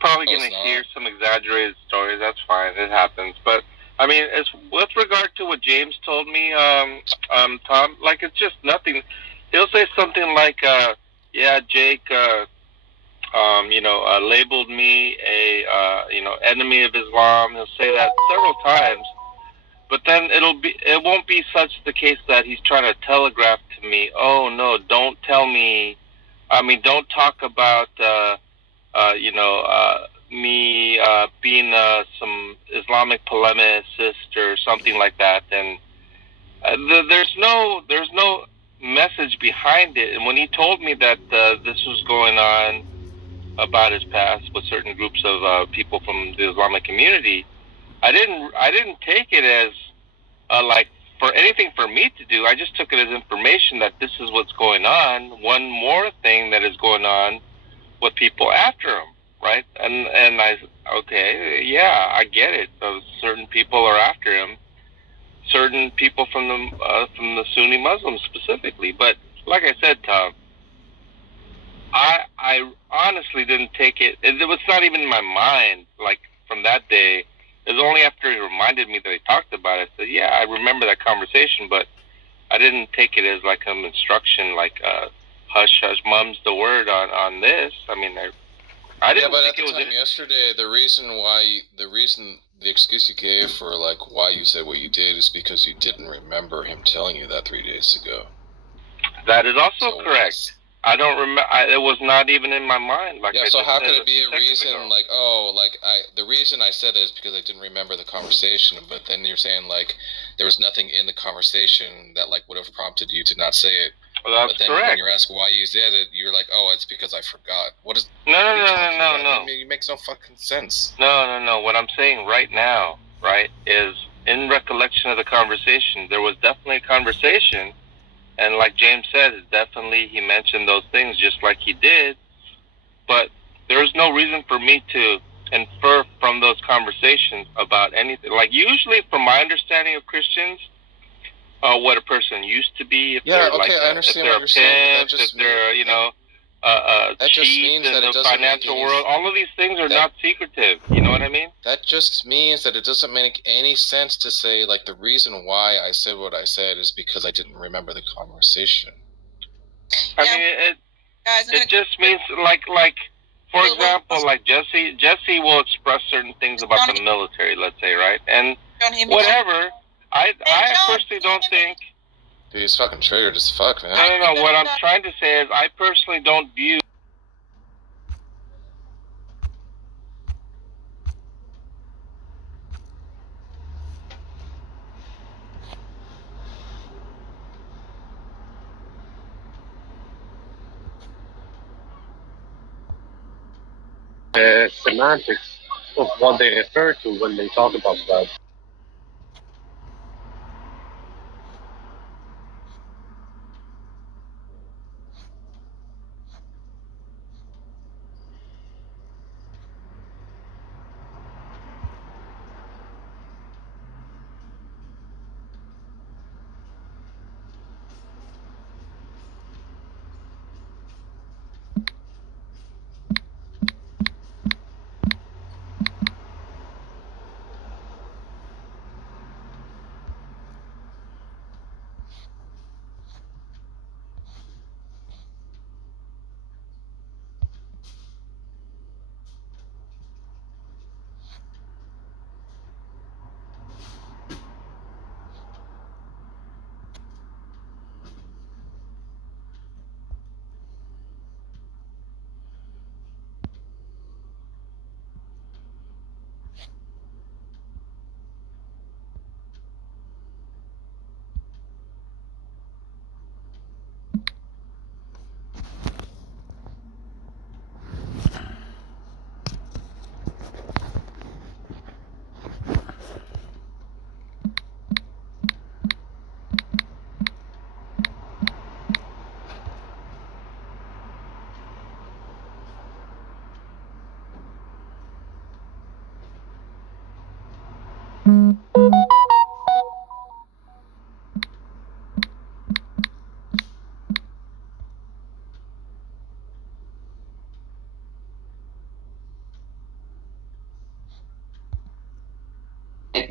probably Oh, going it's to not? hear some exaggerated stories. That's fine. It happens. But I mean, as with regard to what James told me, Tom, like it's just nothing. He'll say something like, "Yeah, Jake, labeled me a, enemy of Islam." He'll say that several times. But then it won't be such the case that he's trying to telegraph to me, "Oh no, don't tell me. I mean, don't talk about." Me being some Islamic polemicist or something like that, and there's no message behind it. And when he told me that this was going on about his past with certain groups of people from the Islamic community, I didn't take it as like for anything for me to do. I just took it as information that this is what's going on. One more thing that is going on with people after him, right? And I, okay, yeah, I get it. So certain people are after him, certain people from the Sunni Muslims specifically. But like I said, Tom, I honestly didn't take it. It was not even in my mind. Like from that day, it was only after he reminded me that he talked about it. So yeah, I remember that conversation, but I didn't take it as like an instruction, like hush hush, mum's the word on this. I mean, I Yeah, didn't but think at it the was time yesterday, the excuse you gave for like why you said what you did is because you didn't remember him telling you that 3 days ago. That is also So correct. I don't remember. It was not even in my mind. Like yeah, I so just how said could a it be few a seconds reason ago. like, oh, like the reason I said that is because I didn't remember the conversation, but then you're saying like there was nothing in the conversation that like would have prompted you to not say it. Well, that's But then correct. when you're asked why you said it, you're like, oh, it's because I forgot. What is No, what no, are you no, talking no, about? no, no. It makes no fucking sense. No, no, no. What I'm saying right now, right, is in recollection of the conversation. There was definitely a conversation, and like James said, definitely he mentioned those things just like he did. But there's no reason for me to infer from those conversations about anything. Like usually, from my understanding of Christians, what a person used to be, if Yeah, they're okay, like I understand if they're what a you're saying, but that pimp, if just means they're that just chief means in that it the doesn't make financial any world. All of these things are not secretive. You know what I mean? that just means that it doesn't make any sense to say like the reason why I said what I said is because I didn't remember the conversation. I mean, it just means like for example, like Jesse will express certain things about the military, let's say, right? And whatever. I personally don't think. Dude, he's fucking triggered as fuck, man. No. What I'm trying to say is, I personally don't view. Semantics of what they refer to when they talk about that.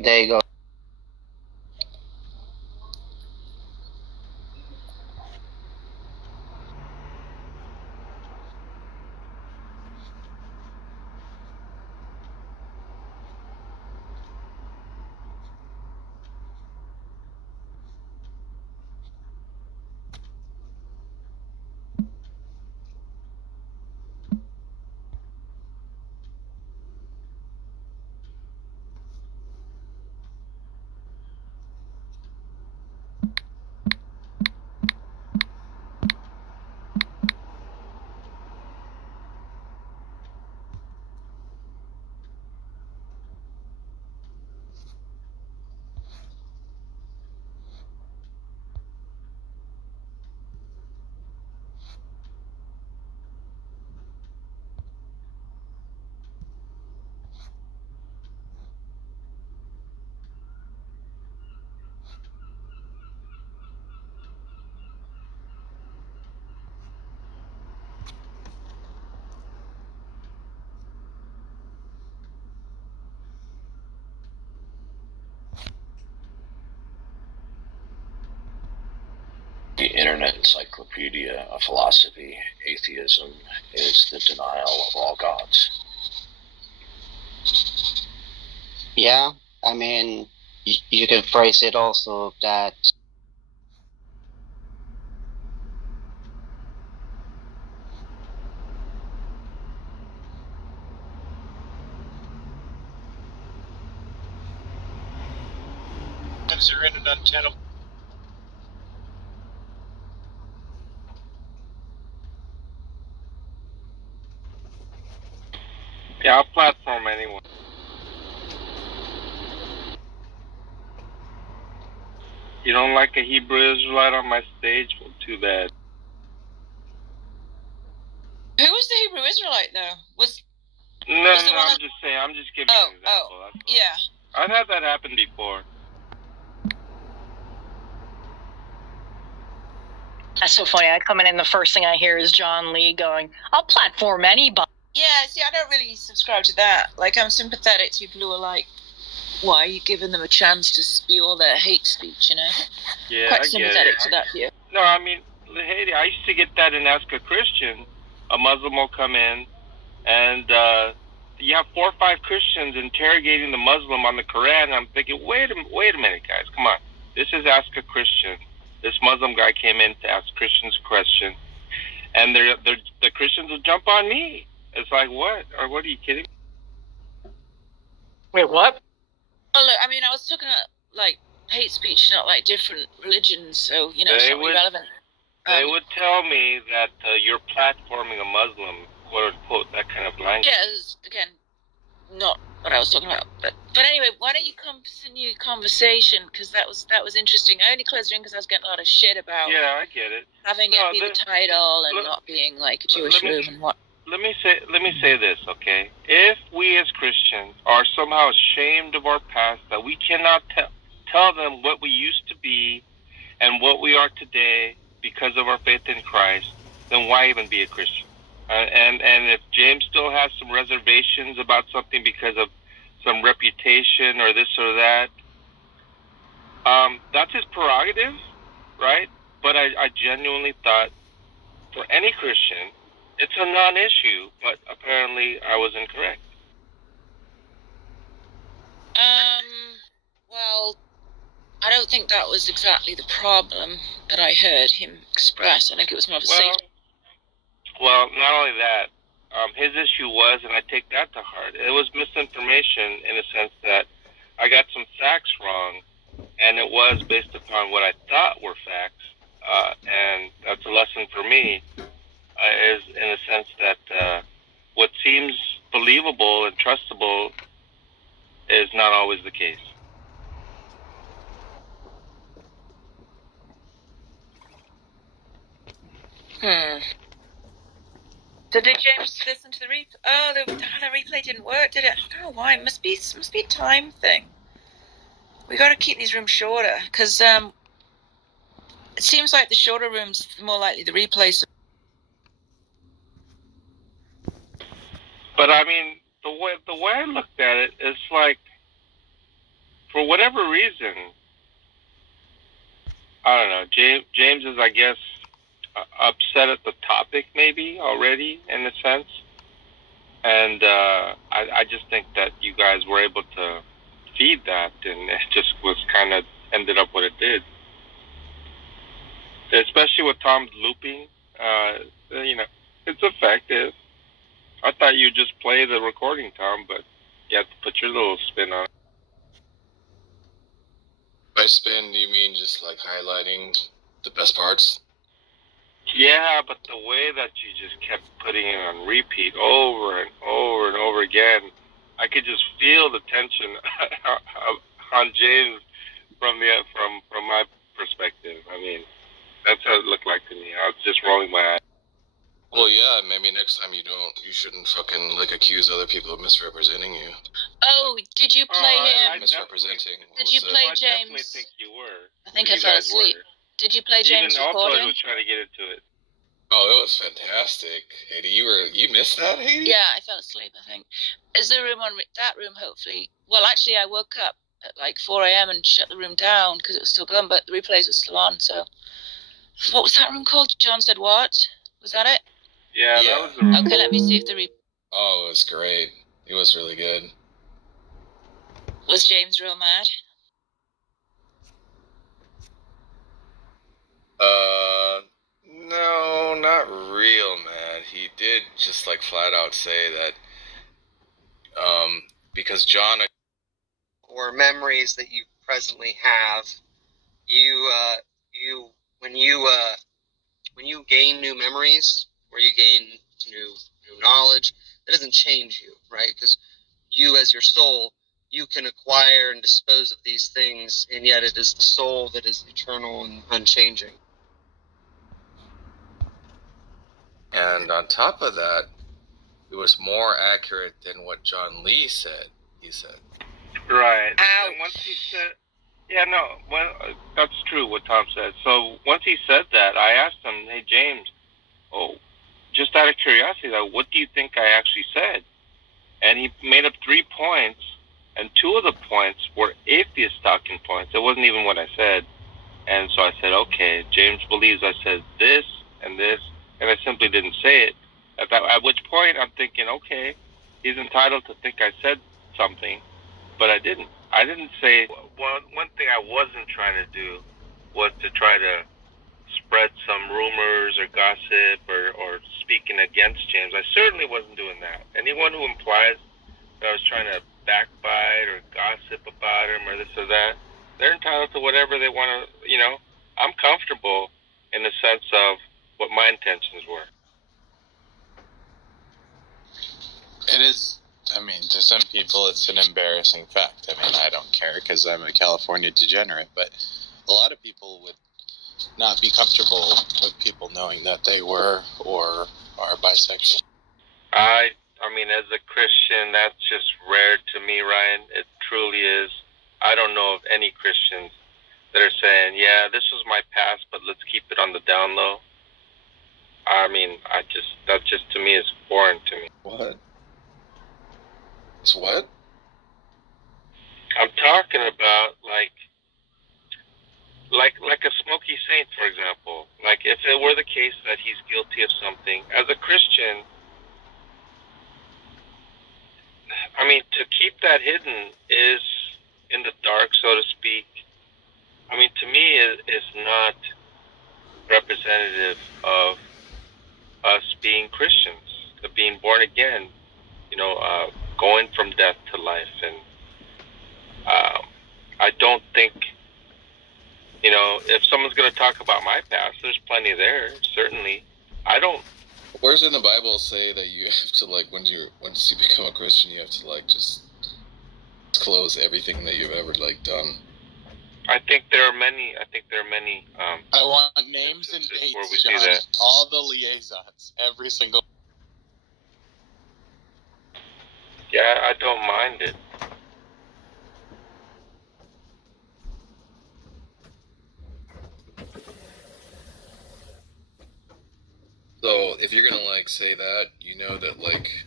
there you go. The Internet Encyclopedia of Philosophy, atheism is the denial of all gods. Yeah, I mean, you can phrase it also that Are in an untenable. Yeah, I'll platform anyone. You don't like a Hebrew Israelite on my stage? Well, too bad. Who was the Hebrew Israelite though? No, Was the no, one I'm that- just saying. I'm just giving you an example. That's all. Yeah. I've had that happen before. That's so funny. I come in and the first thing I hear is John Lee going, I'll platform anybody. Yeah, see, I don't really subscribe to that. Like, I'm sympathetic to people who are like, why are you giving them a chance to spew all their hate speech, you know? Yeah, Quite I get sympathetic it. to that view. No, I mean, hey, I used to get that in Ask a Christian. A Muslim will come in, and you have 4 or 5 Christians interrogating the Muslim on the Quran. And I'm thinking, wait a minute, guys, come on. This is Ask a Christian. This Muslim guy came in to ask Christians a question, and the Christians will jump on me. It's like, what? Or what, are you kidding? Wait, what? Oh, look, I mean, I was talking about, like, hate speech, not like different religions, so, you know, it's They not really would- relevant. They would tell me that you're platforming a Muslim, quote unquote, that kind of language. Yeah, it's, again, not what I was talking about. But anyway, why don't you continue conversation? Because that was interesting. I only closed the room because I was getting a lot of shit about Yeah, I get it. having No, it be the title and let- not being like a Jewish let me- room and what. Let me say this, okay? If we as Christians are somehow ashamed of our past, that we cannot tell them what we used to be and what we are today because of our faith in Christ, then why even be a Christian? And if James still has some reservations about something because of some reputation or this or that, that's his prerogative, right? But I genuinely thought for any Christian, it's a non-issue, but apparently I was incorrect. Well, I don't think that was exactly the problem that I heard him express. I think it was more of a safety. Well, not only that, his issue was, and I take that to heart, it was misinformation in a sense that I got some facts wrong, and it was based upon what I thought were facts, and that's a lesson for me, is in a sense that what seems believable and trustable is not always the case. Did James listen to the replay? Oh, the replay didn't work, did it? I don't know why. It must be a time thing. We got to keep these rooms shorter because it seems like the shorter rooms more likely the replays. But I mean, the way I looked at it, it's like for whatever reason, I don't know. James is, I guess, upset at the topic, maybe already in a sense, and I just think that you guys were able to feed that, and it just was kind of ended up what it did. Especially with Tom's looping, you know, it's effective. I thought you'd just play the recording, Tom, but you have to put your little spin on it. By spin, do you mean just like highlighting the best parts? Yeah, but the way that you just kept putting it on repeat over and over and over again, I could just feel the tension on James from my perspective. I mean, that's how it looked like to me. I was just rolling my eyes. Well, yeah, maybe next time you shouldn't fucking like accuse other people of misrepresenting you. Oh, did you play him? Misrepresenting. Did you play I definitely James? think you were. I think I fell asleep. Did you play James Even also, recording? I was trying to get into it. Oh, it was fantastic, Haiti. You missed that, Haiti? Yeah, I fell asleep, I think. Is the room on that room, hopefully? Well, actually, I woke up at like 4 a.m. and shut the room down because it was still going, but the replays were still on, so. What was that room called? John said what? Was that it? Yeah, that was the room. Okay, let me see if the Oh, it was great. It was really good. Was James real mad? No, not real mad. He did just like flat out say that, because John Or memories that you presently have, when you gain new memories, or you gain new knowledge, that doesn't change you, right? Because you, as your soul, you can acquire and dispose of these things, and yet it is the soul that is eternal and unchanging. And on top of that, it was more accurate than what John Lee said. He said. Right. Ouch. And once he said, yeah, no, well, that's true what Tom said. So once he said that, I asked him, hey, James, just out of curiosity, though, what do you think I actually said? And he made up 3 points, and 2 of the points were atheist talking points. It wasn't even what I said. And so I said, okay, James believes I said this and this, and I simply didn't say it. At which point I'm thinking, okay, he's entitled to think I said something, but I didn't. I didn't say. One thing I wasn't trying to do was to try to spread some rumors or gossip or speaking against James. I certainly wasn't doing that. Anyone who implies that I was trying to backbite or gossip about him or this or that, they're entitled to whatever they want to, you know. I'm comfortable in the sense of what my intentions were. It is, I mean, to some people it's an embarrassing fact. I mean, I don't care because I'm a California degenerate, but a lot of people would not be comfortable with people knowing that they were or are bisexual. I mean, as a Christian, that's just rare to me, Ryan. It truly is. I don't know of any Christians that are saying, yeah, this was my past, but let's keep it on the down low. I mean, that just to me is foreign to me. What? It's what? I'm talking about like a Smokey Saint, for example. Like if it were the case that he's guilty of something, as a Christian, I mean, to keep that hidden is in the dark, so to speak. I mean, to me, is not representative of us being Christians, of being born again, you know, going from death to life. And I don't think, you know, if someone's going to talk about my past, there's plenty there, certainly. I don't. Where's in the Bible say that you have to, like, once you become a Christian, you have to, like, just disclose everything that you've ever, like, done? I think there are many. I want names and where we dates, see John. that. All the liaisons, every single. Yeah, I don't mind it. So, if you're gonna, like, say that, you know that, like,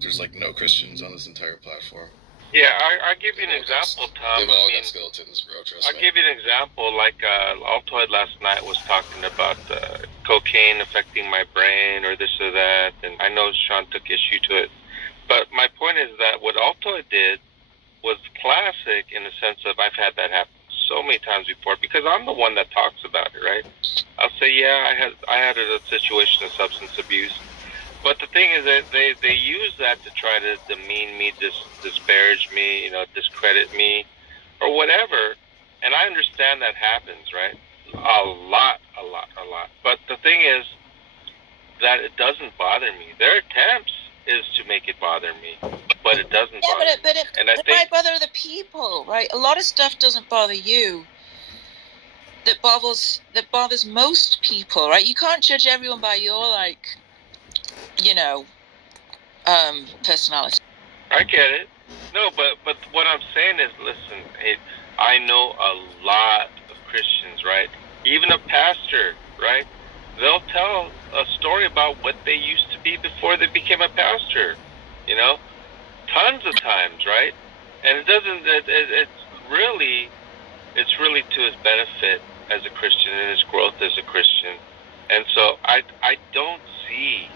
there's, like, no Christians on this entire platform. Yeah, I'll give you an example, Tom. They've all got skeletons, bro. Trust I'll me. give you an example. Like Altoid last night was talking about cocaine affecting my brain or this or that, and I know Sean took issue to it. But my point is that what Altoid did was classic in the sense of I've had that happen so many times before because I'm the one that talks about it, right? I'll say, yeah, I had a situation of substance abuse. But the thing is that they use that to try to demean me, disparage me, discredit me, or whatever. And I understand that happens, right? A lot. But the thing is that it doesn't bother me. Their attempts is to make it bother me, but it doesn't bother me. But it might bother other people, right? A lot of stuff doesn't bother you. That bothers most people, right? You can't judge everyone by your personality. I get it. No, but what I'm saying is, listen, I know a lot of Christians, right? Even a pastor, right? They'll tell a story about what they used to be before they became a pastor, tons of times, right? And it doesn't. It's really to his benefit as a Christian and his growth as a Christian. And so I don't see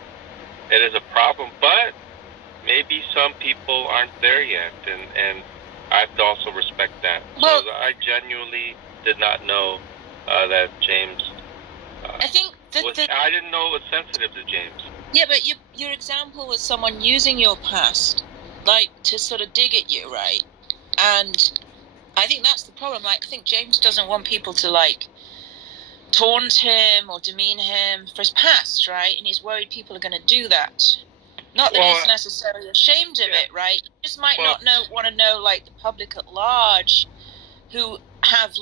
it as a problem, but maybe some people aren't there yet, and I have to also respect that. Well, so I genuinely did not know that James. I think I didn't know it was sensitive to James. Yeah, but your example was someone using your past, to sort of dig at you, right? And I think that's the problem. I think James doesn't want people to taunt him or demean him for his past, right? And he's worried people are going to do that. Not that he's necessarily ashamed of it, right? He just might not want to know, the public at large, who have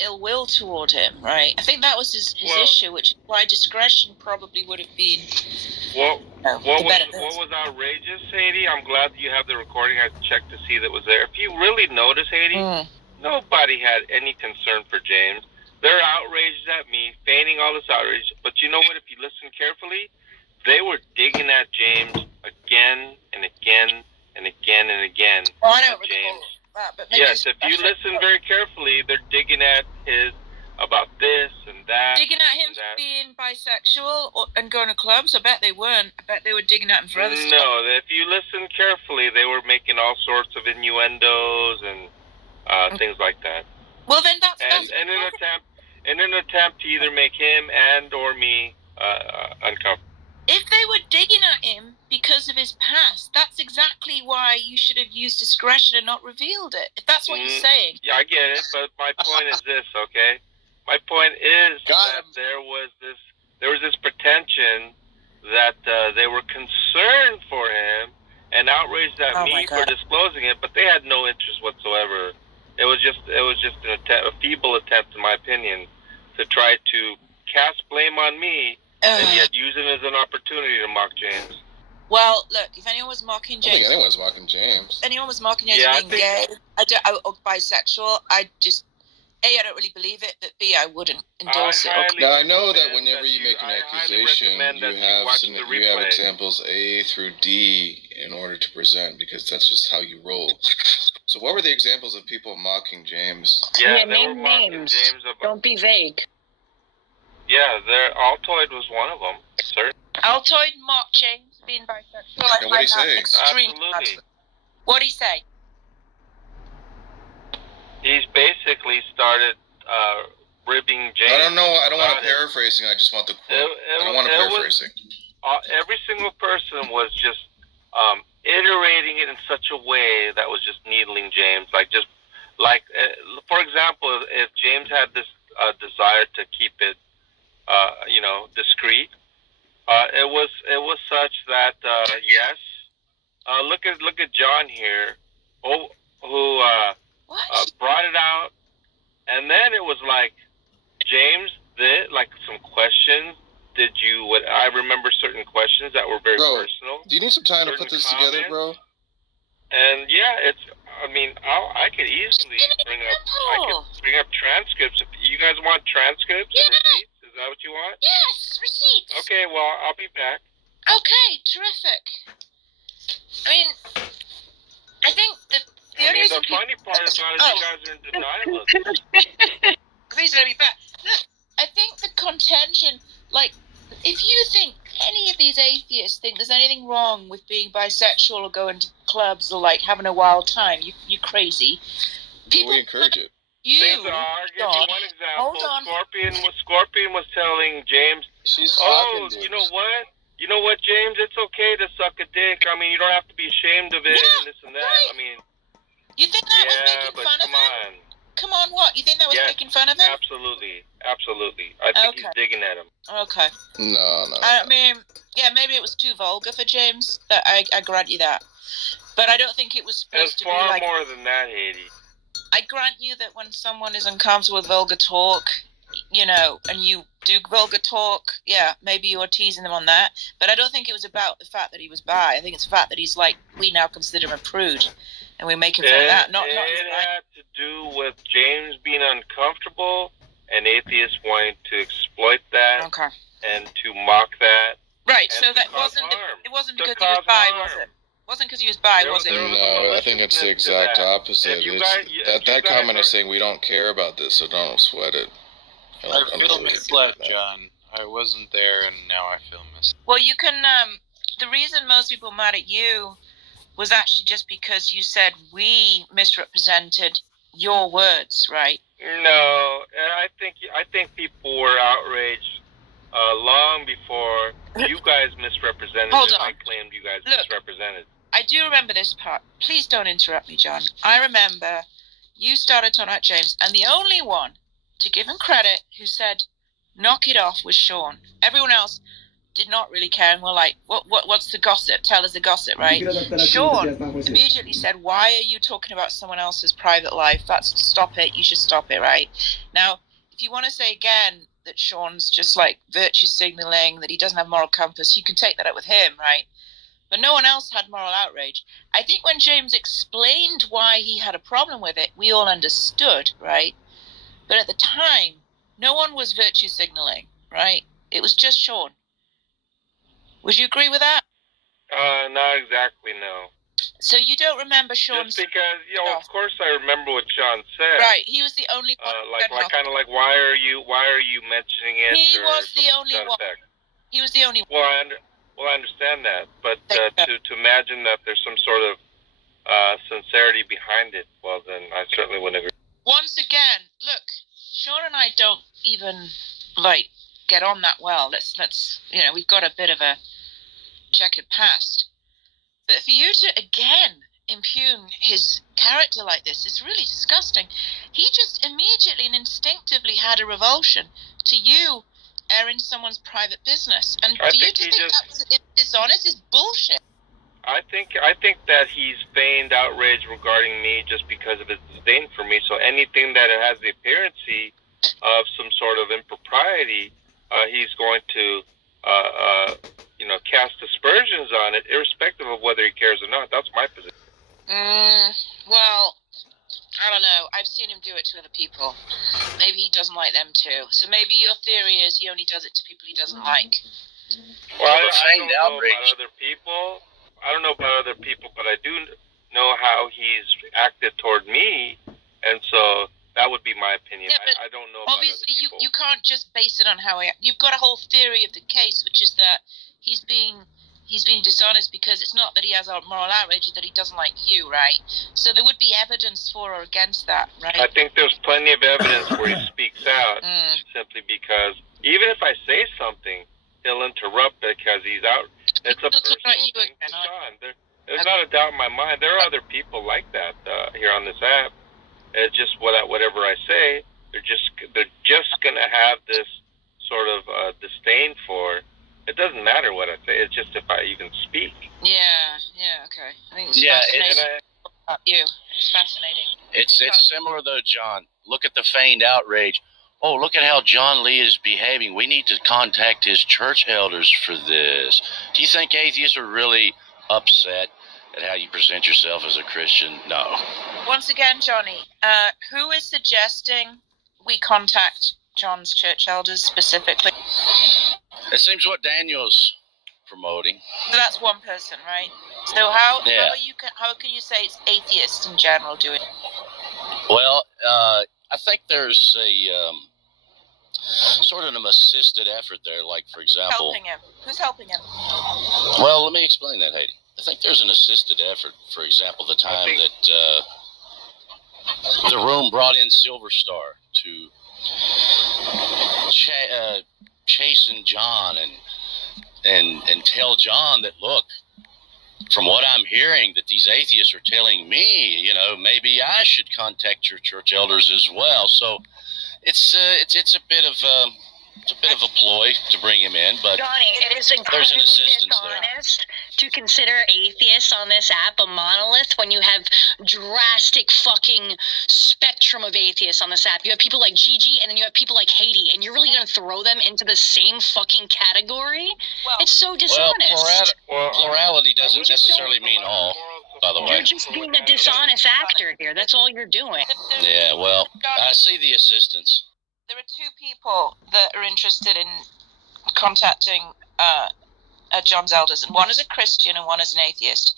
ill will toward him, right? I think that was his issue, which is why discretion probably would have been. What was outrageous, Haiti? I'm glad that you have the recording. I checked to see that was there. If you really notice, Haiti, nobody had any concern for James. They're outraged at me, feigning all this outrage. But you know what? If you listen carefully, they were digging at James again and again and again and again. Oh, I don't James. That, but yes, if you listen very carefully, they're digging at his about this and that. Digging at him for being bisexual and going to clubs? I bet they weren't. I bet they were digging at him for other stuff. No, if you listen carefully, they were making all sorts of innuendos and things like that. Well, then that's in an attempt to either make him and or me uncomfortable. If they were digging at him because of his past, that's exactly why you should have used discretion and not revealed it. If that's what you're saying. Yeah, I get it, but my point is this, okay? My point is that there was this pretension that they were concerned for him and outraged at me for disclosing it, but they had no interest whatsoever. It was just a feeble attempt, in my opinion, to try to cast blame on me. And yet use it as an opportunity to mock James. Well, look, if anyone was mocking James... I don't think anyone's mocking James. Anyone was mocking James being gay or bisexual, I don't really believe it, but B, I wouldn't endorse it. Now, I know that whenever you make an accusation, you have examples A through D in order to present, because that's just how you roll. So what were the examples of people mocking James? Yeah, name names. Don't be vague. Yeah, Altoid was one of them, sir. Altoid mocked James being bisexual. And what did he say? Absolutely. What did he say? He's basically started ribbing James. I don't know. I don't want to paraphrasing. I just want the quote. I don't want to paraphrasing. Every single person was just iterating it in such a way that was just needling James. For example, if James had this desire to keep it discreet. It was such that yes. Look at John here, who brought it out, and then it was like James did some questions. Did you? What I remember certain questions that were very personal. Do you need some time to put this together, bro? And yeah, I could easily bring up transcripts. If you guys want transcripts and receipts. Is that what you want? Yes, receipts. Okay, well, I'll be back. Okay, terrific. I think funny part about it is you guys are in denial of it. Please let me back. Look, I think the contention, like, if you think any of these atheists think there's anything wrong with being bisexual or going to clubs or like having a wild time, you're crazy. People, we encourage it. I'll give you one example. Hold on. Scorpion was telling James, She's talking, dude. you know what? You know what, James? It's okay to suck a dick. I mean, you don't have to be ashamed of it and this and that. Right. I mean, you think that was making fun of him? Come on, what? You think that was making fun of him? Absolutely. I think he's digging at him. Okay. No. I mean, yeah, maybe it was too vulgar for James. I grant you that. But I don't think it was supposed to be like... It's far more than that, Haiti. I grant you that when someone is uncomfortable with vulgar talk, you know, and you do vulgar talk, yeah, maybe you were teasing them on that. But I don't think it was about the fact that he was bi. I think it's the fact that he's like, we now consider him a prude. And we make him feel that. It had to do with James being uncomfortable and atheists wanting to exploit that and to mock that. Right, so that it wasn't because he was bi, was it? It wasn't because he was bi, was it? No, I think it's the exact opposite. That comment is saying we don't care about this, so don't sweat it. I feel misled, John. I wasn't there, and now I feel misled. Well, you can. The reason most people are mad at you was actually just because you said we misrepresented your words, right? No, I think people were outraged long before you guys misrepresented it. I claimed you guys misrepresented. I do remember this part. Please don't interrupt me, John. I remember you started talking about James, and the only one, to give him credit, who said, knock it off, was Sean. Everyone else did not really care and were like, what's the gossip? Tell us the gossip, right? Sean immediately said, why are you talking about someone else's private life? Stop it. You should stop it, right? Now, if you want to say again that Sean's just like virtue signaling, that he doesn't have moral compass, you can take that up with him, right? But no one else had moral outrage. I think when James explained why he had a problem with it, we all understood, right? But at the time, no one was virtue signaling, right? It was just Sean. Would you agree with that? Not exactly, no. So you don't remember Sean's... Just because, of course I remember what Sean said. Right, he was the only one. Kind of like, why are you mentioning it? He was the only one. He was the only one. Well, I understand that, but to imagine that there's some sort of sincerity behind it, well, then I certainly wouldn't agree. Once again, look, Sean and I don't even get on that well. Let's we've got a bit of a checkered past. But for you to again impugn his character like this is really disgusting. He just immediately and instinctively had a revulsion to you airing someone's private business, and for you to think that was dishonest is bullshit. I think that he's feigned outrage regarding me just because of his disdain for me. So anything that has the appearance of some sort of impropriety, he's going to cast aspersions on it, irrespective of whether he cares or not. That's my position. Well, I don't know. I've seen him do it to other people. Maybe he doesnn't like them too. So maybe your theory is he only does it to people he doesn't like. Well, I don't know about other people. I don't know about other people, but I do know how he's acted toward me, and so that would be my opinion. Yeah, but I don't know about obviously other people. you can't just base it on how he... You've got a whole theory of the case, which is that he's being dishonest because it's not that he has a moral outrage, it's that he doesn't like you, right? So there would be evidence for or against that, right? I think there's plenty of evidence where he speaks out simply because even if I say something, he'll interrupt because he's out. It's a personal thing to Sean. There's not a doubt in my mind. There are other people like that here on this app. It's just whatever I say, they're just gonna have this sort of disdain for. It doesn't matter what I say. It's just if I even speak. Yeah, okay. I think it's fascinating. It's fascinating. It's similar though, John. Look at the feigned outrage. Oh, look at how John Lee is behaving. We need to contact his church elders for this. Do you think atheists are really upset at how you present yourself as a Christian? No. Once again, Johnny, who is suggesting we contact John's church elders specifically? It seems what Daniel's promoting. So that's one person, right? So how Yeah. how can you say it's atheists in general doing? Well, I think there's a sort of an assisted effort there. Like, for example, Helping him. Who's helping him? well, let me explain that, Haiti. I think there's an assisted effort. For example, the time that the room brought in Silver Star to chasten John and tell John that, look, from what I'm hearing, that these atheists are telling me, you know, maybe I should contact your church elders as well. So it's a bit of a ploy to bring him in, but Johnny, it is there's an incredibly assistance there. dishonest to consider atheists on this app a monolith when you have drastic fucking spectrum of atheists on this app. You have people like Gigi, and then you have people like Haiti, and you're really going to throw them into the same fucking category? Well, It's so dishonest. Plurality doesn't necessarily mean all, by the way. You're just being a dishonest actor here. That's all you're doing. Yeah, well, I see the assistance. There are two people that are interested in contacting John's elders, and one is a Christian and one is an atheist.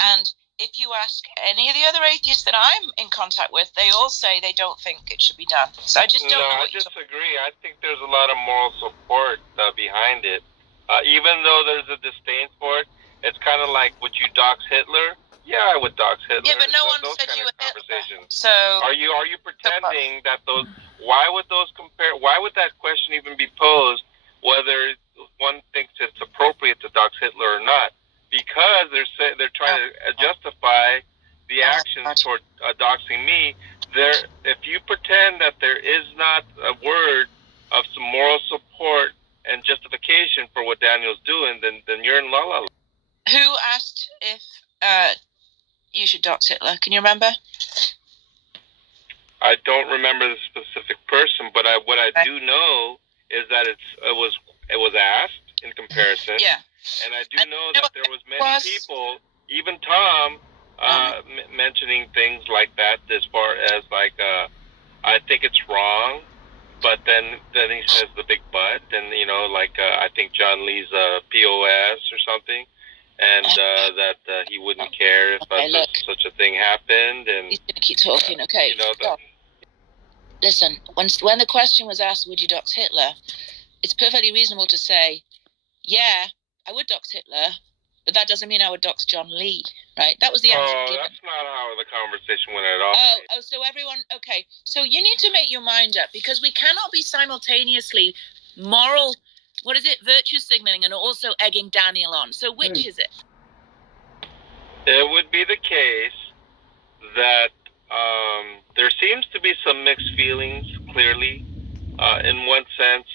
And if you ask any of the other atheists that I'm in contact with, they all say they don't think it should be done. So I just don't know. I disagree. I think there's a lot of moral support behind it. Even though there's a disdain for it, it's kind of like, would you dox Hitler? Yeah, I would dox Hitler. Yeah, but no one said you were Hitler. So are you pretending that those? Why would those compare? Why would that question even be posed? Whether one thinks it's appropriate to dox Hitler or not, because they're trying to justify the actions toward doxing me. If you pretend that there is not a word of some moral support and justification for what Daniel's doing, then you're in la la land. Who asked if you should dox Hitler? Can you remember? I don't remember the specific person, but what I do know is that it was asked in comparison. Yeah. And I do know that there was many people, even Tom, mentioning things like that, as far as like, I think it's wrong, but then he says the big but, and you know, like I think John Lee's POS or something, and that he wouldn't care if such a thing happened. And he's gonna keep talking. Okay. You know, listen, when the question was asked, would you dox Hitler? It's perfectly reasonable to say, yeah, I would dox Hitler, but that doesn't mean I would dox John Lee, right? That was the answer given. That's not how the conversation went at all. So everyone, okay. So you need to make your mind up, because we cannot be simultaneously virtue signaling and also egging Daniel on. So which is it? It would be the case that there seems to be some mixed feelings, clearly. In one sense,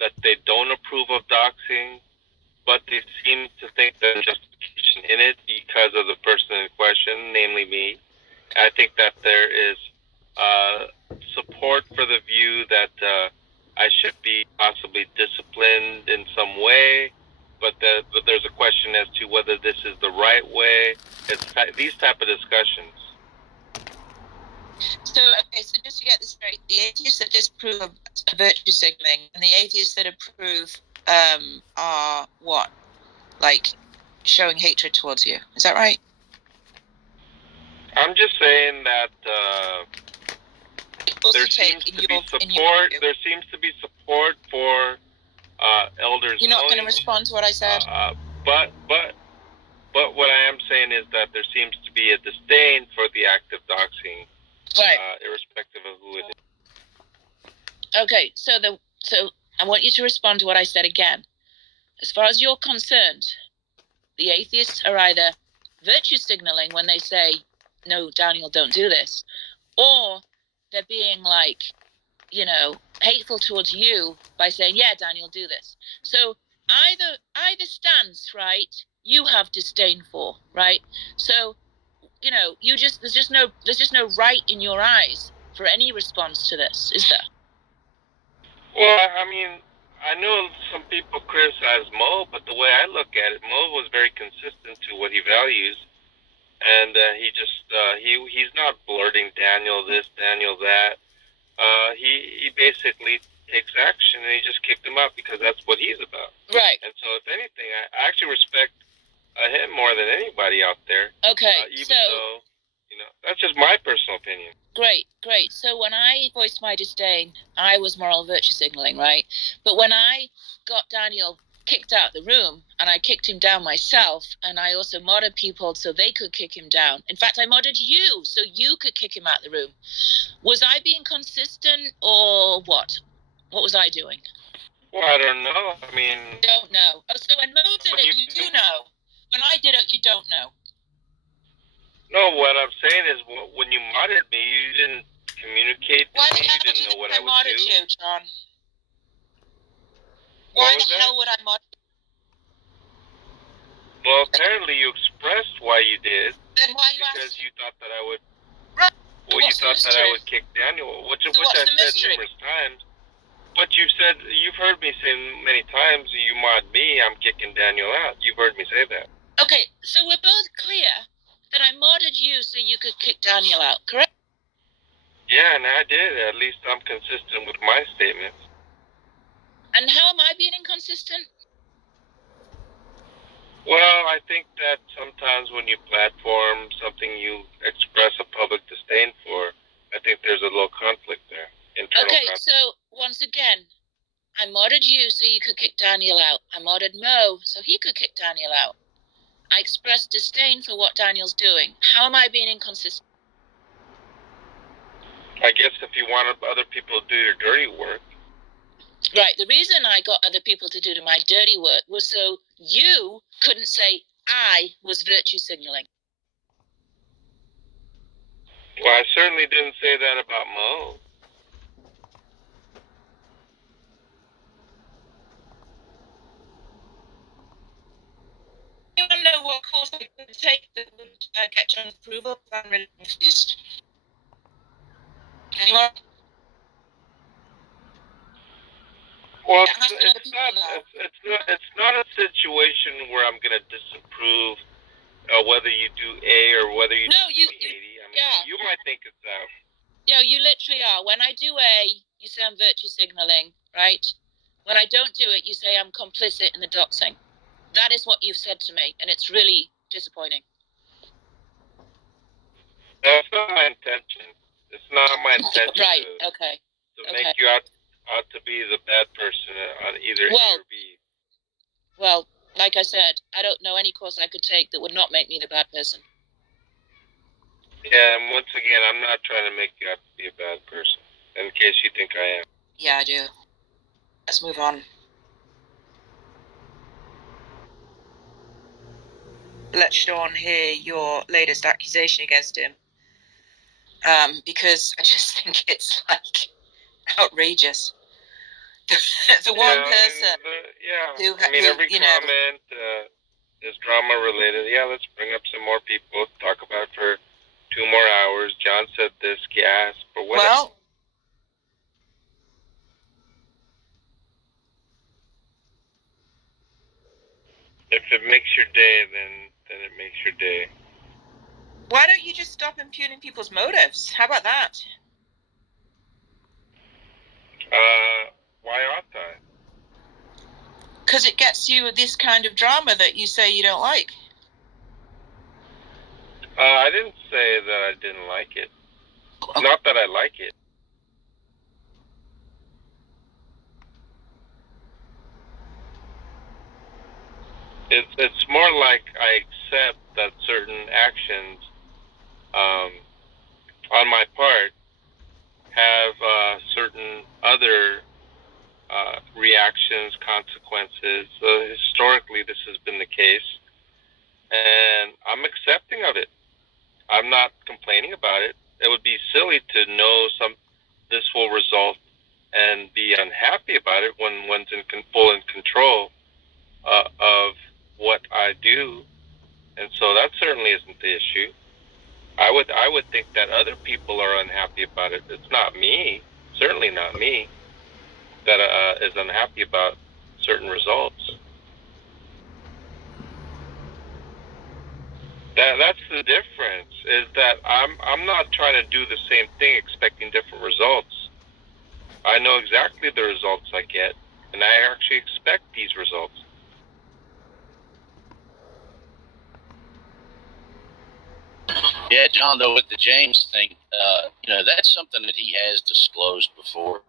that they don't approve of doxing, but they seem to think there's justification in it because of the person in question, namely me. I think that there is support for the view that I should be possibly disciplined in some way, but there's a question as to whether this is the right way. It's these type of discussions. So just to get this straight, the atheists that disapprove of virtue signaling and the atheists that approve are what? Like showing hatred towards you. Is that right? I'm just saying that there seems to be support. There seems to be support for elders. You're not going to respond to what I said. But what I am saying is that there seems to be a disdain for the act of doxing. Right. Irrespective of who it is. Okay, so I want you to respond to what I said again. As far as you're concerned, the atheists are either virtue signaling when they say, no, Daniel, don't do this, or they're being like, you know, hateful towards you by saying, yeah, Daniel, do this. So either stance, right, you have disdain for, right? So, you know, there's just no right in your eyes for any response to this, is there? Well, I mean, I know some people criticize Mo, but the way I look at it, Mo was very consistent to what he values, and he's not blurting Daniel this, Daniel that. He basically takes action, and he just kicked him out because that's what he's about. Right. And so, if anything, I actually respect him more than anybody out there. Okay, Even so though, that's just my personal opinion. great. So when I voiced my disdain, I was moral virtue signaling, right? But when I got Daniel kicked out the room, and I kicked him down myself, and I also modded people so they could kick him down. In fact, I modded you so you could kick him out the room. Was I being consistent or what? What was I doing? Well, I don't know. I mean, Don't know. Oh, so when Mo did it, you do know. When I did it, you don't know. no. What I'm saying is, when you modded me, you didn't communicate. Why the You hell didn't know what I would modded do. you, John? What Why was the that? hell would I mod you? Well, apparently you expressed why you did. Then why you Because you thought that I would. Right. Well, you thought that I would kick Daniel, which I said numerous times. But you've heard me say many times, you mod me, I'm kicking Daniel out. You've heard me say that. Okay, so we're both clear that I modded you so you could kick Daniel out, correct? Yeah, and I did. At least I'm consistent with my statements. And how am I being inconsistent? Well, I think that sometimes when you platform something you express a public disdain for, I think there's a little conflict there. Internal conflict. So once again, I modded you so you could kick Daniel out. I modded Mo so he could kick Daniel out. I expressed disdain for what Daniel's doing. How am I being inconsistent? I guess if you want other people to do your dirty work. Right, the reason I got other people to do my dirty work was so you couldn't say I was virtue signaling. Well, I certainly didn't say that about Mo. You want to know what course I could take that would get John's approval? I'm really confused. Anyone? Well, it's not a situation where I'm going to disapprove whether you do A or whether you do B, Katie. I mean, you might think it's that. No, you literally are. When I do A, you say I'm virtue signaling, right? When I don't do it, you say I'm complicit in the doxing. That is what you've said to me, and it's really disappointing. That's not my intention. It's not my intention right, to make you out to be the bad person on either A or B. Well, like I said, I don't know any course I could take that would not make me the bad person. Yeah, and once again, I'm not trying to make you out to be a bad person, in case you think I am. Yeah, I do. Let's move on. Let Sean hear your latest accusation against him. Because I just think it's, outrageous. The one person every comment is drama related. Yeah, let's bring up some more people, talk about it for 2 more hours. John said this, gasp, or whatever. Well, if it makes your day, then it makes your day. Why don't you just stop impugning people's motives? How about that? Why ought I? Because it gets you this kind of drama that you say you don't like. I didn't say that I didn't like it. Not that I like it. It's more like I accept that certain actions on my part have certain other reactions, consequences. Historically, this has been the case, and I'm accepting of it. I'm not complaining about it. It would be silly to know this will result and be unhappy about it when one's full in control of what I do, and so that certainly isn't the issue. I would think that other people are unhappy about it. It's not me, certainly not me, that is unhappy about certain results. That's the difference. Is that I'm not trying to do the same thing expecting different results. I know exactly the results I get, and I actually expect these results. Yeah, John, though, with the James thing, that's something that he has disclosed before.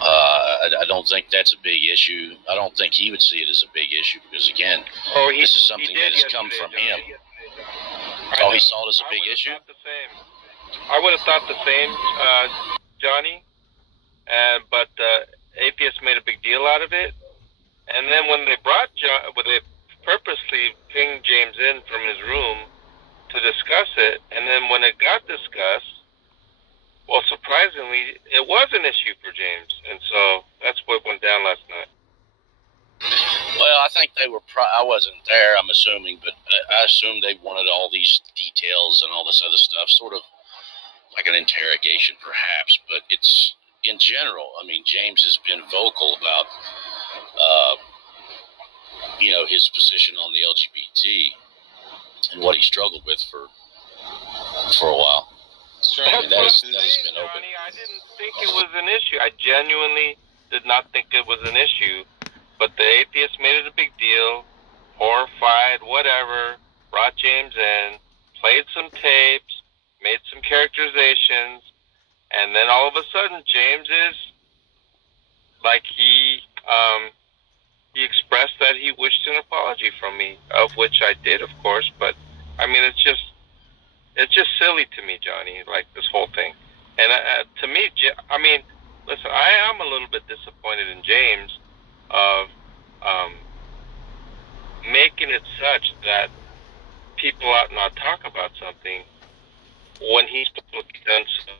I don't think that's a big issue. I don't think he would see it as a big issue because, again, this is something that has come from him. He saw it as a big issue? I would have thought the same, Johnny, but atheists made a big deal out of it. And then when they they purposely pinged James in from his room to discuss it, and then when it got discussed, well, surprisingly, it was an issue for James, and so that's what went down last night. Well, I think they were. I wasn't there, I'm assuming, but I assume they wanted all these details and all this other stuff, sort of like an interrogation, perhaps. But it's in general. I mean, James has been vocal about, his position on the LGBT and what he struggled with for a while. That's what I'm saying, Johnny. I didn't think it was an issue. I genuinely did not think it was an issue. But the atheists made it a big deal, horrified, whatever, brought James in, played some tapes, made some characterizations, and then all of a sudden James is like he expressed that he wished an apology from me, of which I did, of course, but I mean it's just silly to me, Johnny, like this whole thing. And to me, I mean, listen, I am a little bit disappointed in James of making it such that people ought not talk about something when he's publicly done so.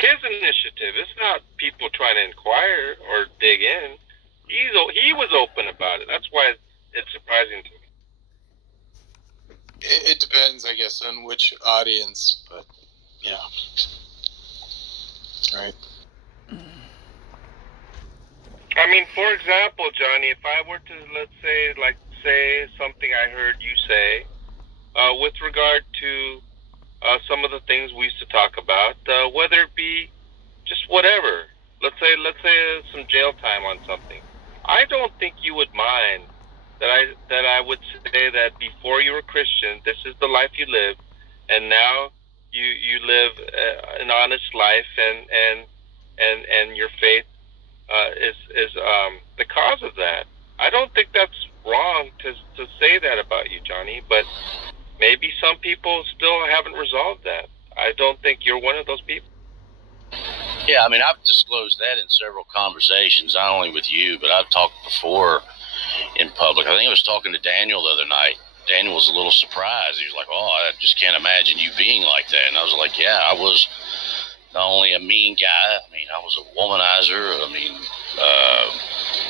His initiative, it's not people trying to inquire or dig in. He was open about it. That's why it's surprising to me. It depends, I guess, on which audience, but yeah. Right. I mean, for example, Johnny, if I were to, let's say, say something I heard you say with regard to some of the things we used to talk about, whether it be just whatever, let's say some jail time on something, I don't think you would mind that I would say that before you were Christian, this is the life you lived, and now you live an honest life, and your faith is the cause of that. I don't think that's wrong to say that about you, Johnny, but maybe some people still haven't resolved that. I don't think you're one of those people. Yeah, I mean, I've disclosed that in several conversations, not only with you, but I've talked before in public. I think I was talking to Daniel the other night. Daniel was a little surprised. He was like, "Oh, I just can't imagine you being like that." And I was like, "Yeah, I was not only a mean guy. I mean, I was a womanizer. I mean,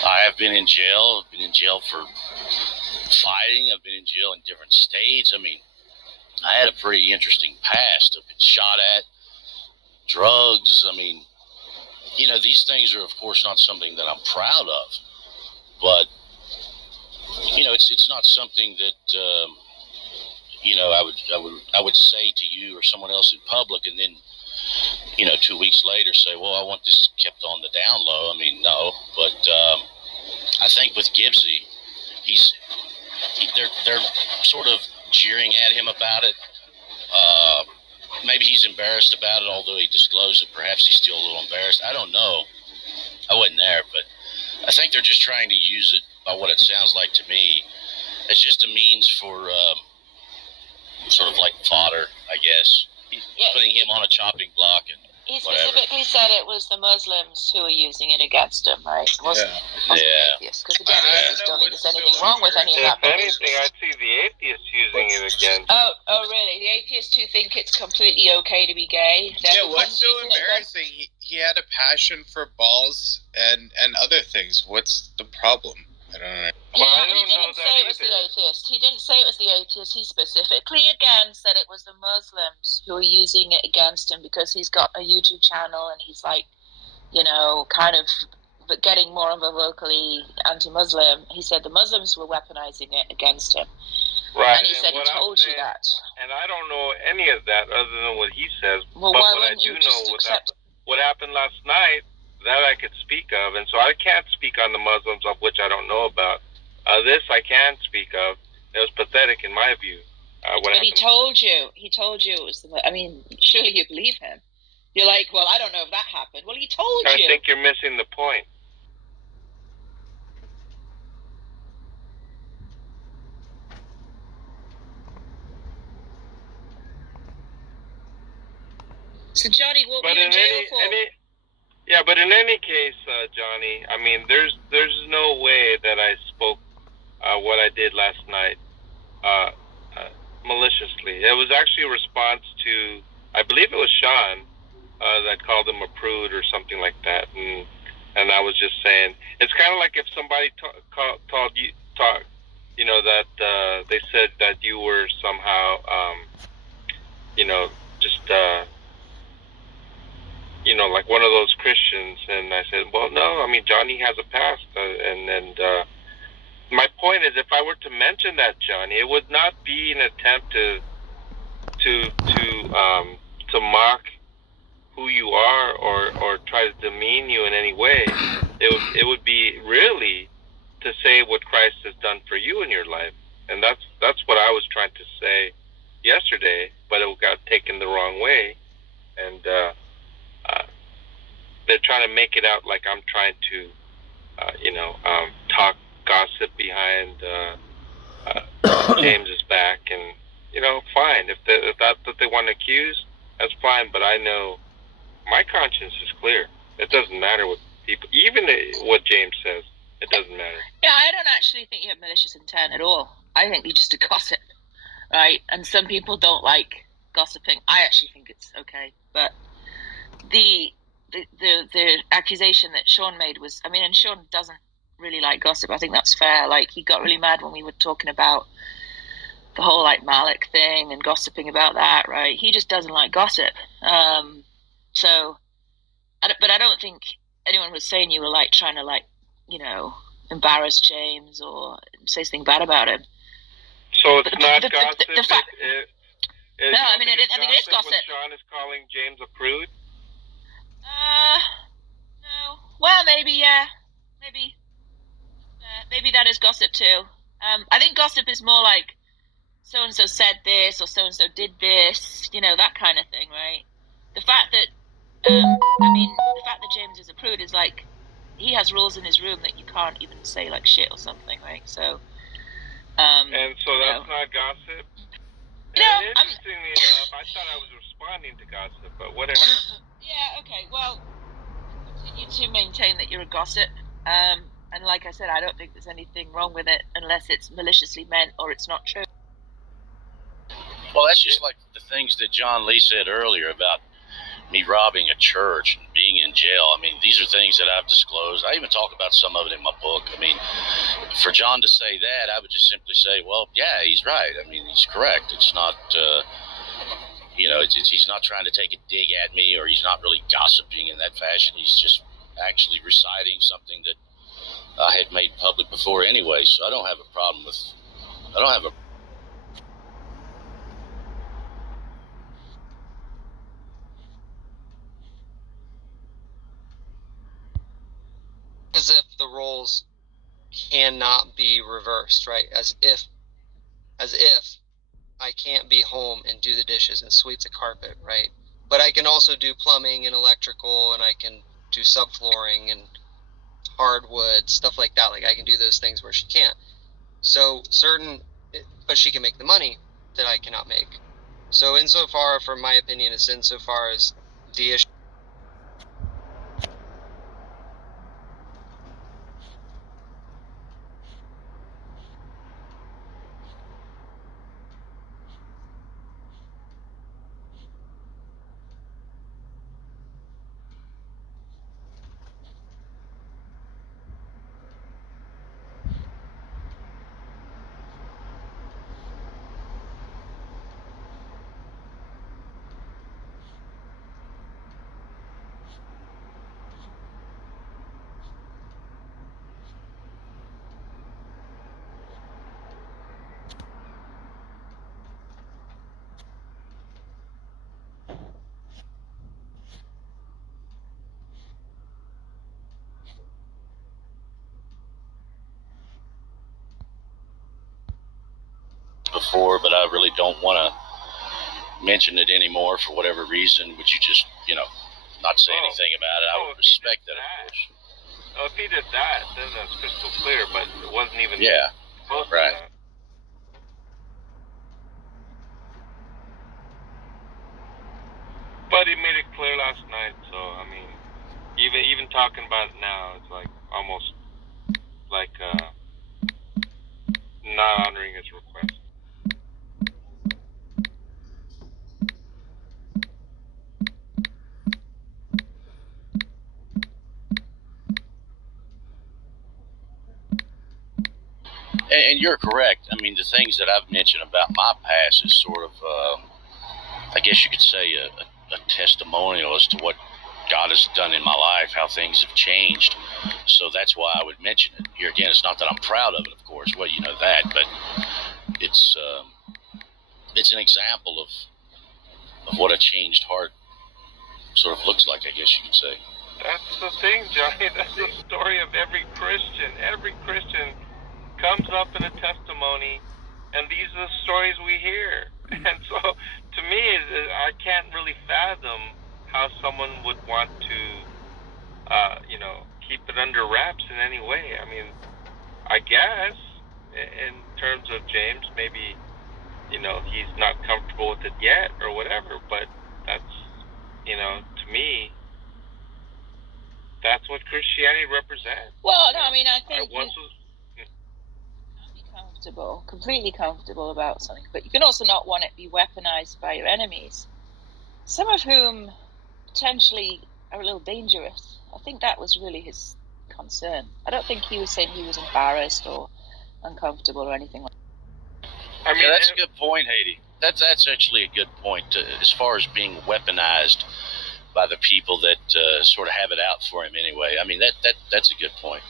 I have been in jail. I've been in jail for fighting. I've been in jail in different states. I mean, I had a pretty interesting past. I've been shot at, drugs. I mean, these things are, of course, not something that I'm proud of, but it's not something that I would say to you or someone else in public, and then 2 weeks later say, well, I want this kept on the down low. I mean, no, but I think with Gibbsy, they're sort of jeering at him about it. Maybe he's embarrassed about it, although he disclosed it. Perhaps he's still a little embarrassed. I don't know. I wasn't there, but I think they're just trying to use it, by what it sounds like to me, as just a means for sort of like fodder, I guess. Yeah. Putting him on a chopping block and He whatever. specifically said it was the Muslims who were using it against him, right? It wasn't atheists, because again, the atheists don't think there's anything wrong with any of that. If anything, I see the atheists using it again. Oh, really? The atheists who think it's completely okay to be gay? Yeah, what's so embarrassing? He had a passion for balls and other things. What's the problem? I don't know. Yeah, he didn't say it was the atheist. He didn't say it was the atheist. He specifically, again, said it was the Muslims who were using it against him because he's got a YouTube channel and he's like, kind of getting more of a vocally anti-Muslim. He said the Muslims were weaponizing it against him. Right. And he said he told you that. And I don't know any of that other than what he says. Well, but why what I wouldn't do you just know accept? what happened last night, that I could speak of, and so I can't speak on the Muslims, of which I don't know about. This I can speak of. It was pathetic in my view. What But he happened? told you. He told you it was the. I mean, surely you believe him. You're like, well, I don't know if that happened. Well, he told I you. think you're missing the point. So Johnny, what were But you in in jail for? yeah, but in any case, Johnny, I mean, there's no way that I spoke what I did last night maliciously. It was actually a response to, I believe it was Sean that called him a prude or something like that, and I was just saying, it's kind of like if somebody told you, you know, that they said that you were somehow, you know, just. You know, like one of those Christians, and I said, well, no, I mean, Johnny has a past, my point is, if I were to mention that, Johnny, it would not be an attempt to mock who you are or try to demean you in any way. It would be really to say what Christ has done for you in your life, and that's what I was trying to say yesterday, but it got taken the wrong way, and they're trying to make it out like I'm trying to, talk gossip behind James's back, and fine. If that's what they want to accuse, that's fine. But I know my conscience is clear. It doesn't matter what people, even what James says. It doesn't matter. Yeah, I don't actually think you have malicious intent at all. I think you're just a gossip, right? And some people don't like gossiping. I actually think it's okay, but the accusation that Sean made was, I mean, and Sean doesn't really like gossip. I think that's fair. Like, he got really mad when we were talking about the whole like Malik thing and gossiping about that, right? He just doesn't like gossip. But I don't think anyone was saying you were like trying to like, embarrass James or say something bad about him. So it's not gossip. No, I mean, I think it is gossip. When Sean is calling James a prude. No. Well, maybe, yeah. Maybe that is gossip too. I think gossip is more like so-and-so said this or so-and-so did this, that kind of thing, right? The fact that, the fact that James is a prude is like, he has rules in his room that you can't even say like shit or something, right? So, and so that's not gossip? Interestingly enough, I thought I was responding to gossip, but whatever. Yeah, okay, well, continue to maintain that you're a gossip. And like I said, I don't think there's anything wrong with it unless it's maliciously meant or it's not true. Well, that's just like the things that John Lee said earlier about me robbing a church and being in jail. I mean, these are things that I've disclosed. I even talk about some of it in my book. I mean, for John to say that, I would just simply say, well, yeah, he's right. I mean, he's correct. It's not, he's not trying to take a dig at me, or he's not really gossiping in that fashion. He's just actually reciting something that I had made public before anyway. So I don't have a problem with, as if the roles cannot be reversed, right? As if I can't be home and do the dishes and sweep the carpet, right? But I can also do plumbing and electrical, and I can do subflooring and hardwood, stuff like that. Like, I can do those things where she can't. So but she can make the money that I cannot make. So insofar, from my opinion, is insofar as the issue before, but I really don't want to mention it anymore for whatever reason. Would you just, not say anything about it? I would respect that, of course. Oh, if he did that, then that's crystal clear, but it wasn't even close to right. that. But he made it clear last night, so, I mean, even talking about it now, it's like almost like not honoring his request. And you're correct. I mean, the things that I've mentioned about my past is sort of, I guess you could say, a testimonial as to what God has done in my life, how things have changed. So that's why I would mention it. Here again, it's not that I'm proud of it, of course. Well, you know that, but it's an example of what a changed heart sort of looks like, I guess you could say. That's the thing, Johnny. That's the story of every Christian. Every Christian comes up in a testimony, and these are the stories we hear. And so, to me, I can't really fathom how someone would want to, keep it under wraps in any way. I mean, I guess, in terms of James, maybe, he's not comfortable with it yet or whatever, but that's, to me, that's what Christianity represents. Well, no, I mean, I think completely comfortable about something, but you can also not want it to be weaponized by your enemies, some of whom potentially are a little dangerous. I think that was really his concern. I don't think he was saying he was embarrassed or uncomfortable or anything like that. I mean, that's a good point, Haiti. That's actually a good point as far as being weaponized by the people that sort of have it out for him anyway. I mean, that's a good point.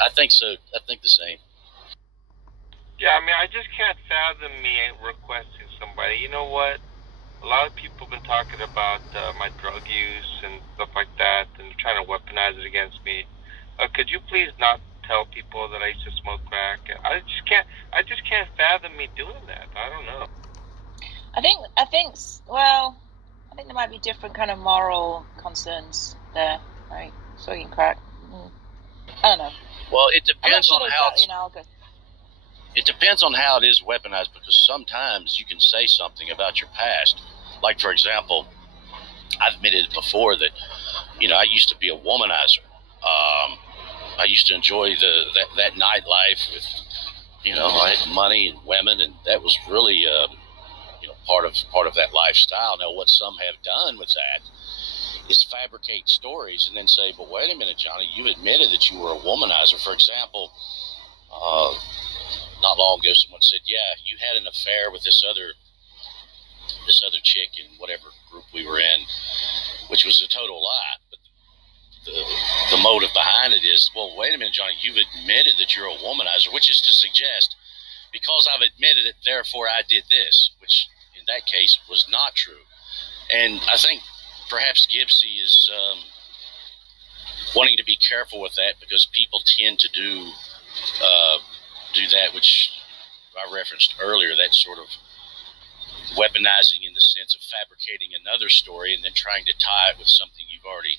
I think so. I think the same. Yeah, I mean, I just can't fathom me requesting somebody. You know what? A lot of people have been talking about my drug use and stuff like that, and trying to weaponize it against me. Could you please not tell people that I used to smoke crack? I just can't fathom me doing that. I don't know. I think there might be different kind of moral concerns there, right? Smoking crack. I don't know. Well, it depends on how. It depends on how it is weaponized, because sometimes you can say something about your past. Like, for example, I've admitted before that, I used to be a womanizer. I used to enjoy that nightlife with, I had money and women, and that was really, part of that lifestyle. Now, what some have done with that is fabricate stories and then say, but wait a minute, Johnny, you admitted that you were a womanizer. For example, not long ago, someone said, yeah, you had an affair with this other chick in whatever group we were in, which was a total lie. But the motive behind it is, well, wait a minute, Johnny, you've admitted that you're a womanizer, which is to suggest, because I've admitted it, therefore I did this, which in that case was not true. And I think perhaps Gibsy is wanting to be careful with that, because people tend to do that, which I referenced earlier, that sort of weaponizing in the sense of fabricating another story and then trying to tie it with something you've already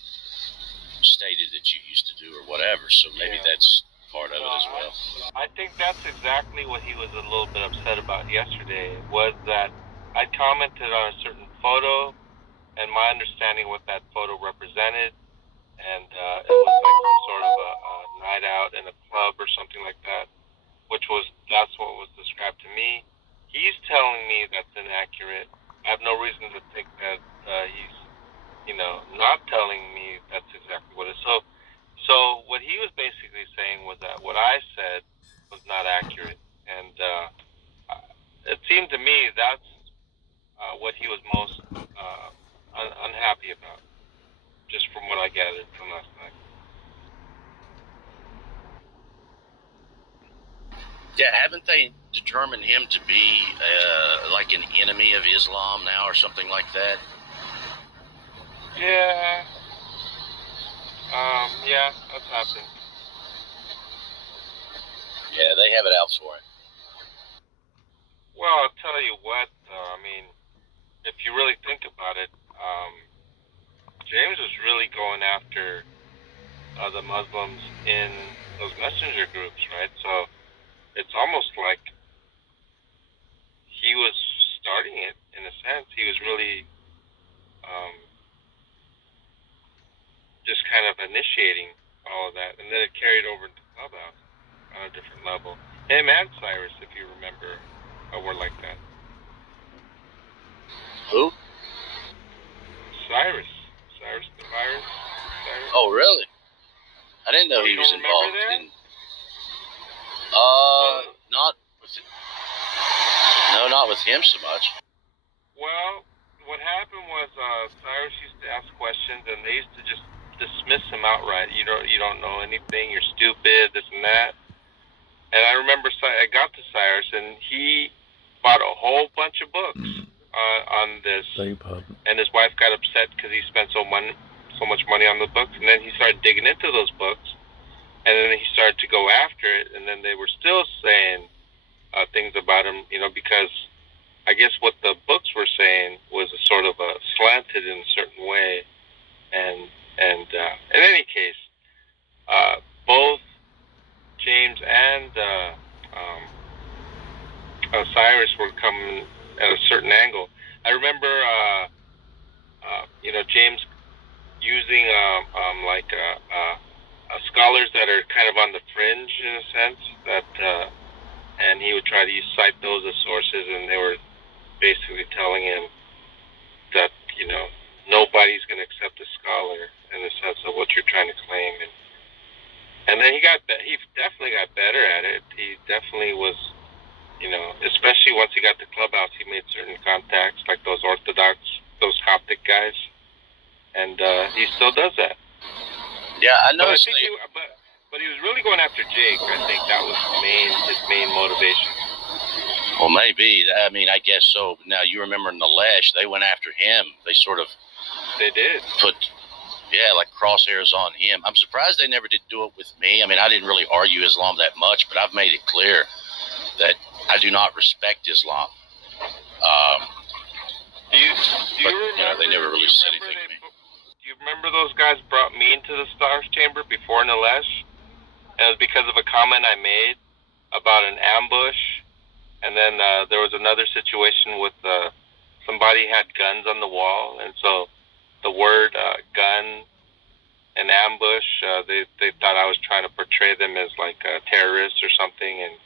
stated that you used to do or whatever. So maybe that's part of it as well. I think that's exactly what he was a little bit upset about yesterday, was that I commented on a certain photo and my understanding what that photo represented, and it was like some sort of a night out in a club or something like that, that's what was described to me. He's telling me that's inaccurate. I have no reason to think that he's, not telling me that's exactly what it is. So what he was basically saying was that what I said was not accurate, and it seemed to me that's what he was most unhappy about, just from what I gathered from last night. Yeah, haven't they determined him to be like an enemy of Islam now or something like that? Yeah. Yeah, that's happening. Yeah, they have it out for him. Well, I'll tell you what. I mean, if you really think about it, James was really going after the Muslims in those messenger groups, right? So it's almost like he was starting it in a sense. He was really just kind of initiating all of that, and then it carried over into Clubhouse on a different level. Him and Cyrus, if you remember, were like that. Who? Cyrus the virus. Cyrus. Oh, really? I didn't know Oh, he you was don't remember involved that? in. Not with. No, not with him so much. Well, what happened was Cyrus used to ask questions, and they used to just dismiss him outright. You don't know anything. You're stupid. This and that. And I remember I got to Cyrus, and he bought a whole bunch of books on this. Beg your pardon. And his wife got upset because he spent so much money on the books. And then he started digging into those books, and then he started to go after it. And then they were still saying things about him, because I guess what the books were saying was a sort of slanted in a certain way. And in any case, both James and Cyrus were coming at a certain angle. I remember, James using scholars that are kind of on the fringe in a sense, and he would try to cite those as sources, and they were basically telling him that nobody's going to accept a scholar in the sense of what you're trying to claim, and then he definitely got better at it. He definitely was, especially once he got to Clubhouse, he made certain contacts like those Coptic guys, and he still does that. Yeah, I know. But he was really going after Jake. I think that was his main motivation. Well, maybe. I mean, I guess so. Now, you remember Nilesh, they went after him. They did. Put, like crosshairs on him. I'm surprised they never did do it with me. I mean, I didn't really argue Islam that much, but I've made it clear that I do not respect Islam. Do you remember, they never really said anything to me. Do you remember those guys brought me into the Stars Chamber before Nilesh? And it was because of a comment I made about an ambush. And then there was another situation with somebody had guns on the wall. And so the word gun and ambush, they thought I was trying to portray them as like terrorists or something. And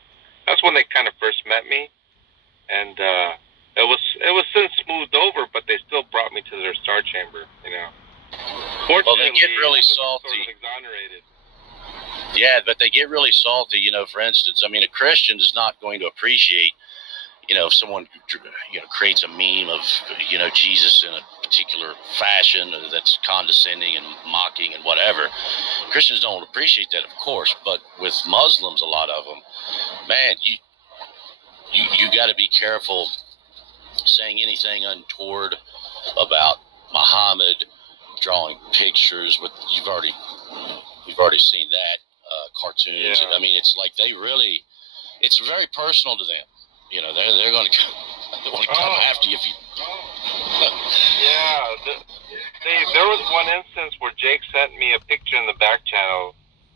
that's when they kind of first met me. And it was since smoothed over, but they still brought me to their Star Chamber, Well, they get really salty. Sort of exonerated. Yeah, but they get really salty. For instance, I mean, a Christian is not going to appreciate, if someone, creates a meme of, Jesus in a particular fashion that's condescending and mocking and whatever. Christians don't appreciate that, of course, but with Muslims, a lot of them, man, you got to be careful saying anything untoward about Muhammad, drawing pictures with we've already seen that, cartoons. Yeah. I mean, it's like it's very personal to them. They're going to want to come after you if you. There was one instance where Jake sent me a picture in the back channel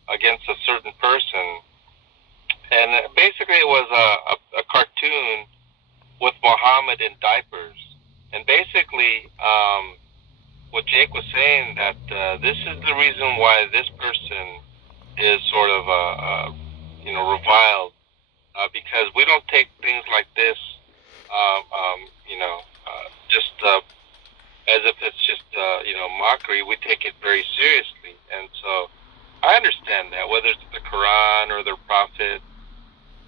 against a certain person, and basically it was a cartoon with Muhammad in diapers, and basically what Jake was saying that this is the reason why this person is sort of reviled, because we don't take things like this just as if it's just mockery. We take it very seriously, and so I understand that, whether it's the Quran or their prophet,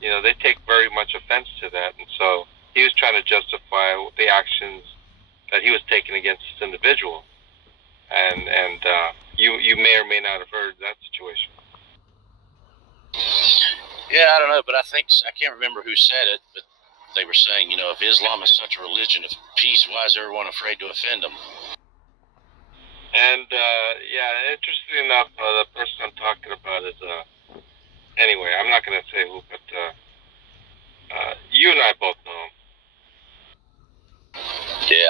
they take very much offense to that, and so he was trying to justify the actions that he was taking against this individual. And you may or may not have heard that situation. Yeah, I don't know, but I can't remember who said it, but they were saying, if Islam is such a religion of peace, why is everyone afraid to offend them? And interesting enough, the person I'm talking about is anyway, I'm not going to say who, but you and I both know him.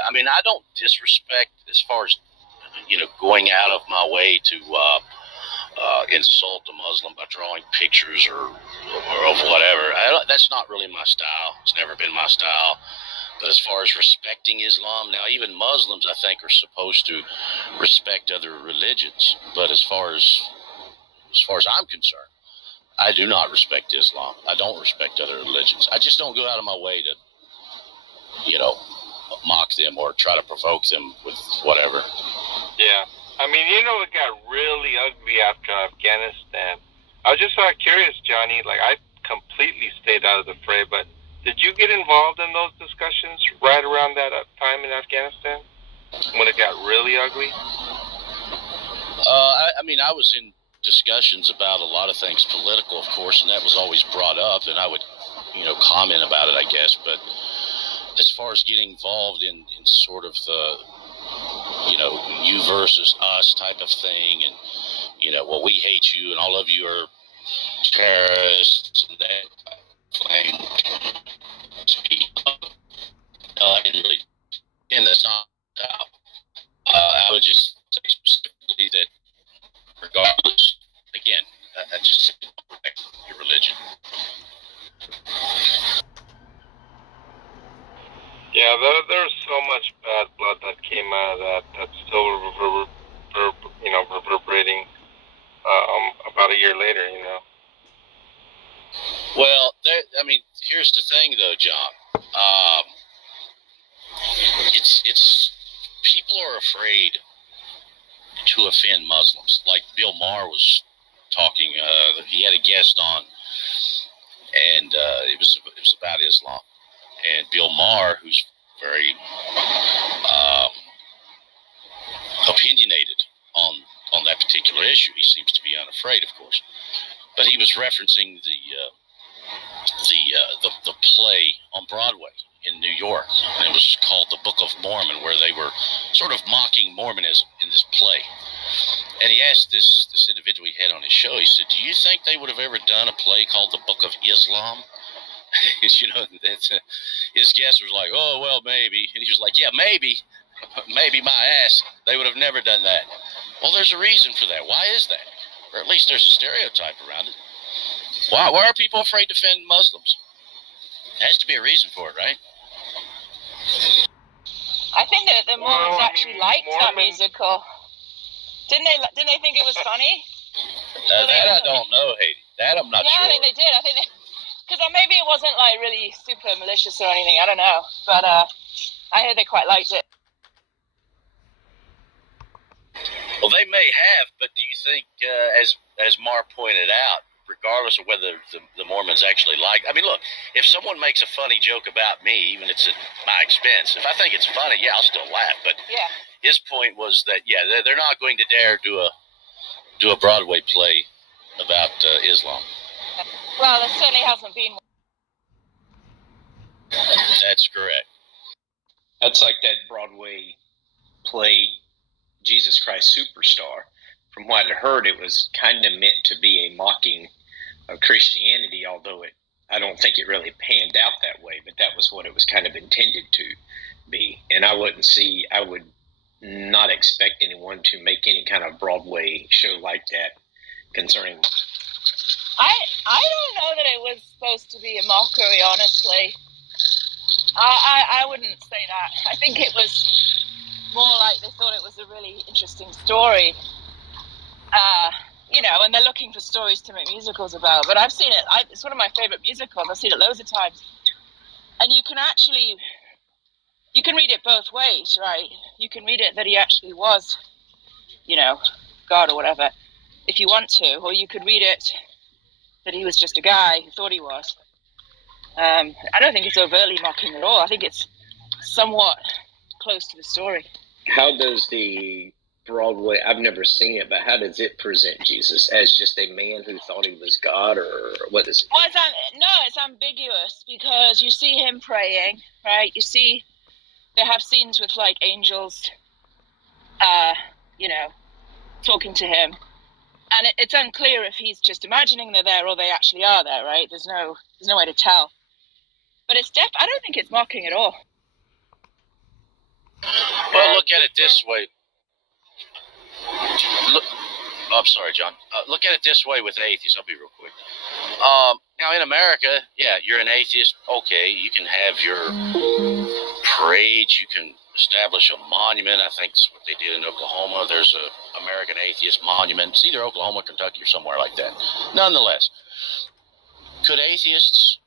I mean, I don't disrespect as far as, going out of my way to insult a Muslim by drawing pictures or of whatever. That's not really my style. It's never been my style. But as far as respecting Islam, now even Muslims, I think, are supposed to respect other religions. But as far as I'm concerned, I do not respect Islam. I don't respect other religions. I just don't go out of my way to, mock them or try to provoke them with whatever. Yeah. I mean, it got really ugly after Afghanistan. I was just curious, Johnny. Like, I completely stayed out of the fray, but did you get involved in those discussions right around that time in Afghanistan when it got really ugly? I mean, I was in discussions about a lot of things political, of course, and that was always brought up, and I would, comment about it, I guess. But as far as getting involved in sort of the, you versus us type of thing, and, well, we hate you and all of you are terrorists and that claim to be, I didn't really, and that's not how. I would just say specifically that regardless, again, I just respect your religion. Yeah, there's so much bad blood that came out of that that's still reverberating about a year later, Well, here's the thing, though, John. It's people are afraid to offend Muslims. Like Bill Maher was talking. He had a guest on, and it was about Islam. And Bill Maher, who's very opinionated on that particular issue, he seems to be unafraid, of course. But he was referencing the play on Broadway in New York, and it was called The Book of Mormon, where they were sort of mocking Mormonism in this play. And he asked this individual he had on his show, he said, do you think they would have ever done a play called The Book of Islam? His guest was like, oh, well, maybe. And he was like, yeah, maybe my ass. They would have never done that. Well, there's a reason for that. Why is that? Or at least there's a stereotype around it. Why are people afraid to offend Muslims? There has to be a reason for it, right? I think that the Mormons actually liked that musical. Didn't they think it was funny? That I don't know, Haiti. That I'm not sure. Yeah, I think they did. Because maybe it wasn't like really super malicious or anything. I don't know, but I heard they quite liked it. Well, they may have, but do you think, as Mark pointed out, regardless of whether the Mormons actually like, I mean, look, if someone makes a funny joke about me, even if it's at my expense, if I think it's funny, yeah, I'll still laugh. But yeah, his point was that, yeah, they're not going to dare do a Broadway play about Islam. Well, there certainly hasn't been one. That's correct. That's like that Broadway play, Jesus Christ Superstar. From what I heard, it was kind of meant to be a mocking of Christianity, although I don't think it really panned out that way, but that was what it was kind of intended to be. And I would not expect anyone to make any kind of Broadway show like that concerning. I don't know that it was supposed to be a mockery, honestly. I wouldn't say that. I think it was more like they thought it was a really interesting story. And they're looking for stories to make musicals about. But I've seen it. It's one of my favorite musicals. I've seen it loads of times. And you can read it both ways, right? You can read it that he actually was, God or whatever, if you want to. Or you could read it that he was just a guy who thought he was. I don't think it's overtly mocking at all. I think it's somewhat close to the story. How does the Broadway, I've never seen it, but how does it present Jesus? As just a man who thought he was God, or what is it? Well, it's ambiguous because you see him praying, right? You see they have scenes with like angels, talking to him. And it's unclear if he's just imagining they're there or they actually are there, right? There's no way to tell. But I don't think it's mocking at all. Well, look at it this way. Look, I'm sorry, John. Look at it this way with atheists. I'll be real quick. Now, in America, yeah, you're an atheist. Okay, you can have your parade. You can establish a monument. I think that's what they did in Oklahoma. There's a American Atheist Monument. It's either Oklahoma, Kentucky, or somewhere like that. Nonetheless, could atheists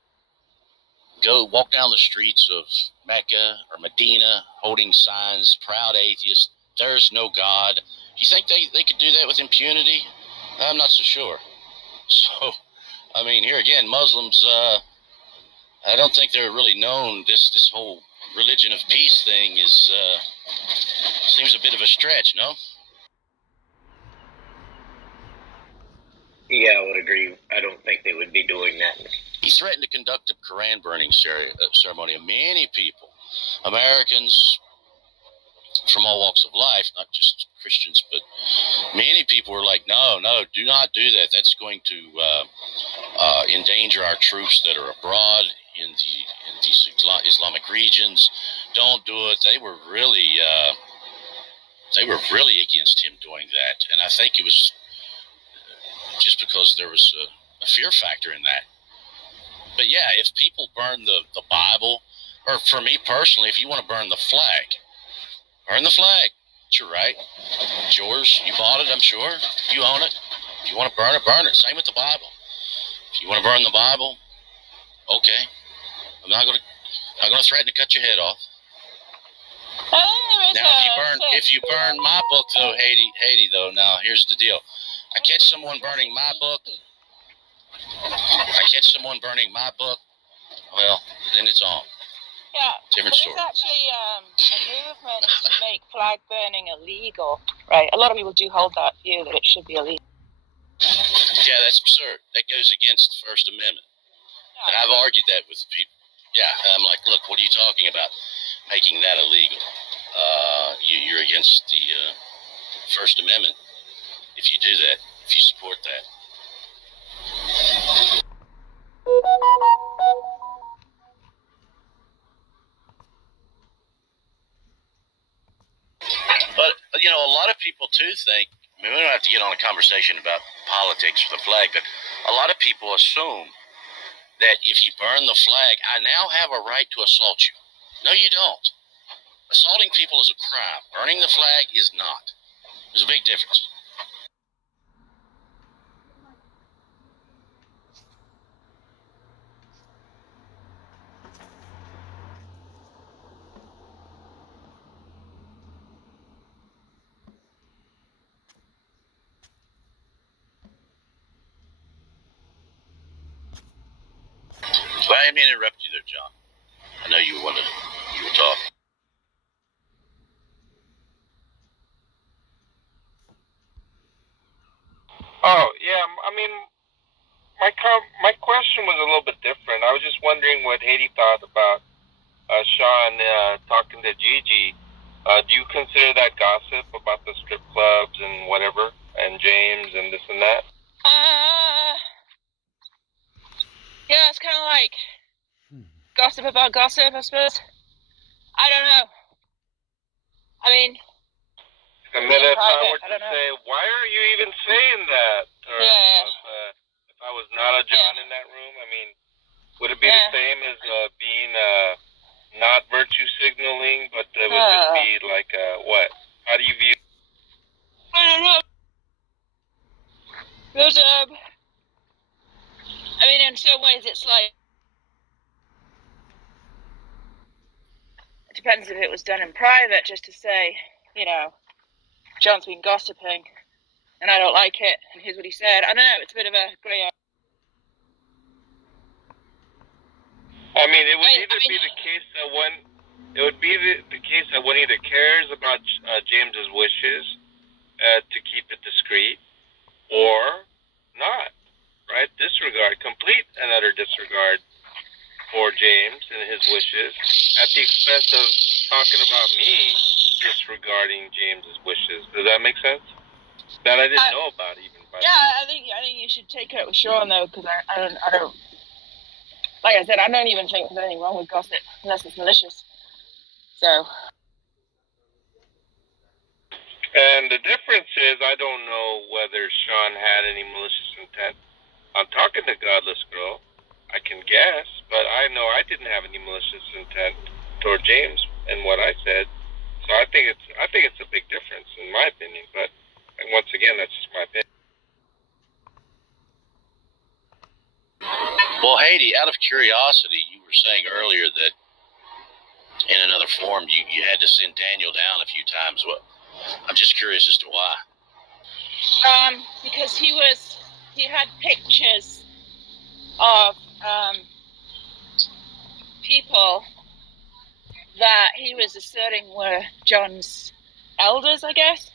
go walk down the streets of Mecca or Medina holding signs, proud atheists, there's no God? Do you think they could do that with impunity? I'm not so sure. So, I mean, here again, Muslims, I don't think they're really known. This whole religion of peace thing is seems a bit of a stretch, no? Yeah, I would agree. I don't think they would be doing that. He threatened to conduct a Quran burning ceremony. Many people, Americans from all walks of life, not just Christians, but many people were like, no, do not do that. That's going to endanger our troops that are abroad in these Islamic regions. Don't do it. They were really against him doing that, and I think it was just because there was a fear factor in that. But yeah, if people burn the Bible, or for me personally, if you want to burn the flag, burn the flag. It's your right. It's yours. You bought it, I'm sure. You own it. If you want to burn it, burn it. Same with the Bible. If you want to burn the Bible, okay. I'm not gonna threaten to cut your head off. Now, if you burn my book, though, Haiti, though, now here's the deal. I catch someone burning my book. Well, then it's on. Yeah, Different story. There's actually a movement to make flag burning illegal, right? A lot of people do hold that view that it should be illegal. Yeah, that's absurd. That goes against the First Amendment. Yeah. And I've argued that with people. Yeah, I'm like, look, what are you talking about making that illegal? You're against the First Amendment if you do that, if you support that. But, you know, a lot of people, too, think, I mean, we don't have to get on a conversation about politics or the flag, but a lot of people assume that if you burn the flag, I now have a right to assault you. No, you don't. Assaulting people is a crime. Burning the flag is not. There's a big difference. Well, I didn't mean to interrupt you there, John. I know you were talking. Oh, yeah. I mean, my question was a little bit different. I was just wondering what Haiti thought about Sean talking to Gigi. Do you consider that gossip about the strip clubs and whatever, and James and this and that? Yeah, it's kind of like gossip about gossip, I suppose. I don't know. I mean, and then if I were to say, why are you even saying that? Or, if I was not a John in that room, I mean, would it be the same as being not virtue signaling, but it would just be like what? How do you view? I don't know. There's I mean, in some ways, it's like it depends if it was done in private, just to say, you know, John's been gossiping, and I don't like it, and here's what he said. I don't know, it's a bit of a grey area. I mean, it would either be the case that one, it would be the case that one either cares about James's wishes to keep it discreet, or not, right? Disregard, complete and utter disregard for James and his wishes, at the expense of talking about me disregarding James's wishes. Does that make sense? That I didn't know about even. I think you should take it with Sean though, because I don't. Like I said, I don't even think there's anything wrong with gossip unless it's malicious. So. And the difference is, I don't know whether Sean had any malicious intent on talking to Godless Girl. I can guess, but I know I didn't have any malicious intent toward James and what I said. So I think it's a big difference in my opinion. But once again, that's just my opinion. Well, Haiti, out of curiosity, you were saying earlier that in another forum you had to send Daniel down a few times. Well, I'm just curious as to why. Because he had pictures of people that he was asserting were John's elders, I guess.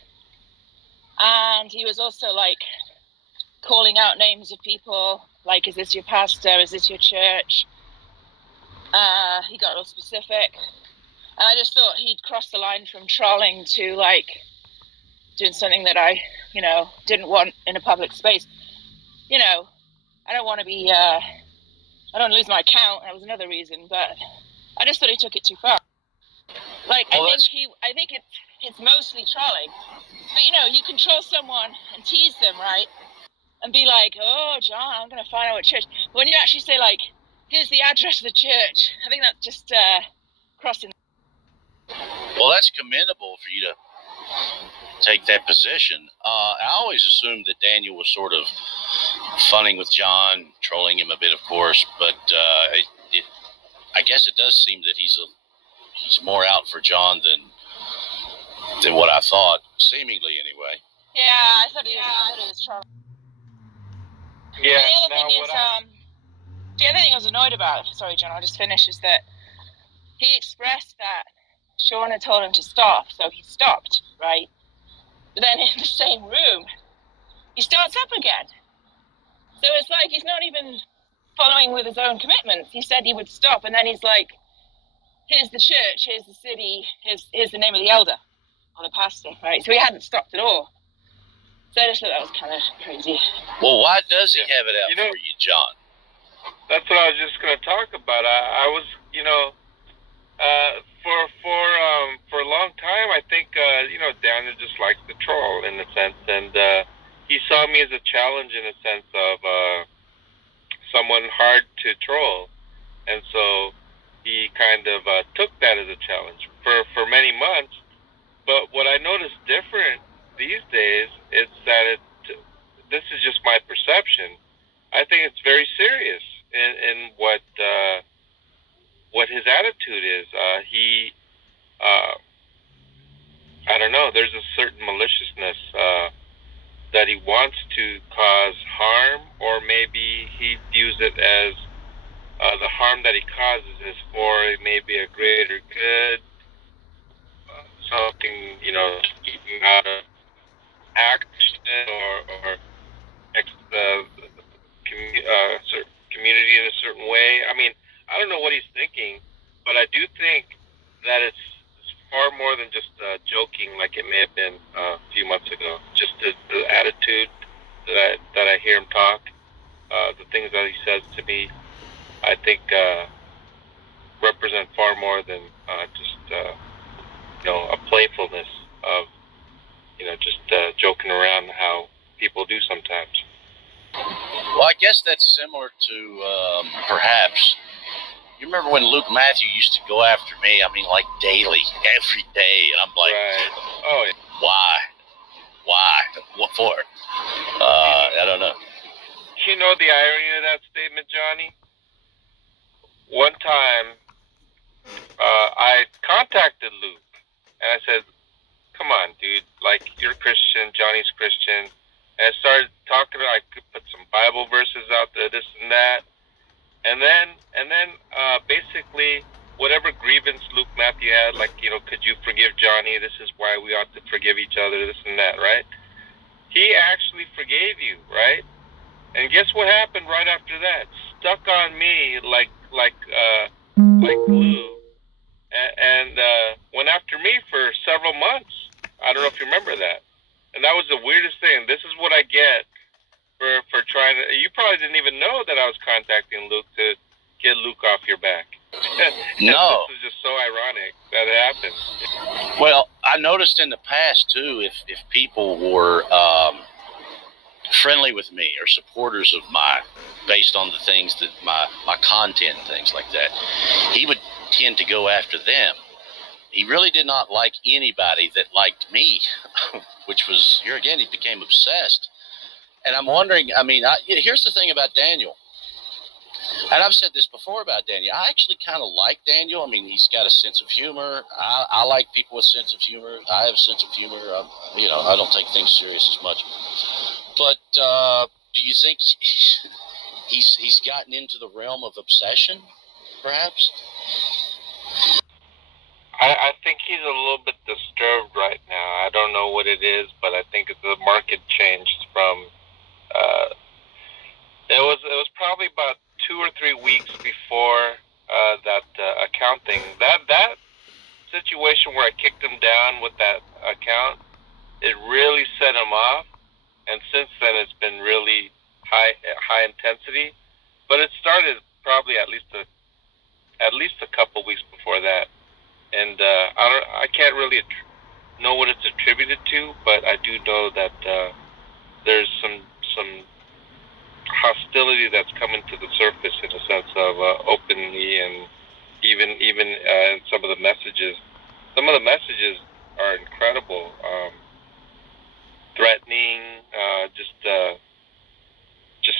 And he was also like calling out names of people, like, is this your pastor? Is this your church? He got all specific. And I just thought he'd crossed the line from trolling to like doing something that I, didn't want in a public space. I don't want to be, I don't lose my account. That was another reason, but I just thought he took it too far. Like, I think it's mostly trolling. But, you can troll someone and tease them, right? And be like, oh, John, I'm going to find out what church. But when you actually say, like, here's the address of the church, I think that's just crossing. Well, that's commendable for you to take that position. I always assumed that Daniel was sort of funning with John, trolling him a bit, of course, but I guess it does seem that he's more out for John than what I thought, seemingly anyway. Yeah, I thought he was trolling. Yeah. The other thing I was annoyed about, sorry, John, I'll just finish, is that he expressed that Sean had told him to stop, so he stopped, right? But then in the same room, he starts up again. So it's like he's not even following with his own commitments. He said he would stop, and then he's like, here's the church, here's the city, here's the name of the elder, or the pastor, right? So he hadn't stopped at all. So I just thought that was kind of crazy. Well, why does he have it out for you, John? That's what I was just going to talk about. I was, for a long time, I think, Daniel just likes to troll in a sense, and he saw me as a challenge in a sense of someone hard to troll, and so he kind of took that as a challenge for many months. But what I noticed different these days is that this is just my perception. I think it's very serious in what his attitude is. I don't know, there's a certain maliciousness that he wants to cause harm, or maybe he views it as the harm that he causes is for maybe a greater good, something, keeping out of action or community in a certain way. I mean, I don't know what he's thinking, but I do think that it's far more than just joking like it may have been a few months ago. Just the attitude that I hear him talk, the things that he says to me, I think represent far more than just a playfulness of just joking around how people do sometimes. Well, I guess that's similar to perhaps. You remember when Luke Matthew used to go after me? I mean, like daily, every day, and I'm like, right. Oh, yeah. Why? What for? I don't know. You know the irony of that statement, Johnny? One time, I contacted Luke, and I said, come on, dude, like, you're a Christian, Johnny's Christian, and I started talking about, I could put some Bible verses out there, this and that, and then basically, whatever grievance Luke Matthew had, like, could you forgive Johnny, this is why we ought to forgive each other, this and that, right? He actually forgave you, right? And guess what happened right after that? Stuck on me like glue, and went after me for several months. I don't know if you remember that. And that was the weirdest thing. This is what I get for trying to. You probably didn't even know that I was contacting Luke to get Luke off your back. No. This is just so ironic that it happened. Well, I noticed in the past too, if people were friendly with me or supporters of mine based on the things that my content and things like that, he would tend to go after them. He really did not like anybody that liked me, which was, here again, he became obsessed. And I'm wondering, I mean, here's the thing about Daniel. And I've said this before about Daniel. I actually kind of like Daniel. I mean, he's got a sense of humor. I like people with sense of humor. I have a sense of humor. I don't take things serious as much. But do you think he's gotten into the realm of obsession, perhaps? I think he's a little bit disturbed right now. I don't know what it is, but I think the market changed from. It was probably about 2 or 3 weeks before that accounting. That situation where I kicked him down with that account, it really set him off. And since then, it's been really high intensity. But it started probably at least a couple weeks before that. And I can't really know what it's attributed to, but I do know that there's some hostility that's coming to the surface in the sense of openly, and even in some of the messages. Some of the messages are incredible, threatening, just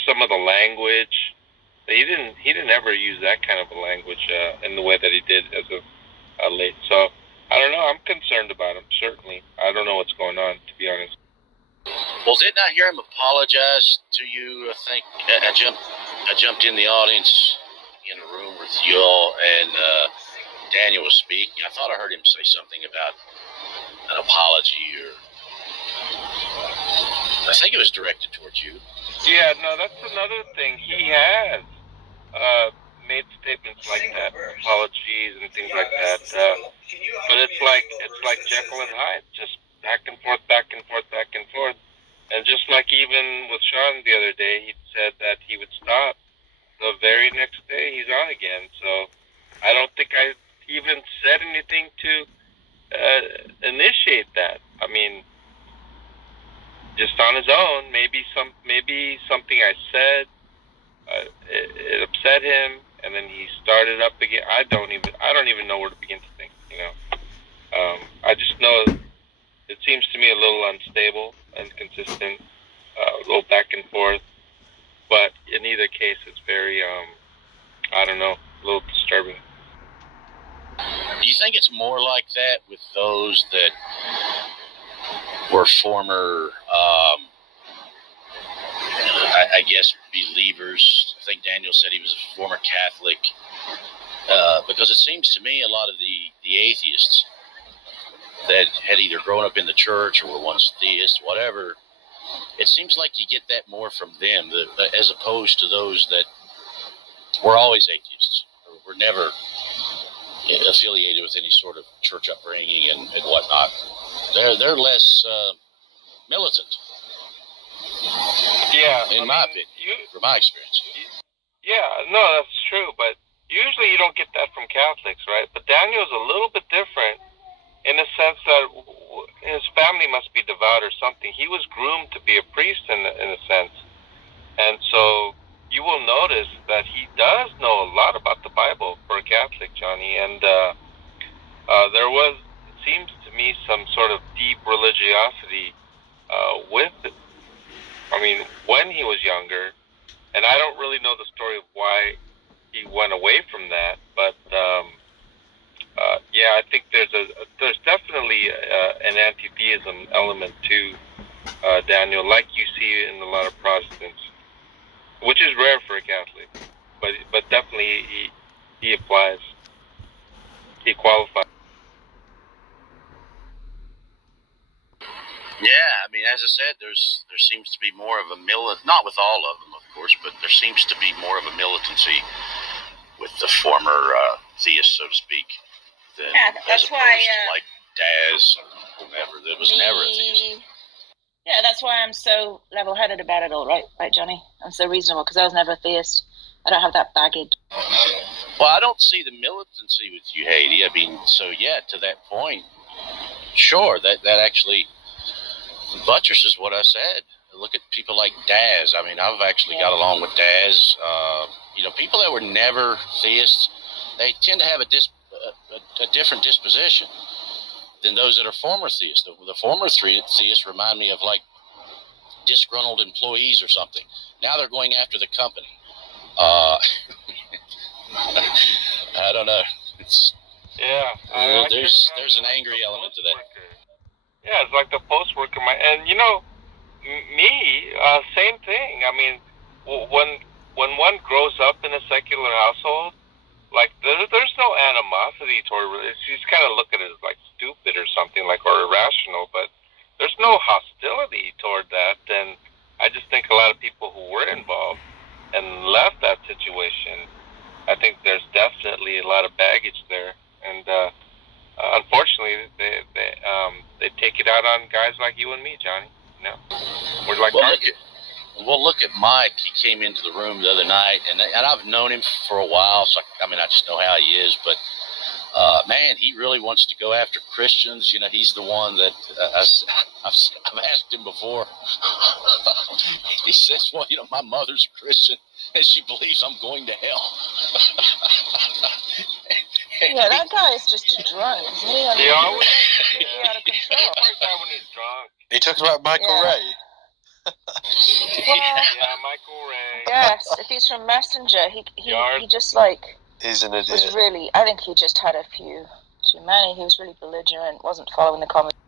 some of the language. He didn't ever use that kind of a language in the way that he did as of late. So I don't know. I'm concerned about him. Certainly, I don't know what's going on, to be honest. Well, didn't I hear him apologize to you? I think I jumped in the audience in a room with you all, and Daniel was speaking. I thought I heard him say something about an apology, or I think it was directed towards you. Yeah, no, that's another thing. He has made statements like that, apologies and things like that. But it's like Jekyll and Hyde, just back and forth, back and forth, back and forth. And just like even with Sean the other day, he said that he would stop. The very next day, he's on again. So I don't think I even said anything to initiate that. I mean, just on his own, maybe something I said it upset him, and then he started up again. I don't even know where to begin to think. I just know it seems to me a little unstable, inconsistent, a little back and forth. But in either case, it's very I don't know, a little disturbing. Do you think it's more like that with those that were former, I guess, believers? I think Daniel said he was a former Catholic, because it seems to me a lot of the atheists that had either grown up in the church or were once theists, whatever, it seems like you get that more from them as opposed to those that were always atheists, or were never affiliated with any sort of church upbringing and whatnot. They're less militant. Yeah, in my opinion, from my experience. Yeah, no, that's true. But usually you don't get that from Catholics, right? But Daniel's a little bit different in the sense that his family must be devout or something. He was groomed to be a priest in a sense, and so you will notice that he does know a lot about the Bible for a Catholic, Johnny. And there was, it seems to me, some sort of deep religiosity with it. I mean, when he was younger, and I don't really know the story of why he went away from that, but yeah, I think there's definitely an anti-theism element to Daniel, like you see in a lot of Protestants, which is rare for a Catholic, but definitely he applies, he qualifies. Yeah, I mean, as I said, there seems to be more of a not with all of them, of course, but there seems to be more of a militancy with the former theists, so to speak, than that's as opposed why to like Daz or whomever. There was never a theist. Yeah, that's why I'm so level-headed about it all, right, Johnny? I'm so reasonable, because I was never a theist. I don't have that baggage. Well, I don't see the militancy with you, Haiti. I mean, so yeah, to that point, sure, that actually buttresses what I said. Look at people like Daz. I mean, I've actually got along with Daz. People that were never theists, they tend to have a different disposition than those that are former theists. The former theists remind me of like disgruntled employees or something. Now they're going after the company. I don't know. There's an angry element to that. Yeah, it's like the post worker. And same thing. I mean, when one grows up in a secular household, like there's no animosity toward religion. You just kind of look at it as like stupid or something, like, or irrational, but there's no hostility toward that. And I just think a lot of people who were involved and left that situation, I think there's definitely a lot of baggage there, and unfortunately, they take it out on guys like you and me, Johnny. We're like targets. Look at Mike. He came into the room the other night, and I've known him for a while, so I just know how he is. But man, he really wants to go after Christians. He's the one that I've asked him before. He says, "Well, my mother's a Christian, and she believes I'm going to hell." Yeah, that guy is just a drunk, isn't he? He always out of control. when he's drunk. He talks about Michael Ray. Yeah, Michael Ray. Yes, if he's from Messenger, he just he's an idiot. was really. I think he just had a few too many. He was really belligerent, wasn't following the conversation.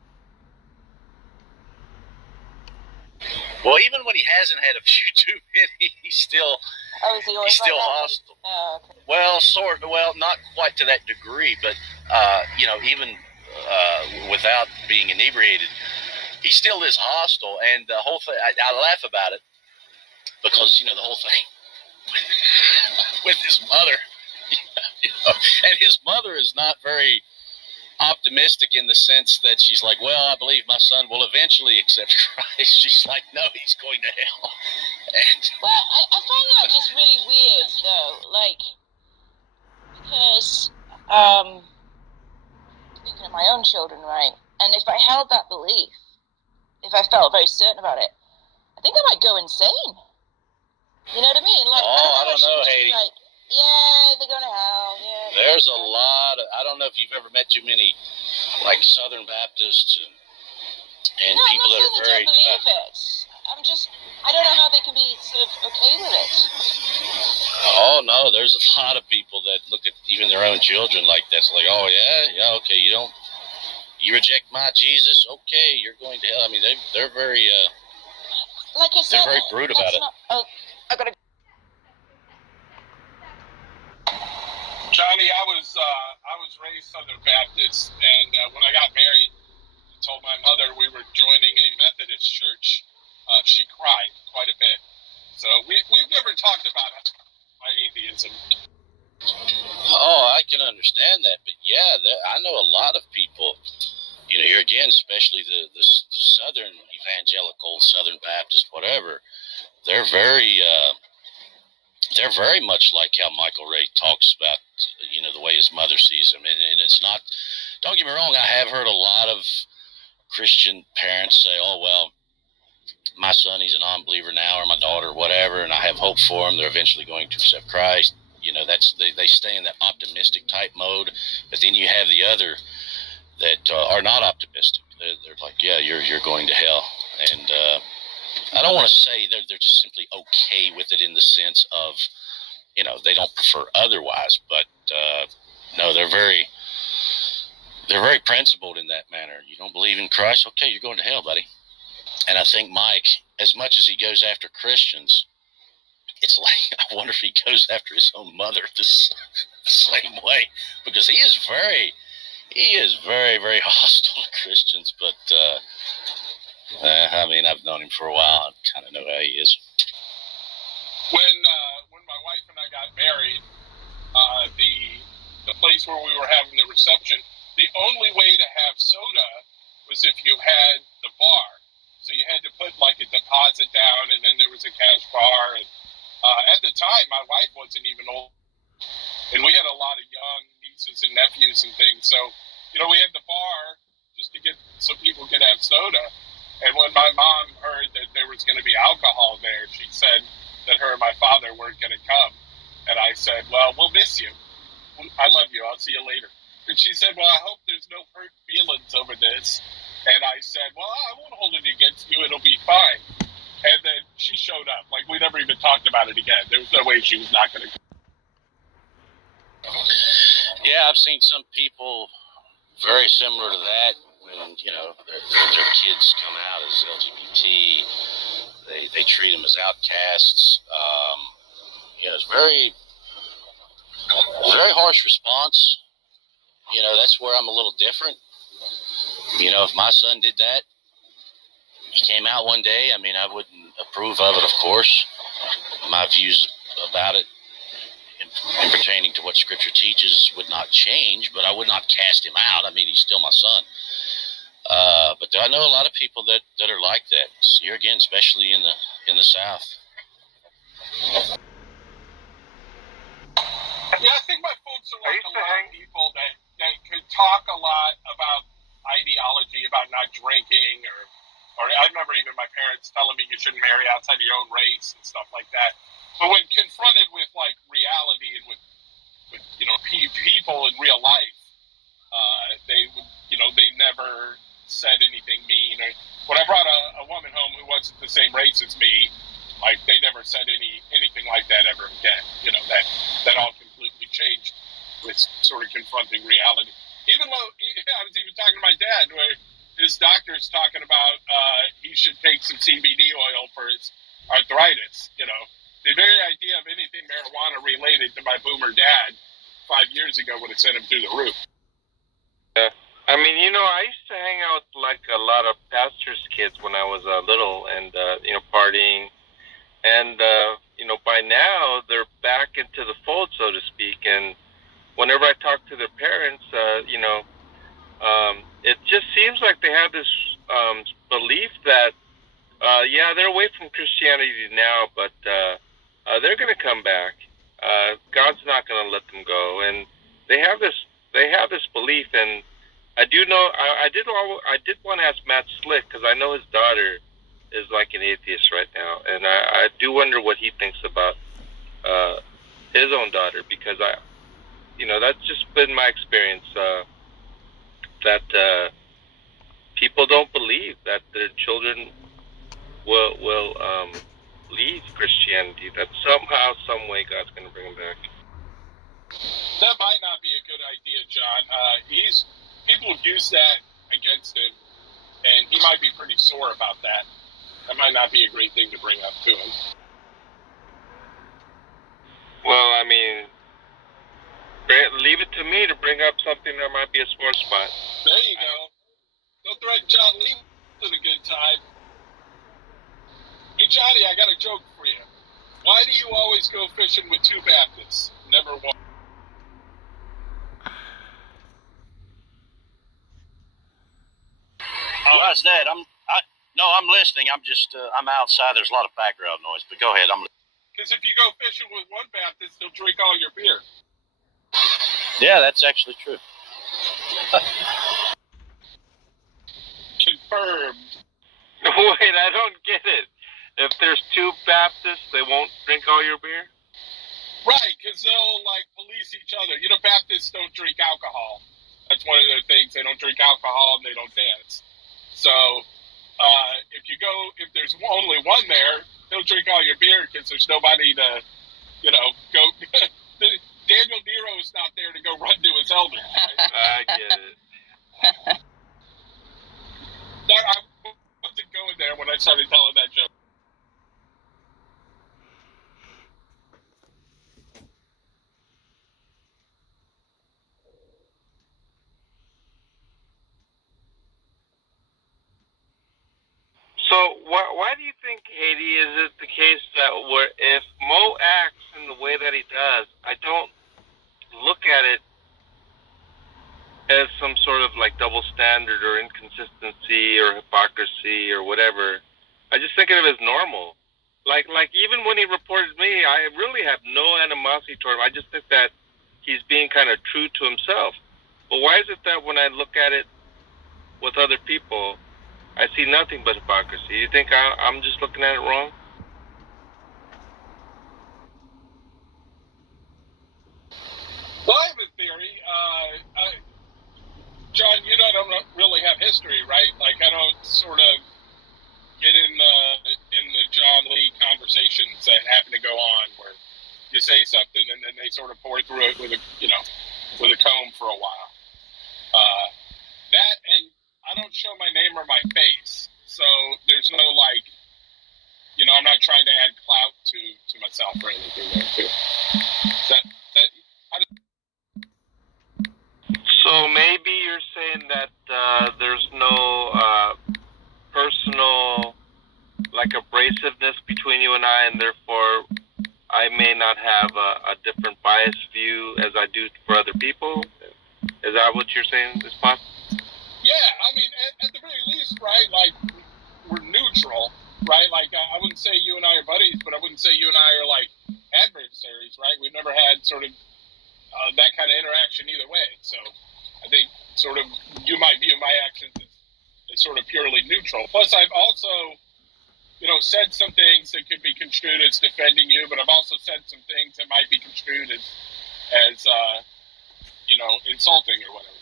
Well, even when he hasn't had a few too many, he's still hostile. Oh, okay. Well, not quite to that degree, but even without being inebriated, he still is hostile. And the whole thing, I laugh about it because the whole thing with his mother, and his mother is not very optimistic in the sense that she's like, well, I believe my son will eventually accept Christ. She's like, no, he's going to hell. And well, I find that just really weird, though, because thinking of my own children, right? And if I held that belief, if I felt very certain about it, I think I might go insane. You know what I mean? I don't know, Haiti. Yeah, they're going to hell. Yeah. There's a lot of, I don't know if you've ever met too many, Southern Baptists and people that are very. I don't believe it. I don't know how they can be sort of okay with it. Oh, no, there's a lot of people that look at even their own children like that. It's like, oh, yeah, okay, you reject my Jesus, okay, you're going to hell. I mean, they're very, like I said, they're very brute about it. I gotta. Johnny, I was raised Southern Baptist, and when I got married, I told my mother we were joining a Methodist church. She cried quite a bit. So we've never talked about my atheism. Oh, I can understand that, but yeah, I know a lot of people. Here again, especially the Southern evangelical, Southern Baptist, whatever. They're very much like how Michael Ray talks about, the way his mother sees him. And it's not, don't get me wrong, I have heard a lot of Christian parents say, oh, well, my son, he's a non-believer now, or my daughter, whatever, and I have hope for him. They're eventually going to accept Christ. They stay in that optimistic type mode. But then you have the other that are not optimistic. They're like, yeah, you're going to hell. And I don't want to say they're just simply okay with it in the sense of, they don't prefer otherwise, but no, they're very principled in that manner. You don't believe in Christ? Okay, you're going to hell, buddy. And I think Mike, as much as he goes after Christians, it's like, I wonder if he goes after his own mother the same way, because he is very, very hostile to Christians. But I've known him for a while. I kind of know how he is. When my wife and I got married, the place where we were having the reception, the only way to have soda was if you had the bar. So you had to put a deposit down, and then there was a cash bar. And at the time, my wife wasn't even old, and we had a lot of young nieces and nephews and things. So we had the bar to just to get so people could have soda. And when my mom heard that there was going to be alcohol there, she said that her and my father weren't going to come. And I said, well, we'll miss you. I love you. I'll see you later. And she said, well, I hope there's no hurt feelings over this. And I said, well, I won't hold it against you. It'll be fine. And then she showed up. Like, we never even talked about it again. There was no way she was not going to come. Yeah, I've seen some people very similar to that when, you know, their kids come out as LGBT. They treat them as outcasts. You know, it's a very harsh response. You know, that's where I'm a little different. You know, if my son did that, he came out one day, I mean, I wouldn't approve of it, of course. My views about it in pertaining to what Scripture teaches would not change, but I would not cast him out. I mean, he's still my son. But I know a lot of people that are like that. Here again, especially in the South. Yeah, I think my folks are like a lot of people that could talk a lot about ideology, about not drinking, or I remember even my parents telling me you shouldn't marry outside of your own race and stuff like that. But when confronted with like reality and with you know people in real life, they would, you know, they never said anything mean. Or when I brought a woman home who wasn't the same race as me, like they never said anything like that ever again. You know, that all completely changed with sort of confronting reality. Even though I was even talking to my dad, where his doctor's talking about he should take some CBD oil for his arthritis. You know, the very idea of anything marijuana related to my boomer dad 5 years ago would have sent him through the roof. Yeah. I mean, you know, I used to hang out with, like, a lot of pastors' kids when I was little and, you know, partying. And, you know, by now, they're back into the fold, so to speak. And whenever I talk to their parents, you know, it just seems like they have this belief that, yeah, they're away from Christianity now, but they're going to come back. God's not going to let them go. And they have this belief. And I do know, I did want to ask Matt Slick, because I know his daughter is like an atheist right now, and I do wonder what he thinks about his own daughter, because you know, that's just been my experience, that people don't believe that their children will leave Christianity, that somehow, some way, God's going to bring them back. That might not be a good idea, John. People have used that against him, and he might be pretty sore about that. That might not be a great thing to bring up to him. Well, I mean, leave it to me to bring up something that might be a sore spot. There you go. Don't threaten John Lee with a good time. Hey, Johnny, I got a joke for you. Why do you always go fishing with two Baptists? Never one. Why's that? I'm listening. I'm outside. There's a lot of background noise, but go ahead. Because if you go fishing with one Baptist, they'll drink all your beer. Yeah, that's actually true. Confirmed. Wait, I don't get it. If there's two Baptists, they won't drink all your beer? Right, because they'll, like, police each other. You know, Baptists don't drink alcohol. That's one of their things. They don't drink alcohol and they don't dance. So, if there's only one there, he'll drink all your beer because there's nobody to, you know, go. Daniel Nero's not there to go run to his elders. Right? I get it. I wasn't going there when I started telling that joke. So why do you think, Haiti, is it the case that if Mo acts in the way that he does, I don't look at it as some sort of like double standard or inconsistency or hypocrisy or whatever. I just think of it as normal. Like even when he reported me, I really have no animosity toward him. I just think that he's being kind of true to himself. But why is it that when I look at it with other people, I see nothing but hypocrisy. You think I'm just looking at it wrong? Well, I have a theory. John, you don't really have history, right? Like, I don't sort of get in the John Lee conversations that happen to go on where you say something and then they sort of pour through it with a comb for a while. That, and I don't show my name or my face, so there's no I'm not trying to add clout to myself or anything there too. So maybe you're saying that there's no personal abrasiveness between you and I, and therefore I may not have a different biased view as I do for other people. Is that what you're saying is possible? Yeah, I mean, at the very least, right? Like, we're neutral, right? Like, I wouldn't say you and I are buddies, but I wouldn't say you and I are like adversaries, right? We've never had sort of that kind of interaction either way. So I think sort of you might view my actions as sort of purely neutral. Plus, I've also, said some things that could be construed as defending you, but I've also said some things that might be construed as insulting or whatever.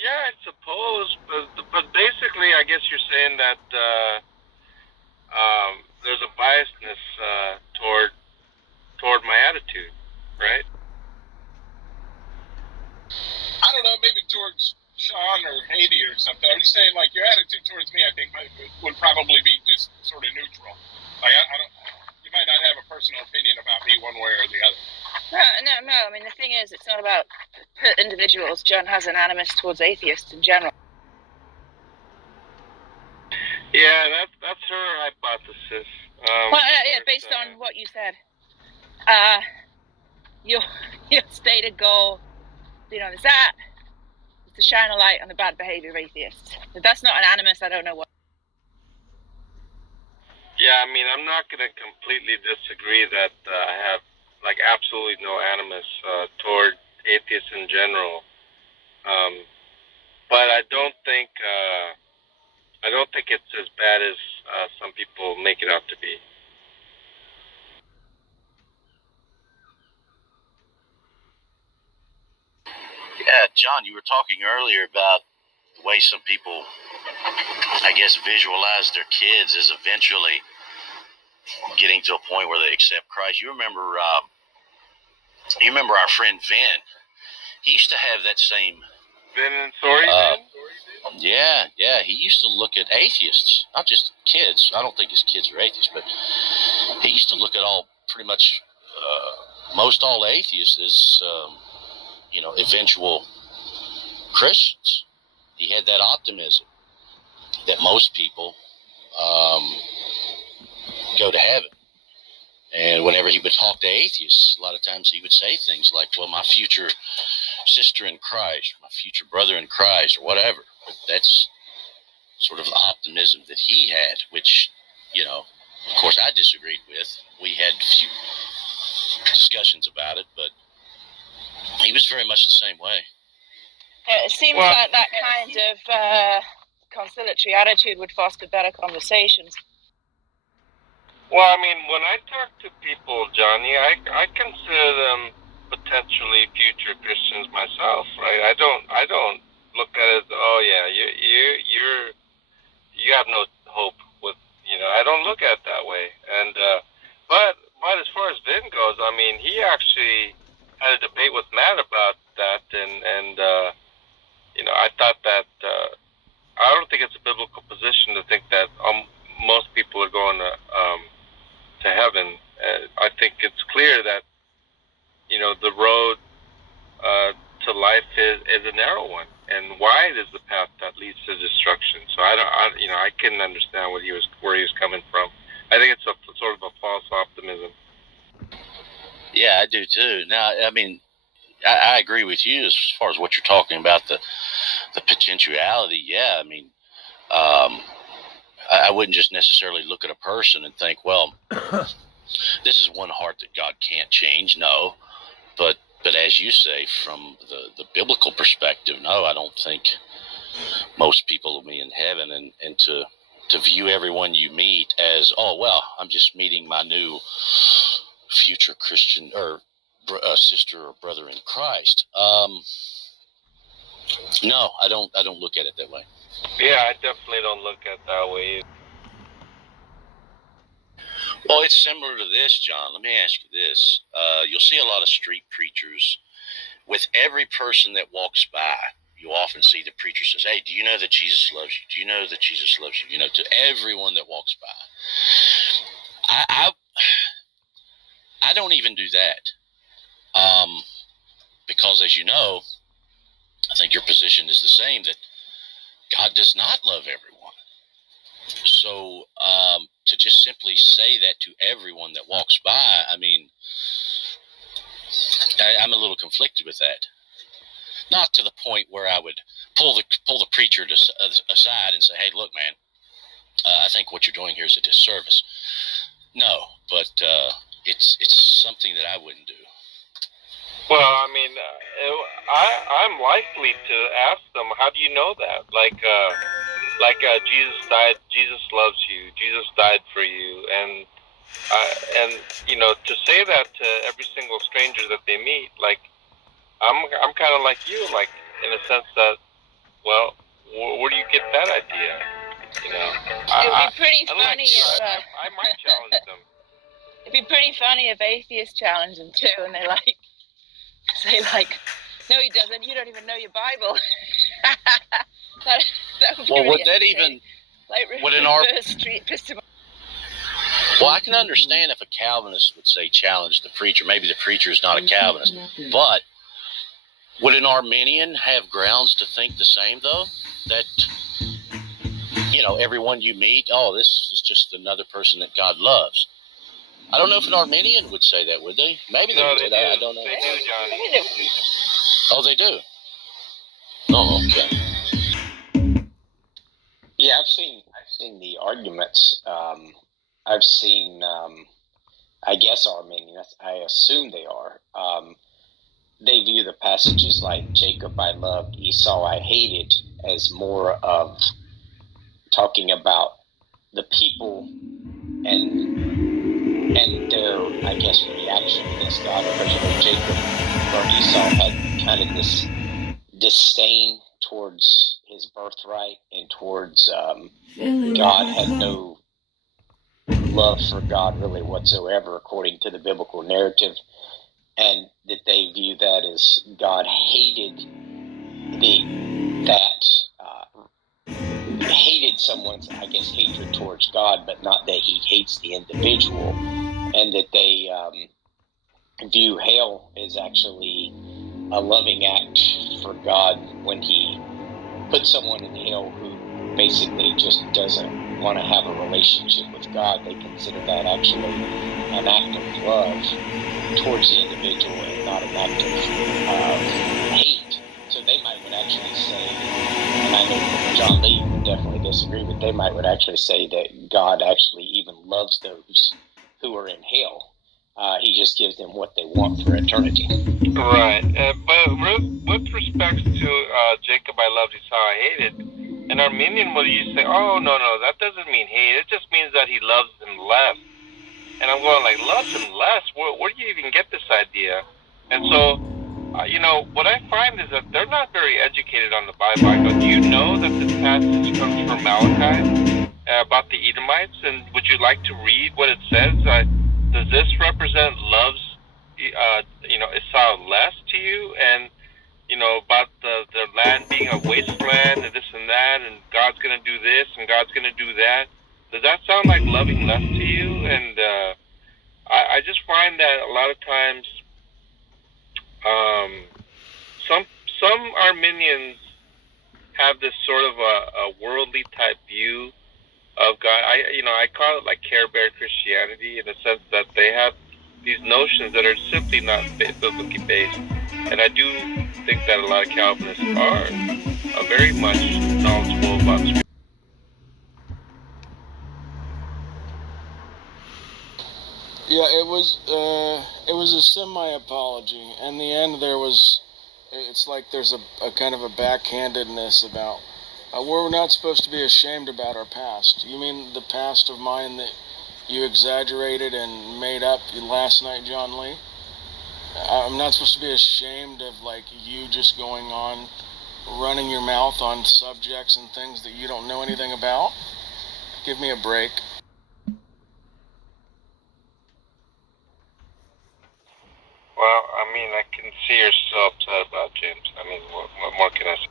Yeah, I suppose, but basically, I guess you're saying that there's a biasness toward my attitude, right? I don't know, maybe towards Sean or Haiti or something. I'm just saying, like, your attitude towards me, I think, would probably be just sort of neutral. Like, I don't. You might not have a personal opinion about me one way or the other. No. I mean, the thing is, it's not about individuals. John has an animus towards atheists in general. Yeah, that's her hypothesis. Based on what you said. Your stated goal, is that to shine a light on the bad behavior of atheists. If that's not an animus, I don't know what. Yeah, I mean, I'm not going to completely disagree that I have absolutely no animus toward atheists in general, but I don't think it's as bad as some people make it out to be. Yeah, John, you were talking earlier about the way some people, I guess, visualize their kids as eventually getting to a point where they accept Christ. You remember our friend Vin? He used to have that same. Vin and Sorry, Vin? Yeah. He used to look at atheists, not just kids. I don't think his kids are atheists, but he used to look at pretty much most all atheists as, eventual Christians. He had that optimism that most people go to heaven. And whenever he would talk to atheists, a lot of times he would say things like, well, my future sister in Christ, my future brother in Christ, or whatever. But that's sort of the optimism that he had, which, of course I disagreed with. We had a few discussions about it, but he was very much the same way. It seems like that kind of conciliatory attitude would foster better conversations. Well, I mean, when I talk to people, Johnny, I consider them potentially future Christians myself, right? I don't look at it as, oh yeah, you have no hope with, I don't look at it that way. And but as far as Vin goes, I mean, he actually had a debate with Matt about that, and I thought that I don't think it's a biblical position to think that most people are going to heaven. I think it's clear that the road to life is a narrow one, and wide is the path that leads to destruction. So I couldn't understand where he was coming from. I think it's a sort of a false optimism. Yeah, I do too. Now, I mean, I agree with you as far as what you're talking about, the potentiality. Yeah, I mean, I wouldn't just necessarily look at a person and think, well, this is one heart that God can't change. No, but as you say, from the biblical perspective, no, I don't think most people will be in heaven, and to view everyone you meet as, oh, well, I'm just meeting my new future Christian or sister or brother in Christ. No, I don't look at it that way. Yeah, I definitely don't look at it that way. Well, it's similar to this, John. Let me ask you this. You'll see a lot of street preachers. With every person that walks by, you often see the preacher says, hey, do you know that Jesus loves you? Do you know that Jesus loves you? You know, to everyone that walks by. I don't even do that. Because as you know, I think your position is the same, that God does not love everyone. So to just simply say that to everyone that walks by, I mean, I'm a little conflicted with that. Not to the point where I would pull the preacher aside and say, hey, look, man, I think what you're doing here is a disservice. No, but it's something that I wouldn't do. Well, I mean, I'm likely to ask them, how do you know that? Like Jesus died, Jesus loves you, Jesus died for you, and you know, to say that to every single stranger that they meet, like, I'm kind of like you, like, in a sense that, well, where do you get that idea? You know, It would be pretty funny like you, if I might challenge them. it'd be pretty funny if atheists challenge them too, and they say no, he doesn't. You don't even know your Bible. that would Well, really would that even would an Well, I can understand if a Calvinist would say challenge the preacher. Maybe the preacher is not a Calvinist, but would an Arminian have grounds to think the same, though? That, you know, everyone you meet, oh, this is just another person that God loves. I don't know if an Arminian would say that, would they? Maybe they would. I don't know. They do, Johnny. Oh, they do? Oh, okay. Yeah, I've seen the arguments. I've seen, I guess, Arminians. I assume they are. They view the passages like Jacob I loved, Esau I hated, as more of talking about the people and their, I guess, reaction against God. Originally, Jacob or Esau had kind of this disdain towards his birthright and towards God, had no love for God really whatsoever, according to the biblical narrative, and that they view that as God hated hated someone's, I guess, hatred towards God, but not that he hates the individual, and that they view hell as actually a loving act for God when he puts someone in hell who basically just doesn't want to have a relationship with God. They consider that actually an act of love towards the individual and not an act of hate. So they might would actually say, and I know John Lee would definitely disagree, but they would actually say that God actually even loves those who are in hell. He just gives them what they want for eternity. Right. But with respect to Jacob I loved, Esau I hated, an Arminian will you say, oh, no, that doesn't mean hate. It just means that he loves him less. And I'm going like, loves him less? Where do you even get this idea? And so, you know, what I find is that they're not very educated on the Bible. I go, do you know that this passage comes from Malachi about the Edomites? And would you like to read what it says? Does this represent loves, you know, Esau less to you? And, you know, about the land being a wasteland and this and that, and God's going to do this and God's going to do that. Does that sound like loving less to you? And I just find that a lot of times some Arminians have this sort of a worldly type view of God. I call it like Care Bear Christianity, in the sense that they have these notions that are simply not biblically based. And I do think that a lot of Calvinists are very much knowledgeable about Scripture. Yeah, it was a semi-apology. In the end, it's like there's a kind of a backhandedness about, we're not supposed to be ashamed about our past. You mean the past of mine that you exaggerated and made up last night, John Lee? I'm not supposed to be ashamed of, like, you just going on, running your mouth on subjects and things that you don't know anything about? Give me a break. Well, I mean, I can see you're so upset about James. I mean, what more can I say?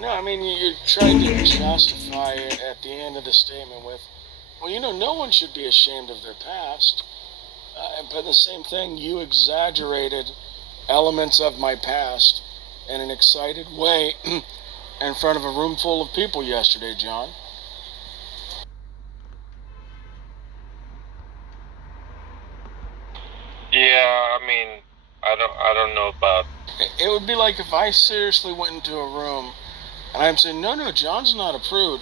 No, I mean, you're trying to justify it at the end of the statement with, well, no one should be ashamed of their past. But the same thing, you exaggerated elements of my past in an excited way in front of a room full of people yesterday, John. Yeah, I mean, I don't know about. It would be like if I seriously went into a room and I'm saying, no, John's not a prude.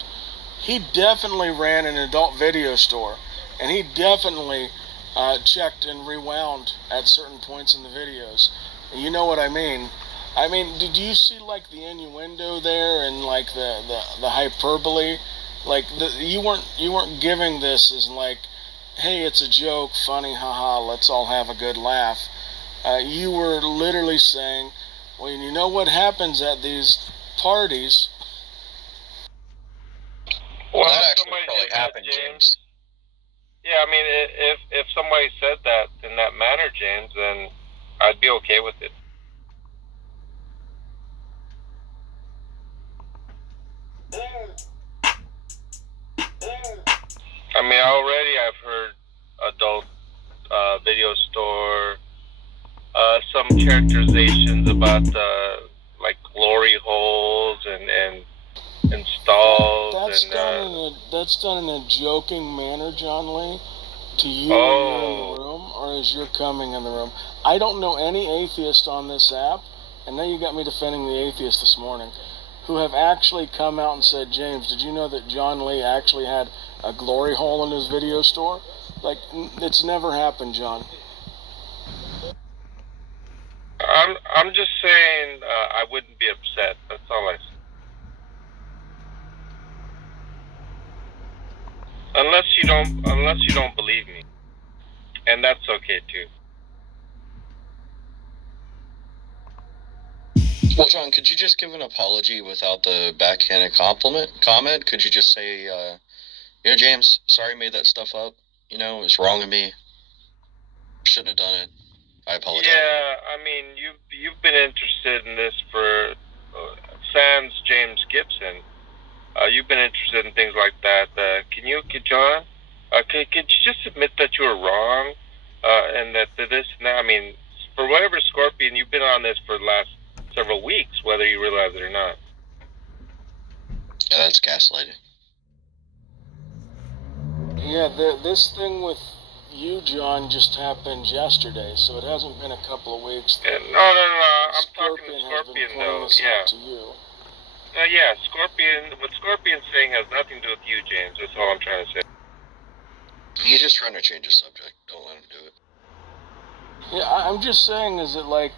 He definitely ran an adult video store, and he definitely checked and rewound at certain points in the videos. You know what I mean? I mean, did you see like the innuendo there and like the hyperbole? Like you weren't giving this as like, hey, it's a joke, funny, haha, let's all have a good laugh. You were literally saying, well, you know what happens at these parties? Well, that actually probably happened, James. Yeah, I mean, if somebody said that in that manner, James, then I'd be okay with it. I mean, already I've heard adult video store, some characterizations about like glory holes and stalls. That's done in a joking manner, John Lee, to you when you're in the room, or as you're coming in the room. I don't know any atheist on this app, and now you got me defending the atheist this morning, who have actually come out and said, James, did you know that John Lee actually had a glory hole in his video store? Like, it's never happened, John. I'm just saying I wouldn't be upset. That's all I say. Unless you don't believe me, and that's okay too. Well, John, could you just give an apology without the backhanded comment? Could you just say, James, sorry I made that stuff up. It was wrong of me. Shouldn't have done it. I apologize. Yeah, I mean, you've been interested in this for sans James Gibson. You've been interested in things like that. John, could you just admit that you were wrong, and that this and that? I mean, for whatever, Scorpion, you've been on this for the last several weeks, whether you realize it or not. Yeah, that's gaslighting. Yeah, this thing with you, John, just happened yesterday, so it hasn't been a couple of weeks. No. I'm talking to Scorpion, though. Yeah. To you. Yeah, Scorpion. What Scorpion's saying has nothing to do with you, James. That's all I'm trying to say. He's just trying to change the subject. Don't let him do it. Yeah, I'm just saying, is it like,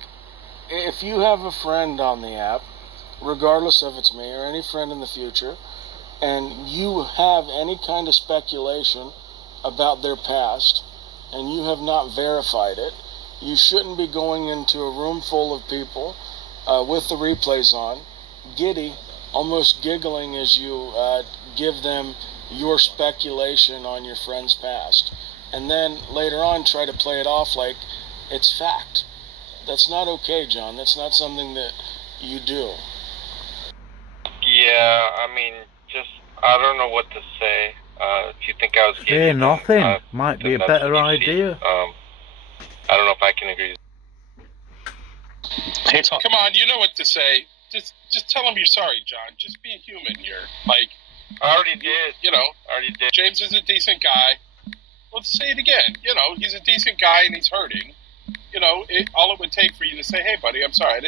if you have a friend on the app, regardless if it's me or any friend in the future, and you have any kind of speculation about their past, and you have not verified it, you shouldn't be going into a room full of people with the replays on, giddy, almost giggling as you give them your speculation on your friend's past, and then later on try to play it off like it's fact. That's not okay, John. That's not something that you do. Yeah, I mean, I don't know what to say. If you think I was giddy, Say nothing. Might be a better idea. I don't know if I can agree. Hey, come on, you know what to say. Just tell him you're sorry, John. Just be a human here. Like, I already did. I already did. James is a decent guy. Let's say it again. He's a decent guy and he's hurting. All it would take for you to say, hey, buddy, I'm sorry. I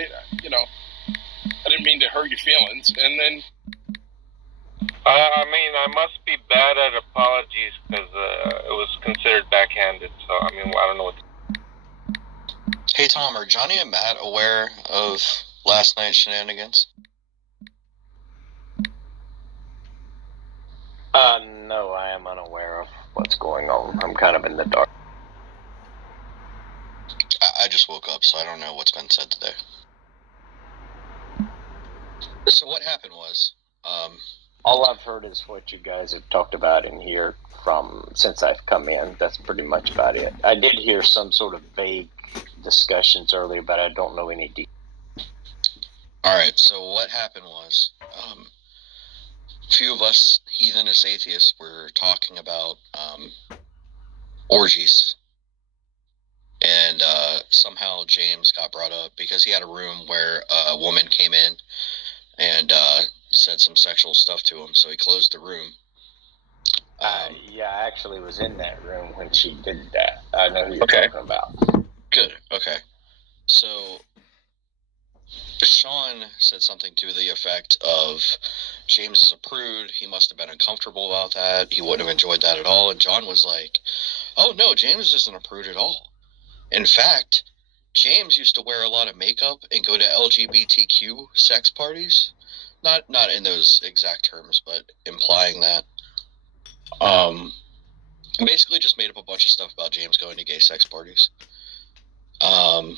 didn't mean to hurt your feelings. And then... I mean, I must be bad at apologies because it was considered backhanded. So, I mean, I don't know what. Hey, Tom, are Johnny and Matt aware of last night's shenanigans? No, I am unaware of what's going on. I'm kind of in the dark. I just woke up, so I don't know what's been said today. So what happened was, all I've heard is what you guys have talked about in here since I've come in. That's pretty much about it. I did hear some sort of vague discussions earlier, but I don't know any details. Alright, so what happened was, a few of us heathenist atheists were talking about orgies. And somehow James got brought up because he had a room where a woman came in and said some sexual stuff to him, so he closed the room. Yeah, I actually was in that room when she did that. I know who you're talking about. Good, okay. So, Sean said something to the effect of, James is a prude, he must have been uncomfortable about that, he wouldn't have enjoyed that at all, and John was like, oh no, James isn't a prude at all. In fact, James used to wear a lot of makeup and go to LGBTQ sex parties. Not in those exact terms, but implying that. And basically just made up a bunch of stuff about James going to gay sex parties. And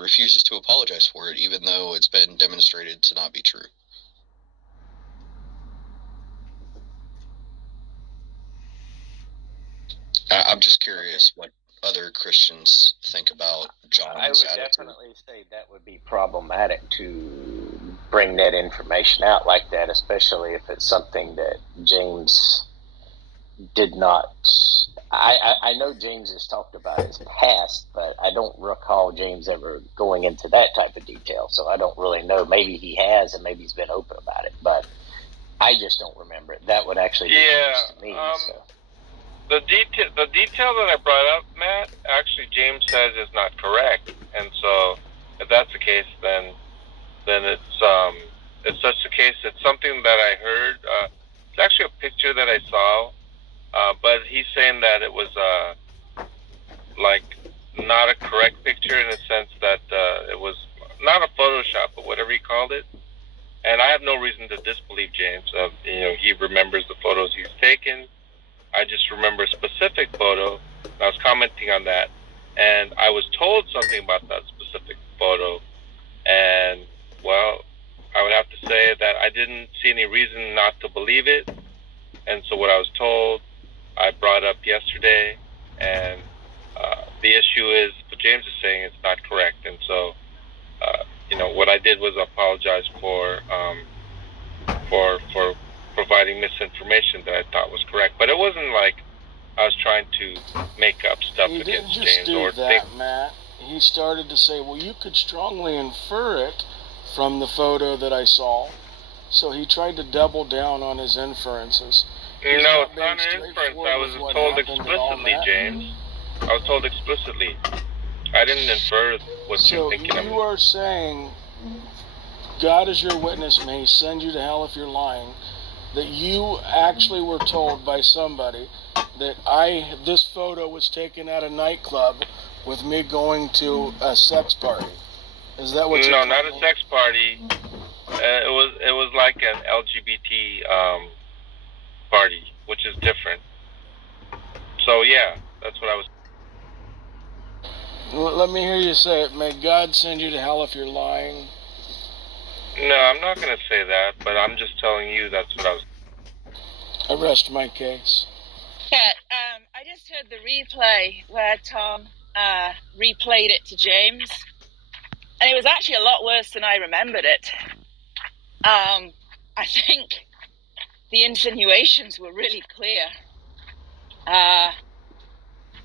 refuses to apologize for it, even though it's been demonstrated to not be true. I'm just curious what other Christians think about John's I would attitude. definitely say that would be problematic to bring that information out like that, especially if it's something that James did not. I know James has talked about his past, but I don't recall James ever going into that type of detail, so I don't really know. Maybe he has, and maybe he's been open about it, but I just don't remember it. That would actually be news to me. So. The detail that I brought up, Matt, actually James says is not correct, and so if that's the case, then it's such the case. It's something that I heard. It's actually a picture that I saw, but he's saying that it was like not a correct picture in the sense that it was not a Photoshop, but whatever he called it. And I have no reason to disbelieve James. He remembers the photos he's taken. I just remember a specific photo. I was commenting on that, and I was told something about that specific photo. And, well, I would have to say that I didn't see any reason not to believe it. And so what I was told, I brought up yesterday. And the issue is, what James is saying is not correct. And so, what I did was apologize for providing misinformation that I thought was correct, but it wasn't like I was trying to make up stuff He didn't against just James do or that, think. Matt. He started to say, well, you could strongly infer it from the photo that I saw. So he tried to double down on his inferences. No, it's not an inference. I was told explicitly, James. I was told explicitly. I didn't infer what you're thinking of. So you are saying, God is your witness, may he send you to hell if you're lying, that you actually were told by somebody that this photo was taken at a nightclub with me going to a sex party. Is that what you're No, saying? not a sex party. It was like an LGBT party, which is different. So yeah, that's what I was. Well, let me hear you say it. May God send you to hell if you're lying. No, I'm not going to say that, but I'm just telling you that's what I was. I rest my case. Yeah, I just heard the replay where Tom replayed it to James, and it was actually a lot worse than I remembered it. I think the insinuations were really clear,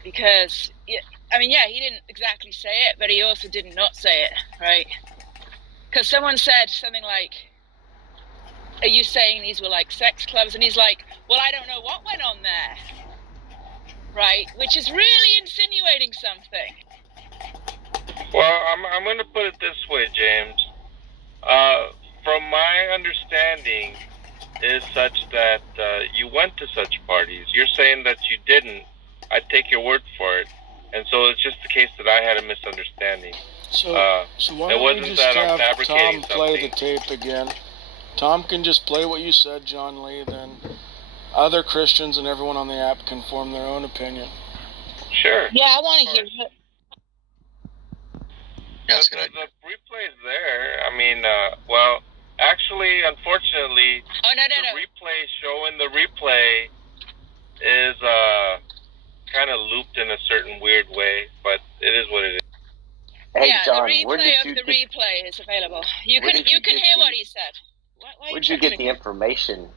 because, he didn't exactly say it, but he also did not say it, right? Because someone said something like, are you saying these were like sex clubs? And he's like, well, I don't know what went on there. Right? Which is really insinuating something. Well, I'm going to put it this way, James. From my understanding, is such that you went to such parties. You're saying that you didn't. I take your word for it. And so it's just the case that I had a misunderstanding. So why don't we just have Tom play the tape again? Tom can just play what you said, John Lee, then other Christians and everyone on the app can form their own opinion. Sure. Yeah, I want to hear it. That's good. The replay's there. I mean, well, actually, unfortunately, the replay showing the replay is kind of looped in a certain weird way, but it is what it is. Hey, yeah, John, the where replay did of the replay is available. You can hear what he said. Where'd you get the information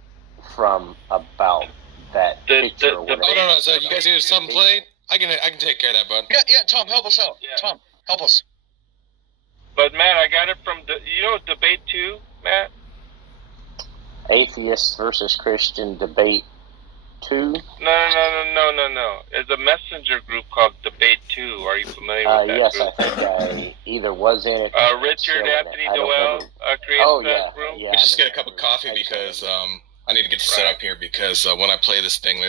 from about that picture or whatever? Hold on a second. You guys need something played? I can take care of that, bud. Yeah, Tom, help us out. Yeah. Tom, help us. But Matt, I got it from Debate 2, Matt. Atheist versus Christian Debate 2. No. It's a messenger group called Debate 2. Are you familiar with that yes, group? I think I either was in it. Richard Anthony Doyle created that room. Let me just get a cup of coffee because I need to get set up here because when I play this thing,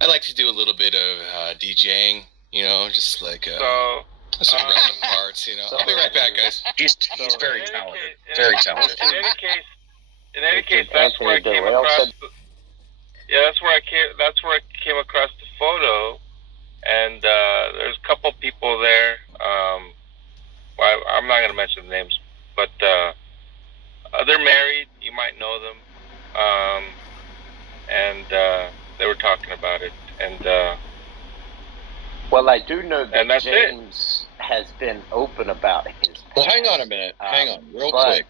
I like to do a little bit of DJing, just like some random parts, I'll be right back, guys. He's very talented. Very talented. In any case, that's where I came across. That's where I came across the photo, and there's a couple people there. Well, I'm not going to mention the names, but they're married. You might know them, and they were talking about it, and. Well, I do know that James has been open about his past. Well, hang on a minute. Hang on, real quick.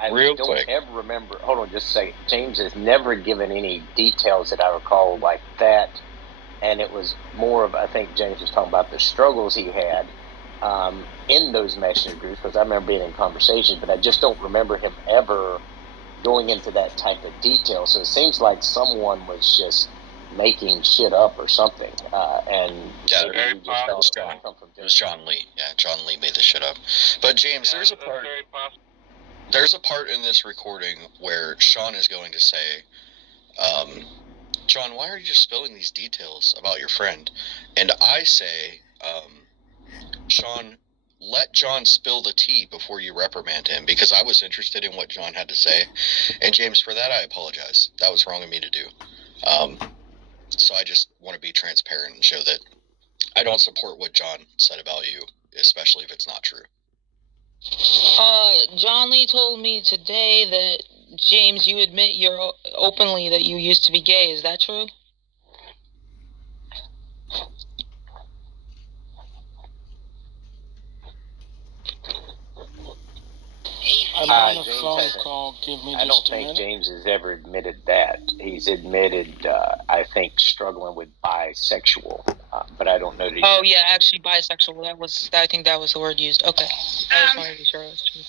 I don't ever remember. Hold on, just a second. James has never given any details that I recall like that, and it was more of, I think James was talking about the struggles he had in those messenger groups, because I remember being in conversations, but I just don't remember him ever going into that type of detail. So it seems like someone was just making shit up or something, and it was John Lee. Yeah, John Lee made this shit up. But James, there's a part in this recording where Sean is going to say, John, why are you just spilling these details about your friend? And I say, Sean, let John spill the tea before you reprimand him, because I was interested in what John had to say. And James, for that I apologize. That was wrong of me to do. So I just want to be transparent and show that I don't support what John said about you, especially if it's not true. John Lee told me today that, James, you admit openly that you used to be gay. Is that true? I'm on a phone call. Give me I don't think James has ever admitted that. He's admitted, I think, struggling with bisexual, but I don't know that. Oh yeah, actually bisexual. I think that was the word used. Okay. I just wanted to be sure it was true.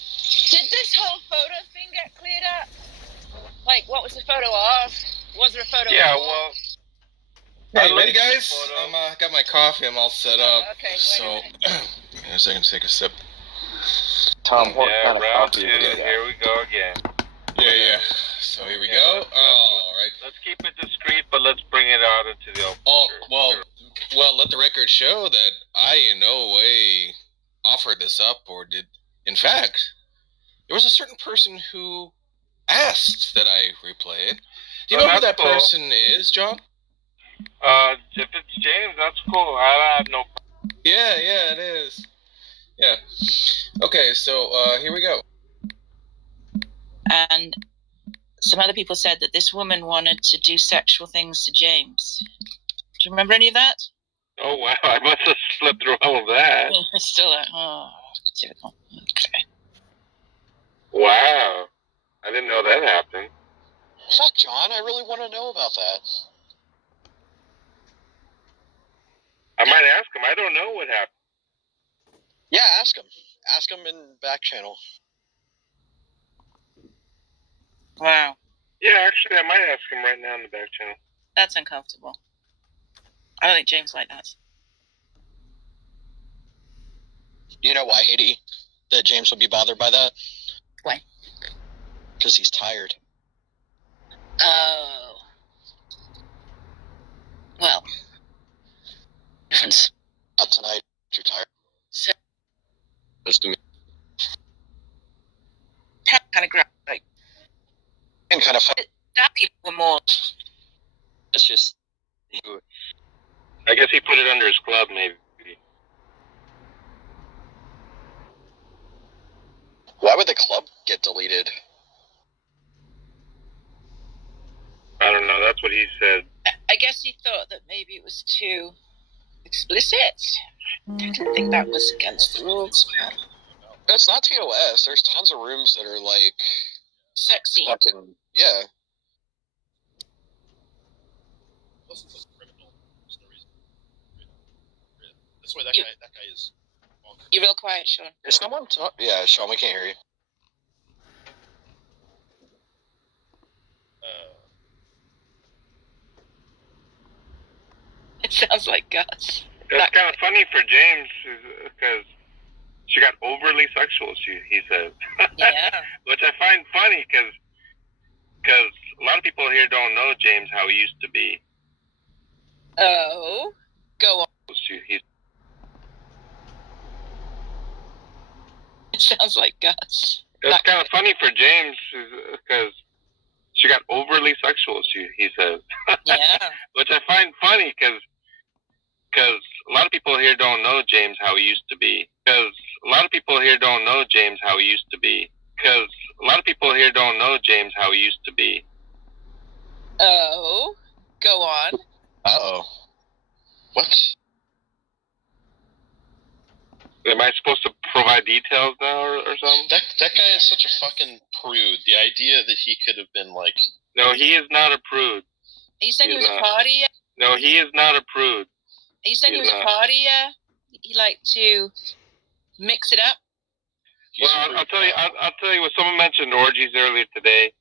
Did this whole photo thing get cleared up? Like, what was the photo of? Was there a photo? Yeah, of? well. Hey, ready, guys? I'm got my coffee. I'm all set up. Okay. So, in a second, take a sip. Tom, what kind of round coffee 2. do you got? Here we go again. Yeah. So here we go. All right. Let's keep it discreet, but let's bring it out into the open. Well, let the record show that I in no way offered this up or did. In fact, there was a certain person who asked that I replay it. Do you know who that person is, John? If it's James, that's cool. I have no. Yeah, it is. Yeah. Okay, so here we go. And some other people said that this woman wanted to do sexual things to James. Do you remember any of that? Oh, wow. I must have slipped through all of that. Still typical. Okay. Wow. I didn't know that happened. Fuck, John. I really want to know about that. I might ask him. I don't know what happened. Yeah, ask him. Ask him in back channel. Wow. Yeah, actually, I might ask him right now in the back channel. That's uncomfortable. I don't think James like that. You know why, Haiti? That James would be bothered by that? Why? Because he's tired. Oh. Well. Difference. Not tonight. Too tired. So, Just to me. kind of grab, like, And kind of. that people were more. It's just. I guess he put it under his club, maybe. Why would the club get deleted? I don't know. That's what he said. I guess he thought that maybe it was too explicit. I didn't think that was against the rules. It's not TOS. There's tons of rooms that are like sexy. Fucking, yeah. That's why that guy is. You're real quiet, Sean. Is someone yeah, Sean, we can't hear you. It sounds like Gus. It's kind of funny for James because she got overly sexual. He said. Yeah. Which I find funny because a lot of people here don't know James how he used to be. Oh, go on. It sounds like Gus. It's kind of funny for James because she got overly sexual. He says. Yeah. Which I find funny because a lot of people here don't know James how he used to be. Because a lot of people here don't know James how he used to be. Because a lot of people here don't know James how he used to be. Oh, go on. Uh-oh. What? Am I supposed to provide details now or something? That guy is such a fucking prude. The idea that he could have been like... No, he is not a prude. Are you saying he was a party? No, he is not a prude. Are you saying he was a party? He liked to mix it up? Well, I'll tell you. I'll tell you what. Someone mentioned orgies earlier today.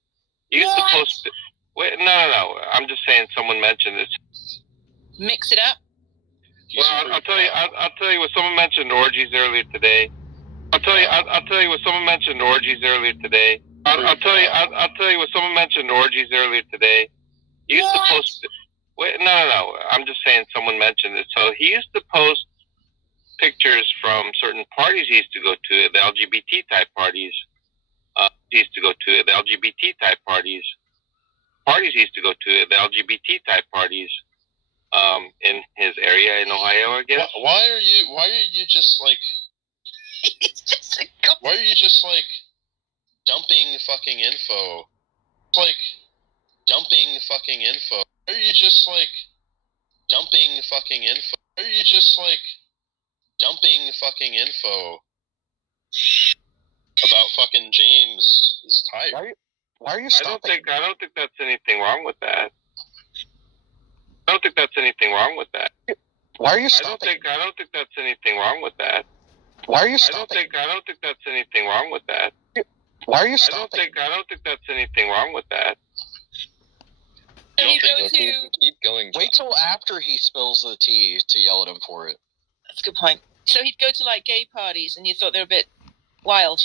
You used to post. Wait, no. I'm just saying. Someone mentioned this. Mix it up. Well, I'll tell you. I'll tell you what. Someone mentioned orgies earlier today. I'll tell you what. Someone mentioned orgies earlier today. I'll tell you what. Someone mentioned orgies earlier today. You used to post. Wait, no. I'm just saying. Someone mentioned it. So he used to post pictures from certain parties he used to go to, the LGBT type parties. He used to go to the LGBT type parties. Parties he used to go to, the LGBT type parties. In his area in Ohio, I guess. Why are you just like? He's just a why are you just like dumping fucking info? Like dumping fucking info. Why are you just like dumping fucking info? Why are you just like dumping fucking info about fucking James is tired? Why are you stopping? I don't think that's anything wrong with that. I don't think that's anything wrong with that. Why are you stopping? I don't think that's anything wrong with that. Why are you stopping? I don't think that's anything wrong with that. Why are you stopping? I don't think that's anything wrong with that. Keep going. Wait till after he spills the tea to yell at him for it. That's a good point. So he'd go to like gay parties, and you thought they were a bit wild.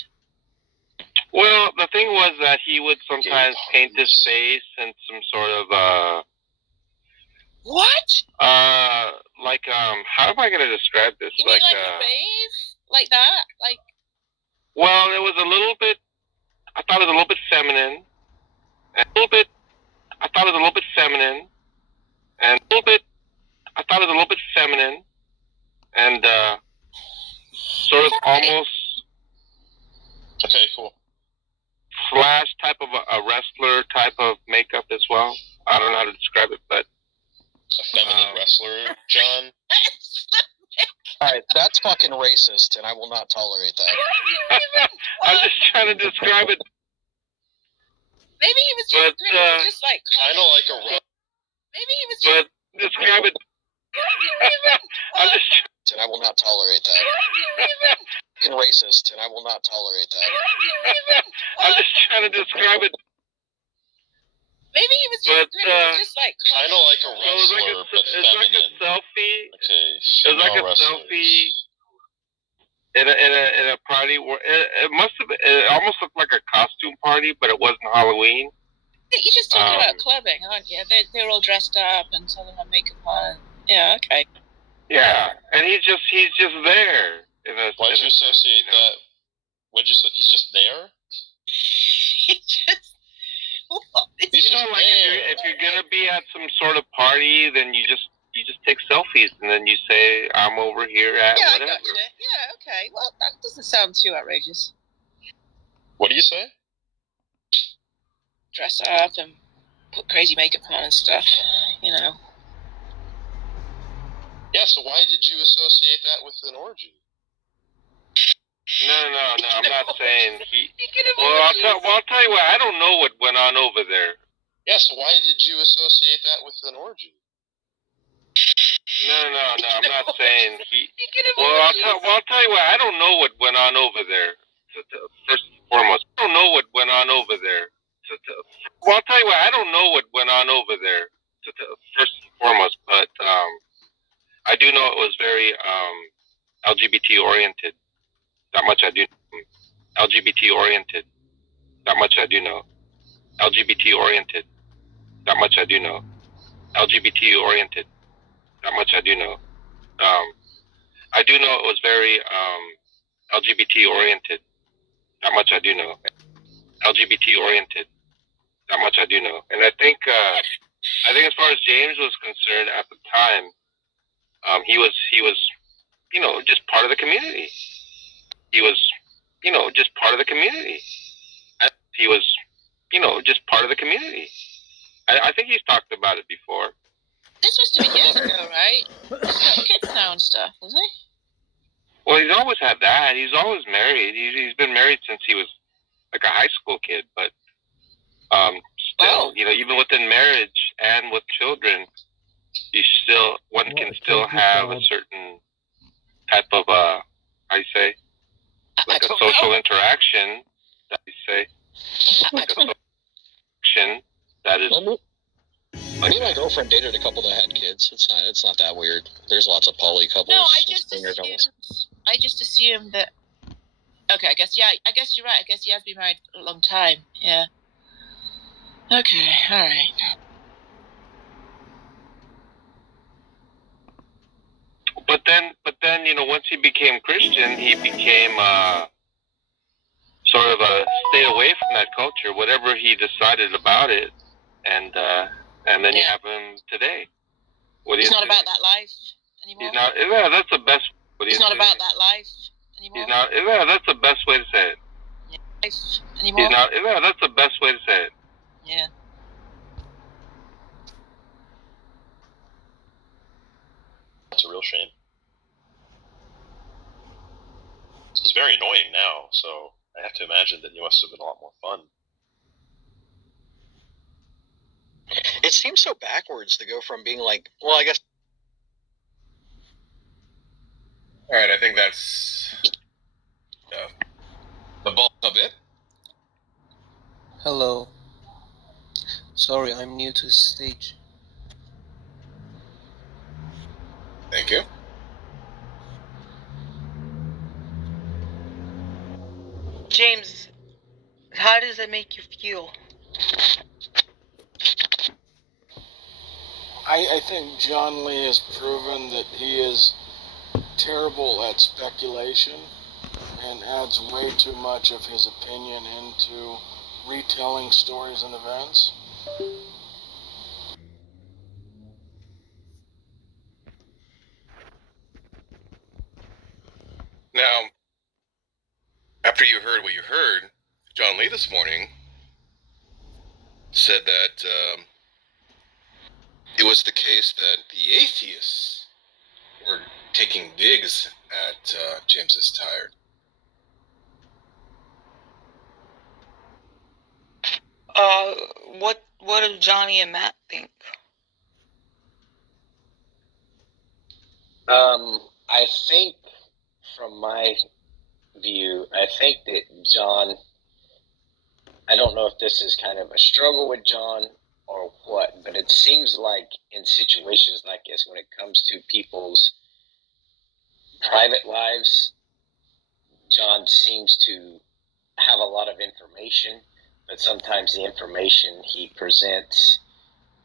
Well, the thing was that he would sometimes paint his face in some sort of What? Like how am I gonna describe this? You mean like a rave? Like that? Like? Well, it was a little bit. I thought it was a little bit feminine, and a little bit. I thought it was a little bit feminine, and a little bit. I thought it was a little bit feminine, and sort of almost. Okay, cool. Flash type of a wrestler type of makeup as well. I don't know how to describe it, but. A feminine wrestler, John? Alright, that's fucking racist, and I will not tolerate that. I'm just trying to describe it. Maybe he was just like... Kind of like a... Maybe he was just... But describe it... I'm just... And I will not tolerate that. Fucking racist, and I will not tolerate that. I'm just trying to describe it. Maybe he was just like kind of like a wrestler, but feminine. It's like a selfie. Okay, it's like a selfie in a party where it must have. It almost looked like a costume party, but it wasn't Halloween. You're just talking Um, about clubbing, aren't you? They're all dressed up and some of them have makeup on. Yeah, okay. Yeah, and he's just there. Why'd you associate that? What'd you say? He's just there? You know, like if you're gonna be at some sort of party, then you just take selfies and then you say, I'm over here at Yeah, whatever. I gotcha. Yeah, okay. Well, that doesn't sound too outrageous. What do you say? Dress up and put crazy makeup on and stuff, you know. Yeah, so why did you associate that with an orgy? No, I'm not saying he. Well, I'll tell you what. I don't know what went on over there. Yeah, so why did you associate that with an orgy? No, I'm not saying he. Well, I'll tell you what. I don't know what went on over there. First and foremost, I don't know what went on over there. Well, I'll tell you what. I don't know what went on over there. First and foremost, but I do know it was very LGBT oriented. That much I do. LGBT oriented. That much I do know. LGBT oriented. That much I do know. LGBT oriented. That much I do know. I do know it was very LGBT oriented. That much I do know. LGBT oriented. That much I do know. And I think as far as James was concerned at the time, he was just part of the community. He was just part of the community. He was just part of the community. I think he's talked about it before. This was 2 years ago, right? Kids now and stuff, wasn't he? Well, he's always had that. He's always married. He's been married since he was like a high school kid. But still, even within marriage and with children, one can still have a certain type of how you say, like a social interaction. That you say, like a social interaction that is. Me and my girlfriend dated a couple that had kids. It's not that weird. There's lots of poly couples. No, I just assumed that. Okay, I guess you're right. I guess he has been married a long time. Yeah. Okay, all right. But then, once he became Christian, he became sort of a stay away from that culture. Whatever he decided about it, and then you have him today. He's not about that life anymore. He's not. Yeah, that's the best. He's not about that life anymore. He's not. Yeah, that's the best way to say it. Life anymore. He's not. Yeah, that's the best way to say it. Yeah. That's a real shame. He's very annoying now, so I have to imagine that he must have been a lot more fun. It seems so backwards to go from being like, well, I guess. All right, I think that's the bulk of it. Hello. Sorry, I'm new to the stage. Thank you. James, how does it make you feel? I think John Lee has proven that he is terrible at speculation and adds way too much of his opinion into retelling stories and events. Now, after you heard what you heard, John Lee this morning said that it was the case that the atheists were taking digs at James's tire. What do Johnny and Matt think? I think, from my view, I think that John, I don't know if this is kind of a struggle with John or what, but it seems like in situations like this, when it comes to people's private lives, John seems to have a lot of information but sometimes the information he presents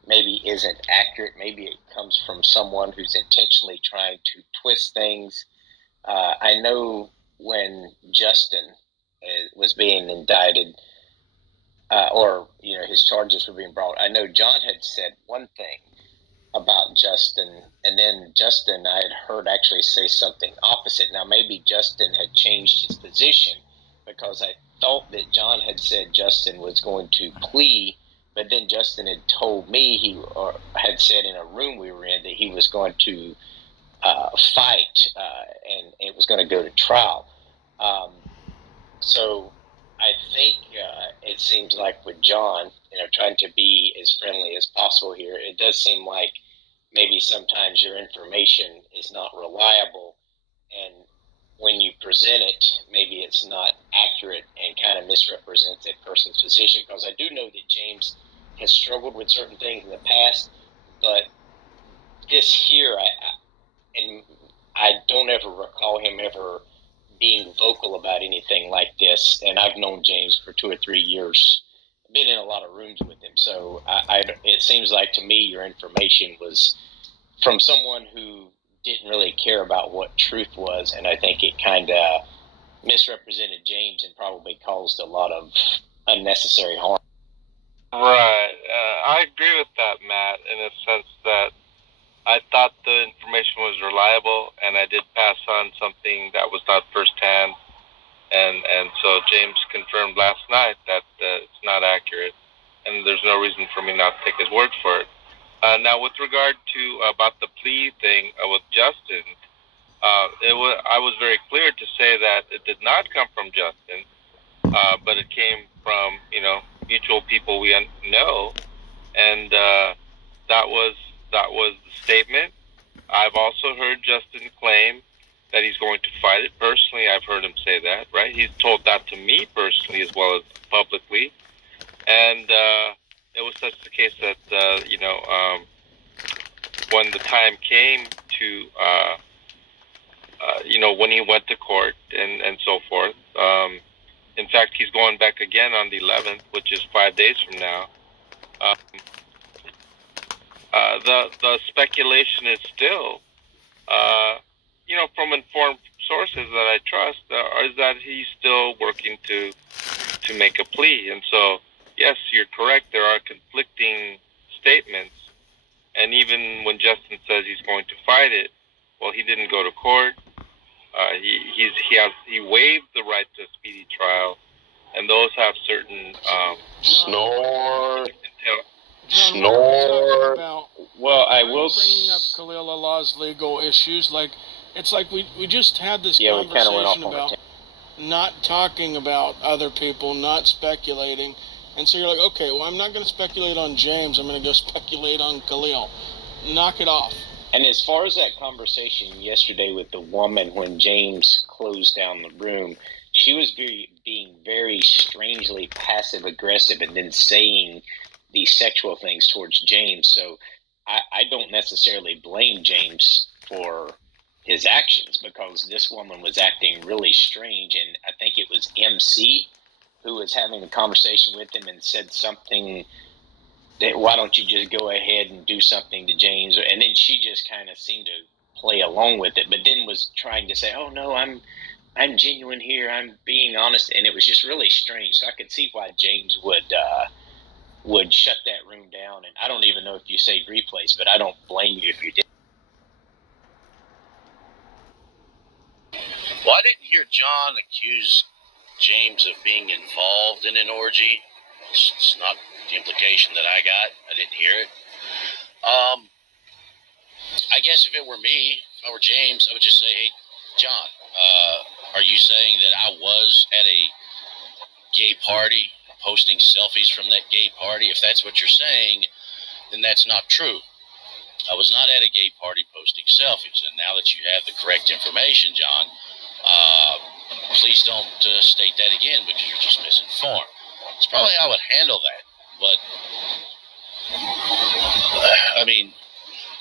maybe isn't accurate. Maybe it comes from someone who's intentionally trying to twist things. I know when Justin was being indicted, or his charges were being brought, I know John had said one thing about Justin, and then Justin I had heard actually say something opposite. Now maybe Justin had changed his position, because I thought that John had said Justin was going to plea, but then Justin had told me had said in a room we were in that he was going to fight, and it was going to go to trial. So I think it seems like with John, trying to be as friendly as possible here, it does seem like maybe sometimes your information is not reliable, and when you present it, maybe it's not accurate and kind of misrepresents a person's position. Because I do know that James has struggled with certain things in the past, but this here, I don't ever recall him ever being vocal about anything like this. And I've known James for 2 or 3 years, been in a lot of rooms with him. So it seems like to me your information was from someone who didn't really care about what truth was, and I think it kind of misrepresented James and probably caused a lot of unnecessary harm. Right. I agree with that, Matt, in a sense that I thought the information was reliable, and I did pass on something that was not firsthand, and so James confirmed last night that it's not accurate, and there's no reason for me not to take his word for it. Now, with regard to about the plea thing with Justin, I was very clear to say that it did not come from Justin, but it came from mutual people we know, and that was the statement. I've also heard Justin claim that he's going to fight it. Personally, I've heard him say that. Right? He's told that to me personally as well as publicly, and it was such the case that when the time came to when he went to court and so forth. In fact, he's going back again on the 11th, which is 5 days from now. The speculation is still, from informed sources that I trust, is that he's still working to make a plea. And so, yes, you're correct. There are conflicting statements. And even when Justin says he's going to fight it, well, he didn't go to court. He waived the right to a speedy trial, and those have certain Snore. Well, I will. Bringing up Khalil Allah's legal issues, it's like we just had this we kind of went off conversation on about not talking about other people, not speculating, and so you're like, okay, well, I'm not going to speculate on James. I'm going to go speculate on Khalil. Knock it off. And as far as that conversation yesterday with the woman when James closed down the room, she was being very strangely passive aggressive and then saying these sexual things towards James. So I don't necessarily blame James for his actions, because this woman was acting really strange, and I think it was MC who was having a conversation with him and said something that, why don't you just go ahead and do something to James? And then she just kind of seemed to play along with it, but then was trying to say, oh no, I'm genuine here, I'm being honest, and it was just really strange. So I could see why James would shut that room down. And I don't even know if you saved replays, but I don't blame you if you did. Well, I didn't hear John accuse James of being involved in an orgy. It's not the implication that I got. I didn't hear it. I guess if it were me, if I were James, I would just say, hey, John, are you saying that I was at a gay party posting selfies from that gay party? If that's what you're saying, then that's not true. I was not at a gay party posting selfies. And now that you have the correct information, John, please don't state that again, because you're just misinformed. It's probably how I would handle that. But,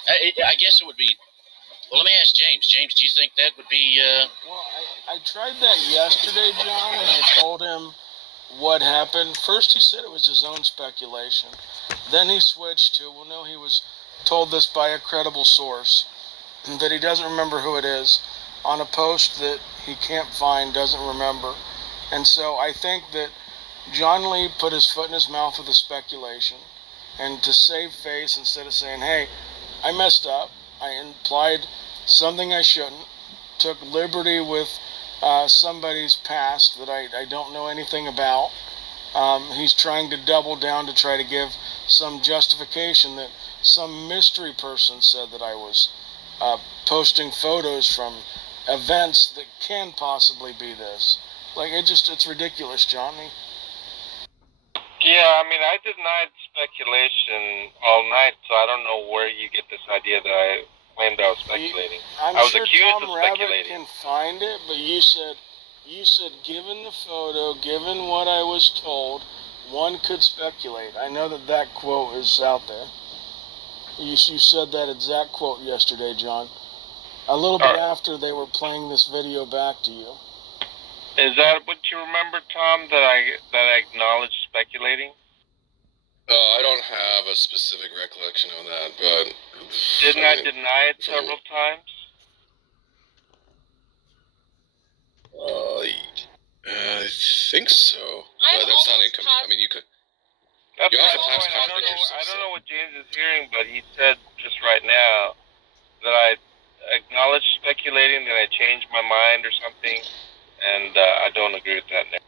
I guess it would be. Well, let me ask James. James, do you think that would be? Well, I tried that yesterday, John, and I told him, what happened. First he said it was his own speculation. Then he switched to, well, no, he was told this by a credible source, that he doesn't remember who it is, on a post that he can't find, doesn't remember. And so I think that John Lee put his foot in his mouth with the speculation, and to save face, instead of saying, hey, I messed up, I implied something I shouldn't, took liberty with somebody's past that I don't know anything about. He's trying to double down to try to give some justification that some mystery person said that I was posting photos from events that can possibly be this. Like, it's ridiculous, Johnny. Yeah, I mean, I denied speculation all night, so I don't know where you get this idea that I claimed I was speculating. I'm I was sure accused Tom of Rabbit speculating. can find it, but you said, given the photo, given what I was told, one could speculate. I know that quote is out there. You said that exact quote yesterday, John. A little bit after they were playing this video back to you. Is that what you remember, Tom, that I acknowledged speculating? I don't have a specific recollection of that, but... Didn't I deny it several times? I think so. But that's not I mean, you could... That's you my oftentimes point. contradict yourself. I don't know what James is hearing, but he said just right now that I acknowledged speculating, that I changed my mind or something, and I don't agree with that now.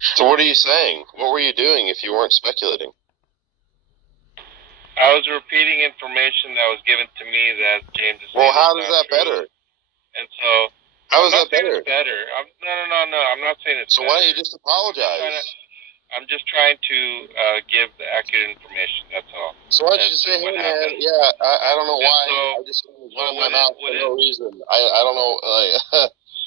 So what are you saying? What were you doing if you weren't speculating? I was repeating information that was given to me that James is saying. Well, how is that true. better? And so... How is that better? It's better. No. I'm not saying it's better. So why don't you just apologize? I'm just trying to give the accurate information, that's all. So why don't you say, hey, man, yeah, I don't know why. I just run my mouth for no reason. I don't know.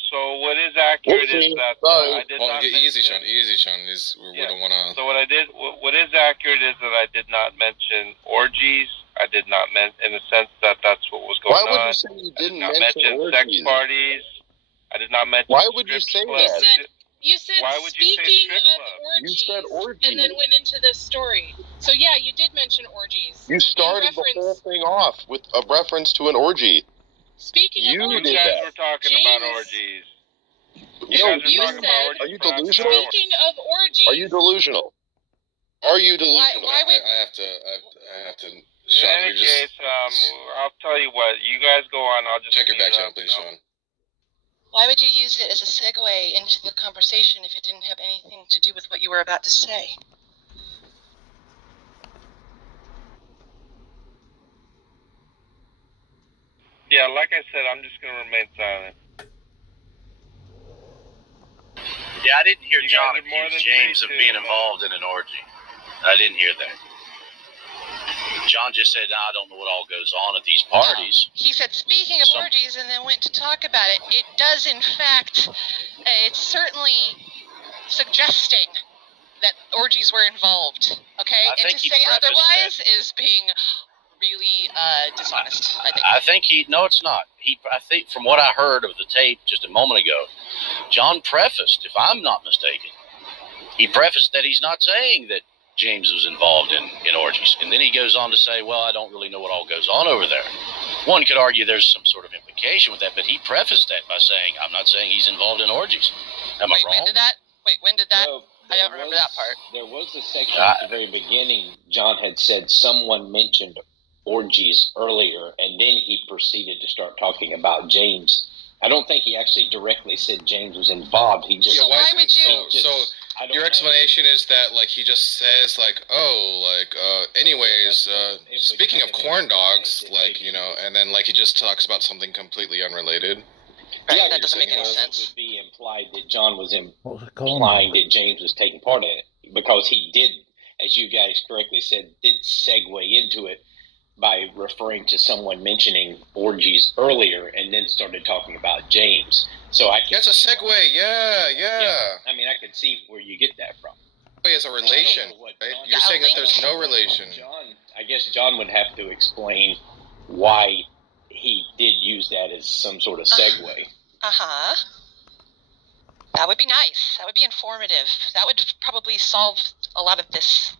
So what is accurate is that I did not easy, Sean. Easy, Sean. We don't want to... So what I did, what is accurate is that I did not mention orgies. I did not mention, in the sense that that's what was going on. Why would you say you didn't mention orgies? Sex parties. I did not mention... Why would you say that? You said speaking of orgies, you said orgies, and then went into this story. So yeah, you did mention orgies. You started the whole thing off with a reference to an orgy. Speaking of orgies, you guys were talking about orgies. Are you delusional? Speaking of orgies, are you delusional? Are you delusional? I have to. Sean, in any case, I'll tell you what. You guys go on. I'll just check your back channel, please, Sean. Why would you use it as a segue into the conversation if it didn't have anything to do with what you were about to say? Yeah, like I said, I'm just going to remain silent. Yeah, I didn't hear John accuse James of being involved in an orgy. I didn't hear that. John just said, I don't know what all goes on at these parties. He said, speaking of orgies, and then went to talk about it. It does, in fact, it's certainly suggesting that orgies were involved, okay? And to say otherwise is being really dishonest, I think. No, it's not. I think from what I heard of the tape just a moment ago, John prefaced, if I'm not mistaken, he prefaced that he's not saying that James was involved in orgies. And then he goes on to say, well, I don't really know what all goes on over there. One could argue there's some sort of implication with that, but he prefaced that by saying, I'm not saying he's involved in orgies. Am I wrong? When did that? Well, I don't remember that part. There was a section at the very beginning, John had said someone mentioned orgies earlier, and then he proceeded to start talking about James. I don't think he actually directly said James was involved. He just... Yeah, why would you... So your explanation is that, like, he just says, like, anyways, speaking of corn dogs, like, you know, and then, like, he just talks about something completely unrelated. Yeah, that doesn't make any sense. It would be implied that John was implying that James was taking part in it, because he did, as you guys correctly said, did segue into it by referring to someone mentioning orgies earlier, and then started talking about James. So I can That's a segue, yeah. I mean, I could see where you get that from. As a relation, right? You're saying that there's no relation. John, I guess John would have to explain why he did use that as some sort of segue. Uh-huh. That would be nice. That would be informative. That would probably solve a lot of this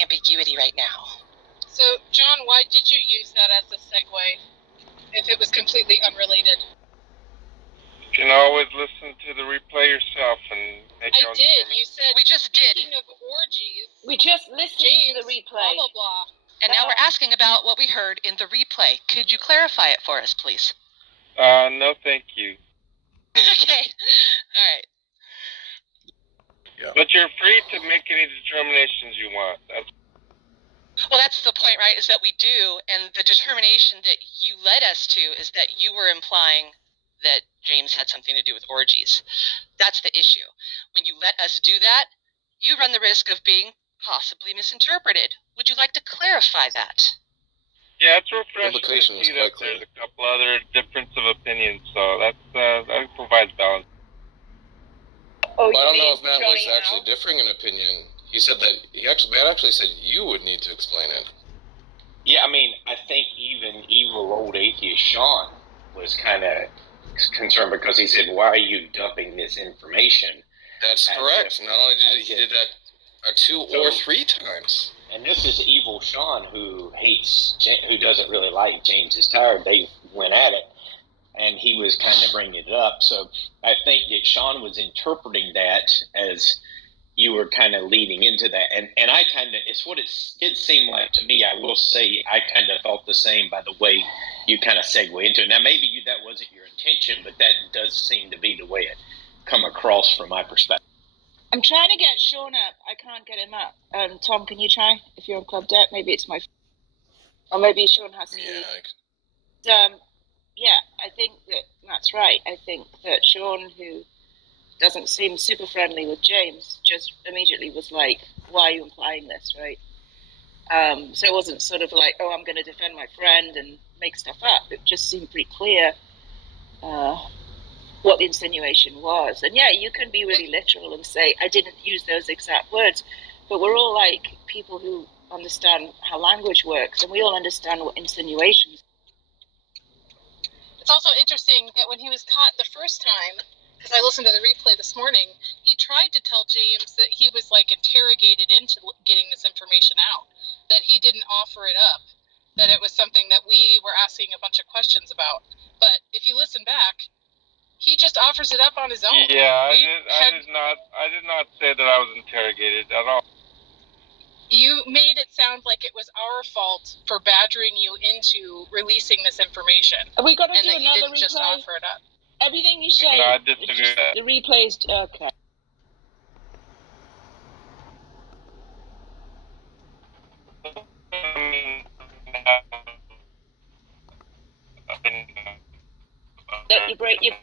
ambiguity right now. So, John, why did you use that as a segue if it was completely unrelated? You can always listen to the replay yourself and make your own You said we just did. Speaking of orgies, We just listened to the replay. blah, blah, blah. And now we're asking about what we heard in the replay. Could you clarify it for us, please? No, thank you. Okay. All right. Yeah. But you're free to make any determinations you want. Well, that's the point, right? Is that we do, and the determination that you led us to is that you were implying that James had something to do with orgies. That's the issue. When you let us do that, you run the risk of being possibly misinterpreted. Would you like to clarify that? Yeah, it's refreshing to Implication was see that quite clear. there's a couple other difference of opinions, so that provides balance. Oh, Well, I don't you know mean if Matt was Johnny actually Al? differing in opinion. He said that Matt actually said you would need to explain it. Yeah, I mean, I think even evil old atheist Sean was kind of concerned because he said, "Why are you dumping this information?" That's correct. Not only did he did that 2 or 3 times. And this is evil Sean who who doesn't really like James is tired. They went at it, and he was kind of bringing it up. So I think that Sean was interpreting that as you were kind of leading into that. And I kind of, it's what it did seem like to me. I will say I kind of thought the same by the way you kind of segue into it. Now, maybe that wasn't your intention, but that does seem to be the way it come across from my perspective. I'm trying to get Sean up. I can't get him up. Tom, can you try? If you're on Club Deck, maybe it's my... Or maybe Sean has to leave. Yeah, I think that Matt's right. I think that Sean, who doesn't seem super friendly with James, just immediately was like, why are you implying this, right? So it wasn't sort of like, oh, I'm going to defend my friend and make stuff up. It just seemed pretty clear what the insinuation was. And yeah, you can be really literal and say, I didn't use those exact words, but we're all like people who understand how language works, and we all understand what insinuations. It's also interesting that when he was caught the first time, because I listened to the replay this morning, he tried to tell James that he was like interrogated into getting this information out, that he didn't offer it up, that it was something that we were asking a bunch of questions about. But if you listen back, he just offers it up on his own. Yeah, I did not say that I was interrogated at all. You made it sound like it was our fault for badgering you into releasing this information. Are we going to and do that you another didn't just replay? offer it up. Everything you say, No, I disagree with that. the replays, okay.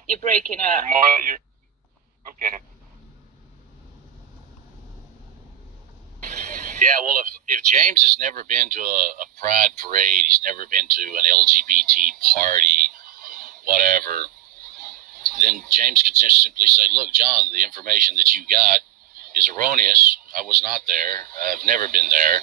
You're breaking up. Okay. Yeah, well, if James has never been to a pride parade, he's never been to an LGBT party, whatever, then James could just simply say, look, John, the information that you got is erroneous. I was not there. I've never been there.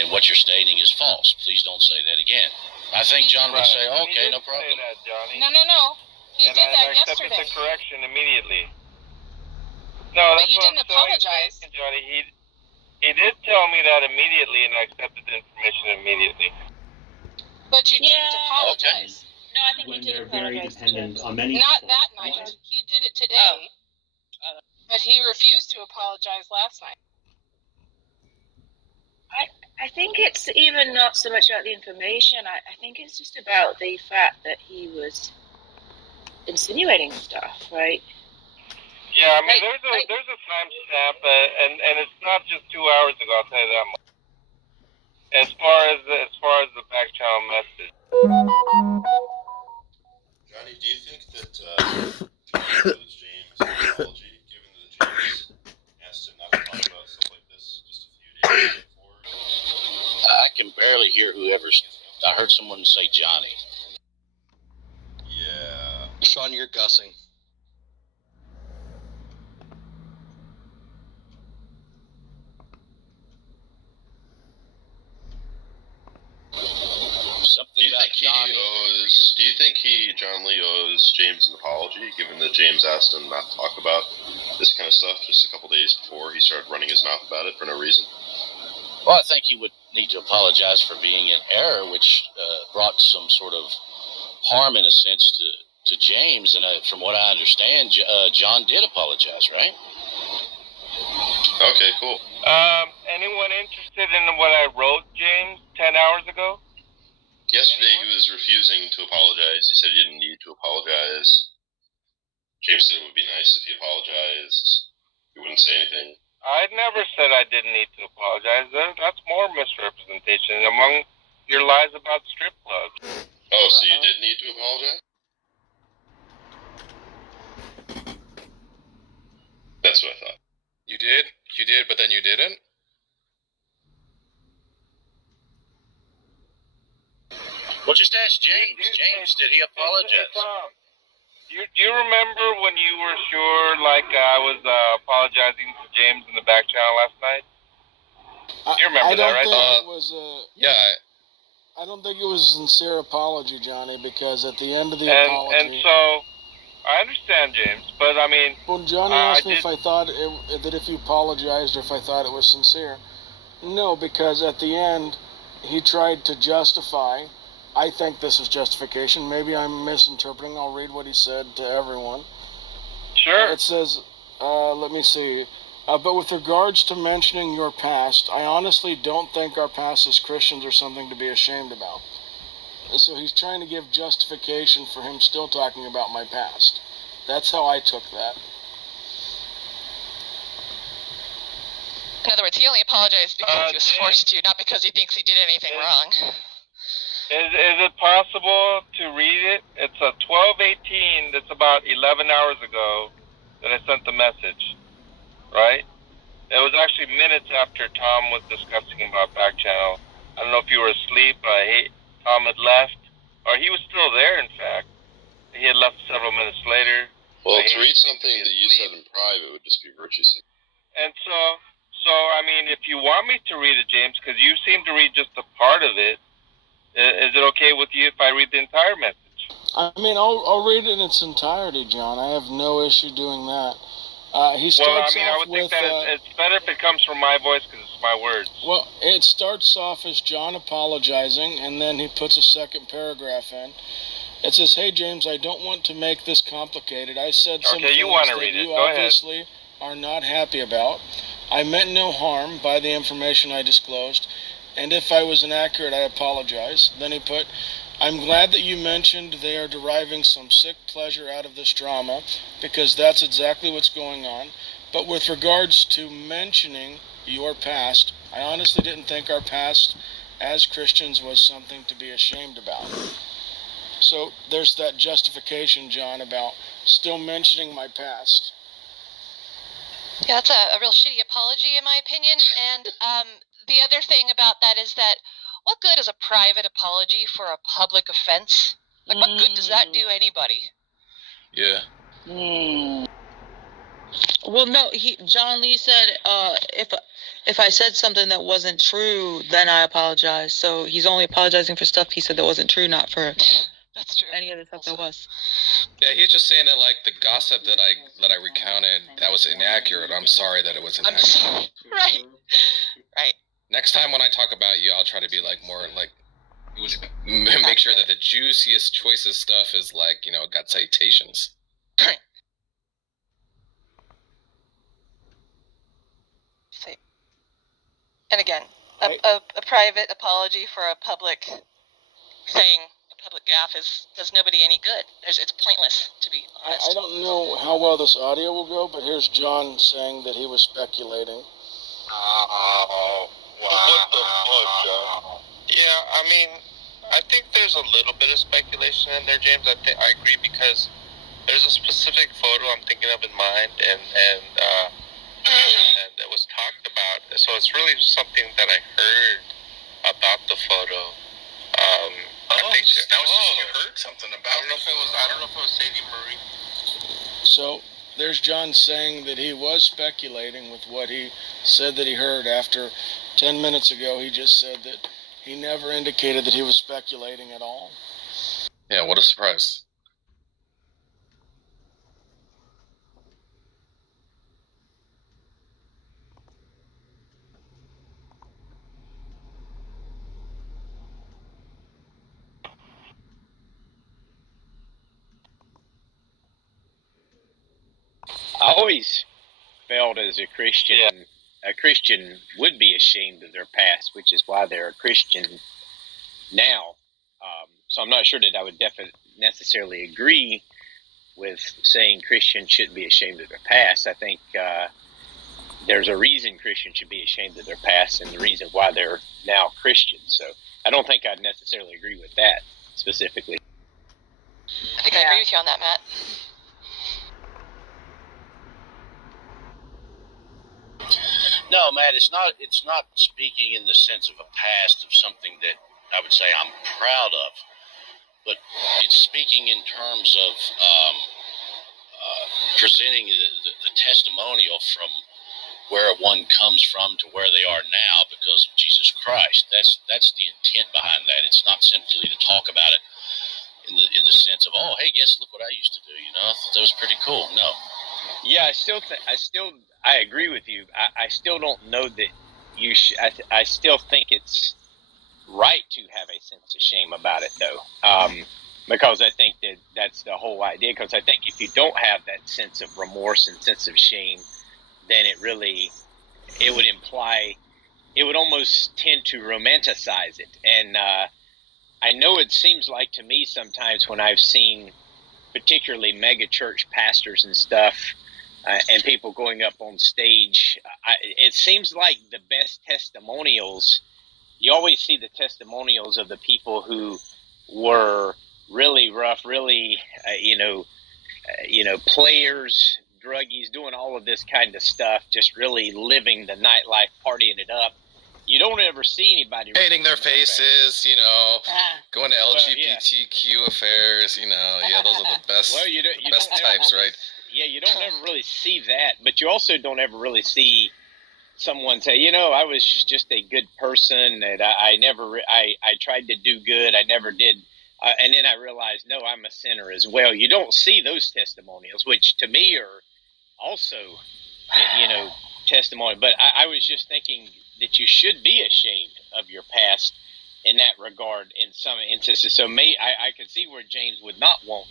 And what you're stating is false. Please don't say that again. I think John would say, okay, no problem. Say that, Johnny. No. He did that I accepted yesterday. the correction immediately. No, But that's you what didn't I'm saying, apologize. Johnny. He did tell me that immediately, and I accepted the information immediately. But you didn't apologize. No, I think when you they're did very apologize. dependent on many Not people. that night. He did it today. But he refused to apologize last night. I think it's even not so much about the information. I think it's just about the fact that he was insinuating stuff, right? Yeah, I mean, there's a timestamp, and it's not just 2 hours ago. I'll tell you that much. As far as the back channel message. Johnny, do you think that John owes James an apology, given that James asked him not to talk about stuff like this just a few days before? I can barely hear whoever. I heard someone say Johnny. Yeah. Sean, you're guessing. John Lee owes James an apology, given that James asked him not to talk about this kind of stuff just a couple days before he started running his mouth about it for no reason? Well, I think he would need to apologize for being in error, which brought some sort of harm, in a sense, to James. And from what I understand, John did apologize, right? Okay, cool. Anyone interested in what I wrote, James, 10 hours ago? Yesterday he was refusing to apologize. He said he didn't need to apologize. James said it would be nice if he apologized. He wouldn't say anything. I never said I didn't need to apologize. That's more misrepresentation among your lies about strip clubs. Oh, so you did need to apologize? That's what I thought. You did? You did, but then you didn't? Well, just ask James. James, did he apologize? Do you remember when you were sure, like, I was apologizing to James in the back channel last night? You remember that, right? I don't think it was a sincere apology, Johnny, because at the end of the apology... And so, I understand, James, but I mean... Well, Johnny asked me if I thought that if you apologized or if I thought it was sincere. No, because at the end, he tried to justify... I think this is justification. Maybe I'm misinterpreting. I'll read what he said to everyone. Sure. It says, let me see. But with regards to mentioning your past, I honestly don't think our past as Christians are something to be ashamed about. So he's trying to give justification for him still talking about my past. That's how I took that. In other words, he only apologized because he was forced to, not because he thinks he did anything wrong. Is it possible to read it? It's a 12:18. That's about 11 hours ago that I sent the message, right? It was actually minutes after Tom was discussing about back channel. I don't know if you were asleep. Tom had left, or he was still there. In fact, he had left several minutes later. Well, to read something that you said in private would just be virtue signaling. And so I mean, if you want me to read it, James, because you seem to read just a part of it. Is it okay with you if I read the entire message? I mean, I'll read it in its entirety, John. I have no issue doing that. He starts I would think that it's better if it comes from my voice because it's my words. Well, it starts off as John apologizing, and then he puts a second paragraph in. It says, "Hey, James, I don't want to make this complicated. I said some things that you obviously are not happy about. I meant no harm by the information I disclosed. And if I was inaccurate, I apologize." Then he put, "I'm glad that you mentioned they are deriving some sick pleasure out of this drama, because that's exactly what's going on. But with regards to mentioning your past, I honestly didn't think our past as Christians was something to be ashamed about." So there's that justification, John, about still mentioning my past. Yeah, that's a real shitty apology, in my opinion. And the other thing about that is that what good is a private apology for a public offense? Like, what good does that do anybody? Yeah. Well, no, John Lee said, if I said something that wasn't true, then I apologize. So he's only apologizing for stuff he said that wasn't true, not for That's true. any other stuff that was. Yeah, he's just saying that, like, the gossip that I recounted, that was inaccurate. I'm sorry that it was inaccurate. I'm sorry. Right. Next time when I talk about you, I'll try to be, like, more, like, make sure that the juiciest, choicest stuff is, like, got citations. Right. And again, a private apology for a public thing, a public gaffe, does nobody any good. It's pointless, to be honest. I don't know how well this audio will go, but here's John saying that he was speculating. Oh, wow. What the fuck, John? Yeah, I mean, I think there's a little bit of speculation in there, James. I agree, because there's a specific photo I'm thinking of in mind, and it was talked about. So it's really something that I heard about the photo. You heard something about. I don't know if it was Sadie Marie. So there's John saying that he was speculating with what he said that he heard. After 10 minutes ago, he just said that he never indicated that he was speculating at all. Yeah, what a surprise. I always felt as a Christian would be ashamed of their past, which is why they're a Christian now. So I'm not sure that I would necessarily agree with saying Christians shouldn't be ashamed of their past. I think there's a reason Christians should be ashamed of their past and the reason why they're now Christians. So I don't think I'd necessarily agree with that specifically. I think I agree with you on that, Matt. No, Matt, it's not speaking in the sense of a past of something that I would say I'm proud of, but it's speaking in terms of presenting the testimonial from where one comes from to where they are now because of Jesus Christ. That's the intent behind that. It's not simply to talk about it in the sense of, oh, hey, guess look what I used to do. That was pretty cool. No. Yeah, I agree with you. I still don't know that you should. I still think it's right to have a sense of shame about it, though, because I think that's the whole idea. Because I think if you don't have that sense of remorse and sense of shame, then it would almost tend to romanticize it. And I know it seems like to me sometimes when I've seen particularly mega church pastors and stuff, and people going up on stage, it seems like the best testimonials, you always see the testimonials of the people who were really rough, really, players, druggies, doing all of this kind of stuff, just really living the nightlife, partying it up. You don't ever see anybody painting their faces, going to LGBTQ affairs, those are the best, best types, right? Yeah, you don't ever really see that, but you also don't ever really see someone say, I was just a good person, that I tried to do good, I never did, and then I realized, no, I'm a sinner as well. You don't see those testimonials, which to me are also, testimony. But I was just thinking that you should be ashamed of your past in that regard in some instances. So I could see where James would not want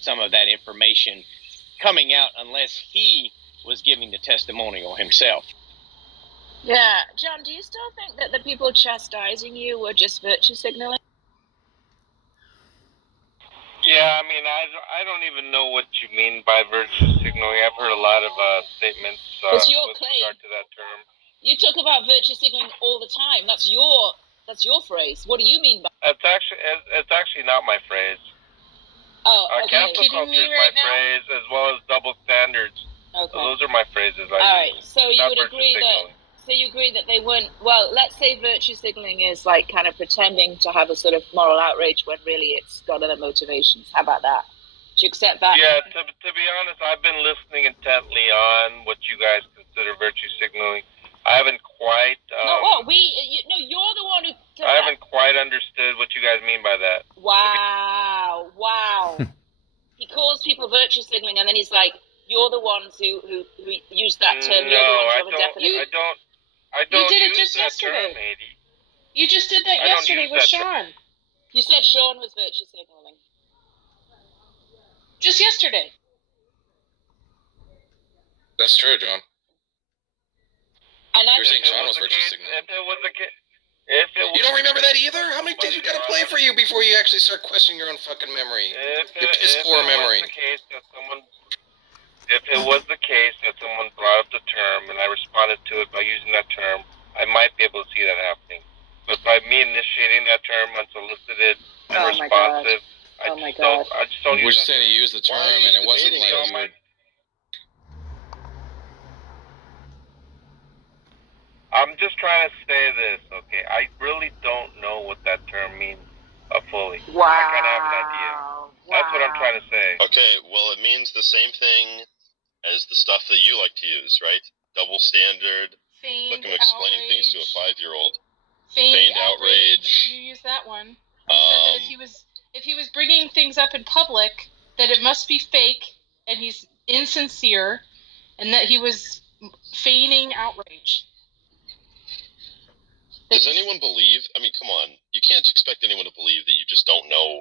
some of that information coming out unless he was giving the testimonial himself. Yeah, John, do you still think that the people chastising you were just virtue signaling? Yeah, I don't even know what you mean by virtue signaling. I've heard a lot of statements with regard to that term. You talk about virtue signaling all the time. That's your phrase. What do you mean by? It's actually not my phrase. Oh, okay. Cancel culture is my phrase, as well as double standards. Okay. So those are my phrases. All right. So you would agree that. So you agree that they weren't. Well, let's say virtue signaling is like kind of pretending to have a sort of moral outrage when really it's got other motivations. How about that? Do you accept that? Yeah. To be honest, I've been listening intently on what you guys consider virtue signaling. I haven't quite. You're the one who. I haven't quite understood what you guys mean by that. Wow. He calls people virtue signaling, and then he's like, "You're the ones who use that term. You're the ones who have a definite." I don't. You did it use just that yesterday. term, Adi. You just did that yesterday with Sean. You said Sean was virtue signaling. Just yesterday. That's true, John. You're saying Sean was virtue signaling. If it was the case. You don't remember that either? How many days you gotta play for you before you actually start questioning your own fucking memory? Your piss poor memory. If it was the case that someone brought up the term and I responded to it by using that term, I might be able to see that happening. But by me initiating that term unsolicited and responsive, I just don't use that term. We're just saying you used the term and it wasn't like you would... I'm just trying to say this, okay? I really don't know what that term means fully. Wow. I kind of have an idea. That's what I'm trying to say. Okay, well, it means the same thing as the stuff that you like to use, right? Double standard, looking to explain things to a 5-year-old. Feigned outrage. You use that one. Said that if he was bringing things up in public, that it must be fake and he's insincere and that he was feigning outrage. Does anyone believe? I mean, come on. You can't expect anyone to believe that you just don't know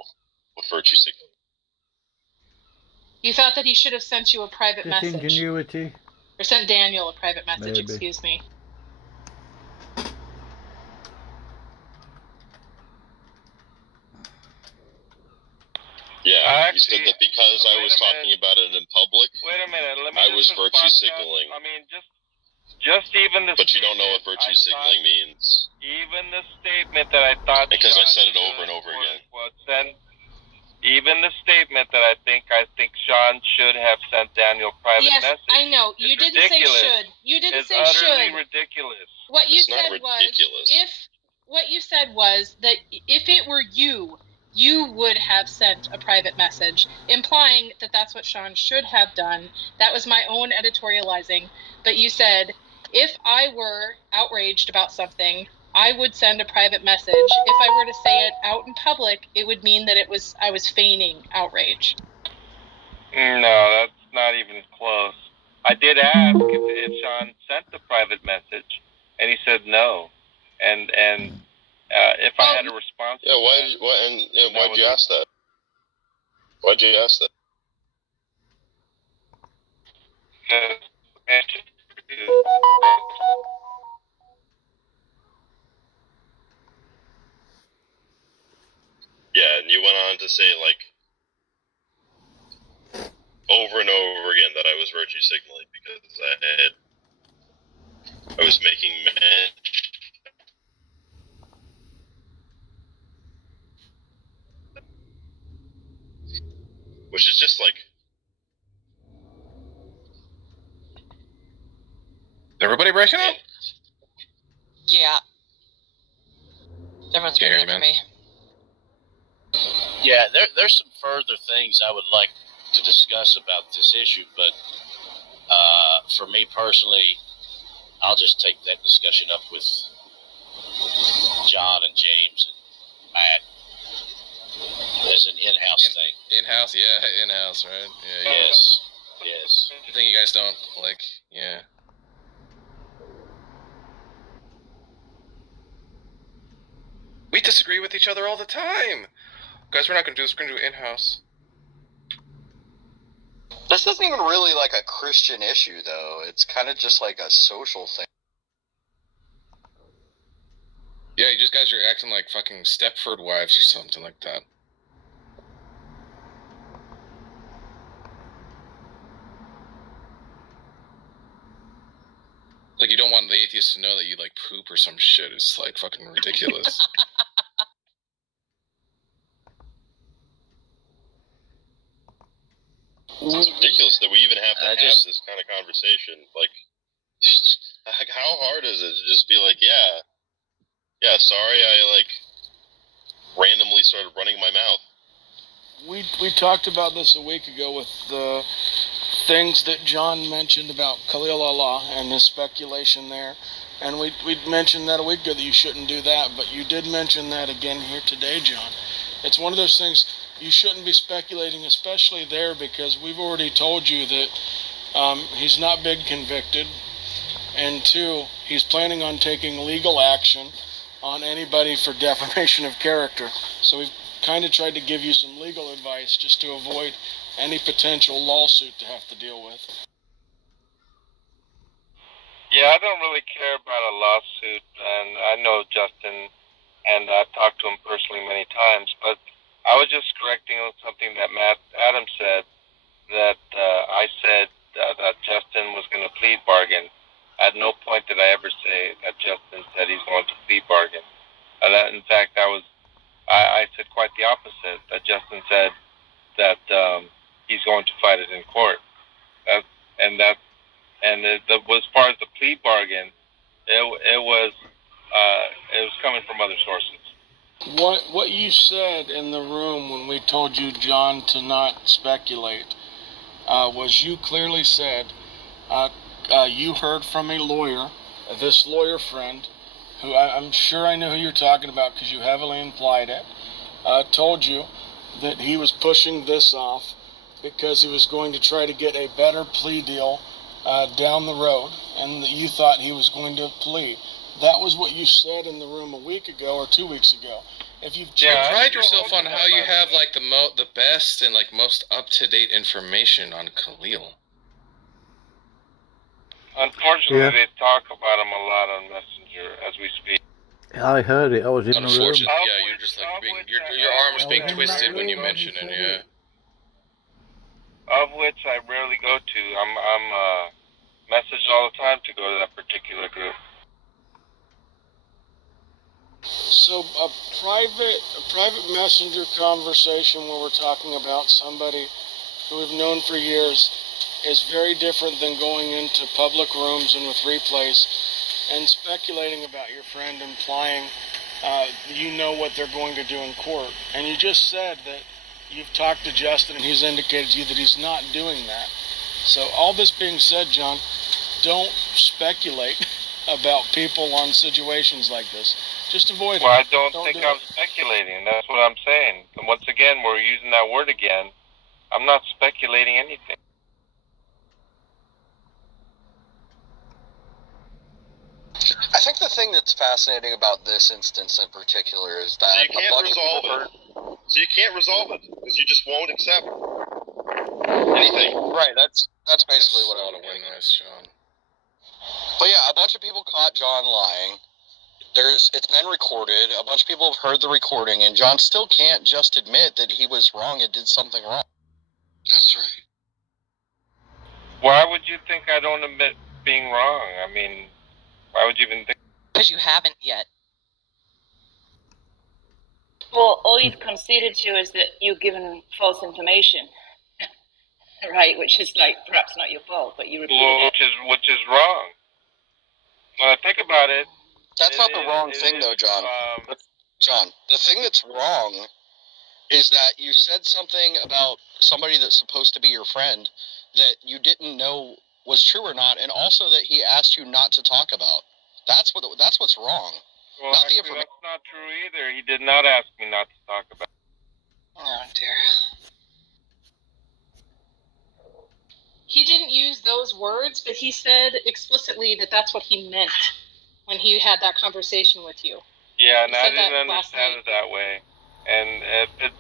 what virtue signaling. You thought that he should have sent you a private message. Disingenuity. Or sent Daniel a private message, Maybe. excuse me. Yeah, you said that because I was talking about it in public, Wait a minute. Let me I was just virtue respond to that. signaling. I mean, just even the. But you don't know what virtue signaling means. Even the statement that I thought. Because I Sean said it over and over again. Even the statement that I think Sean should have sent Daniel a private Yes, message. I know. You didn't ridiculous. say should. You didn't It's say utterly should. ridiculous. What you It's not said was ridiculous. what you said was that if it were you would have sent a private message, implying that that's what Sean should have done. That was my own editorializing. But you said, if I were outraged about something, I would send a private message. If I were to say it out in public, it would mean that I was feigning outrage. No, that's not even close. I did ask if Sean sent the private message, and he said no. And if I had a response, Yeah, why'd you ask that? Why'd you ask that? Yeah, and you went on to say, like, over and over again that I was virtue signaling because I was making mention. Which is just like. Everybody breaking up? Yeah. Everyone's Can't hear breaking you, up for me. Yeah, there's some further things I would like to discuss about this issue, but for me personally, I'll just take that discussion up with John and James and Matt as an in-house thing. In-house? Yeah, in-house, right? Yeah, Yes. The thing you guys don't, like, yeah. We disagree with each other all the time! Guys, we're not gonna do this, we're gonna do in-house. This isn't even really like a Christian issue, though. It's kind of just like a social thing. Yeah, you just guys are acting like fucking Stepford wives or something like that. Like, you don't want the atheists to know that you, like, poop or some shit. It's, like, fucking ridiculous. It's ridiculous that we even have to have this kind of conversation. Like, how hard is it to just be like, yeah, sorry, I, like, randomly started running my mouth. We talked about this a week ago with the things that John mentioned about Khalil Allah and his speculation there. And we mentioned that a week ago that you shouldn't do that, but you did mention that again here today, John. It's one of those things you shouldn't be speculating, especially there, because we've already told you that he's not been convicted, and two, he's planning on taking legal action on anybody for defamation of character. So we've kind of tried to give you some legal advice just to avoid any potential lawsuit to have to deal with. Yeah, I don't really care about a lawsuit, and I know Justin, and I've talked to him personally many times, but I was just correcting on something that Matt Adams said, that I said that Justin was going to plead bargain. At no point did I ever say that Justin said he's going to plead bargain. In fact, I said quite the opposite, that Justin said that he's going to fight it in court. As far as the plea bargain, it was coming from other sources. What you said in the room when we told you, John, to not speculate, was you clearly said you heard from a lawyer, this lawyer friend, who I'm sure I know who you're talking about because you heavily implied it, told you that he was pushing this off because he was going to try to get a better plea deal down the road, and that you thought he was going to plea. That was what you said in the room a week ago or 2 weeks ago. If you've you pride yourself on how you have like the best and like most up-to-date information on Khalil. Unfortunately, they talk about him a lot on Messenger as we speak. I heard it. I was in the room. Unfortunately, yeah, you're just like your arms being twisted when you mention it. Yeah. Of which I rarely go to. I'm messaged all the time to go to that particular group. So a private messenger conversation where we're talking about somebody who we've known for years is very different than going into public rooms and with replays and speculating about your friend, implying you know what they're going to do in court. And you just said that you've talked to Justin and he's indicated to you that he's not doing that. So all this being said, John, don't speculate about people on situations like this. Just avoid it. Well, I don't think I'm speculating. That's what I'm saying. And once again, we're using that word again. I'm not speculating anything. I think the thing that's fascinating about this instance in particular is that you can't resolve it because you just won't accept anything. Right. That's basically what I want to win this, John. But yeah, a bunch of people caught John lying. It's been recorded. A bunch of people have heard the recording, and John still can't just admit that he was wrong and did something wrong. That's right. Why would you think I don't admit being wrong? I mean, why would you even think? Because you haven't yet. Well, all you've conceded to is that you've given false information, right? Which is like perhaps not your fault, but you repeated it. Which is wrong. When I think about it, that's not the wrong thing, though, John. John, the thing that's wrong is that you said something about somebody that's supposed to be your friend that you didn't know was true or not, and also that he asked you not to talk about. That's what's wrong. Well, actually, that's not true either. He did not ask me not to talk about. Oh dear. He didn't use those words, but he said explicitly that that's what he meant when he had that conversation with you. Yeah, and I didn't understand it that way. And if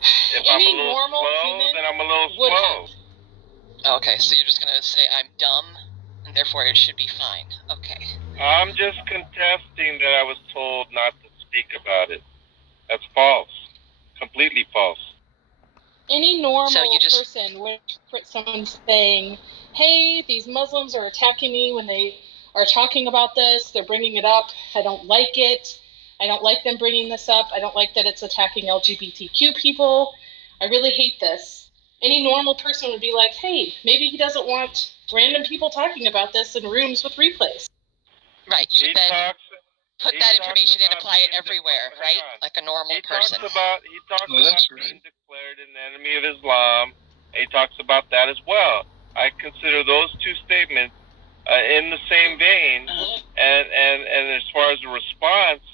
I'm a little slow, then I'm a little slow. Okay, so you're just gonna say I'm dumb, and therefore it should be fine. Okay. I'm just contesting that I was told not to speak about it. That's false. Completely false. Any normal person would interpret someone saying, hey, these Muslims are attacking me when they are talking about this. They're bringing it up. I don't like it. I don't like them bringing this up. I don't like that it's attacking LGBTQ people. I really hate this. Any normal person would be like, hey, maybe he doesn't want random people talking about this in rooms with replays. Right, you would then put that information and apply it everywhere, right? Like a normal person. He talks about being declared an enemy of Islam. He talks about that as well. I consider those two statements in the same vein, and as far as a response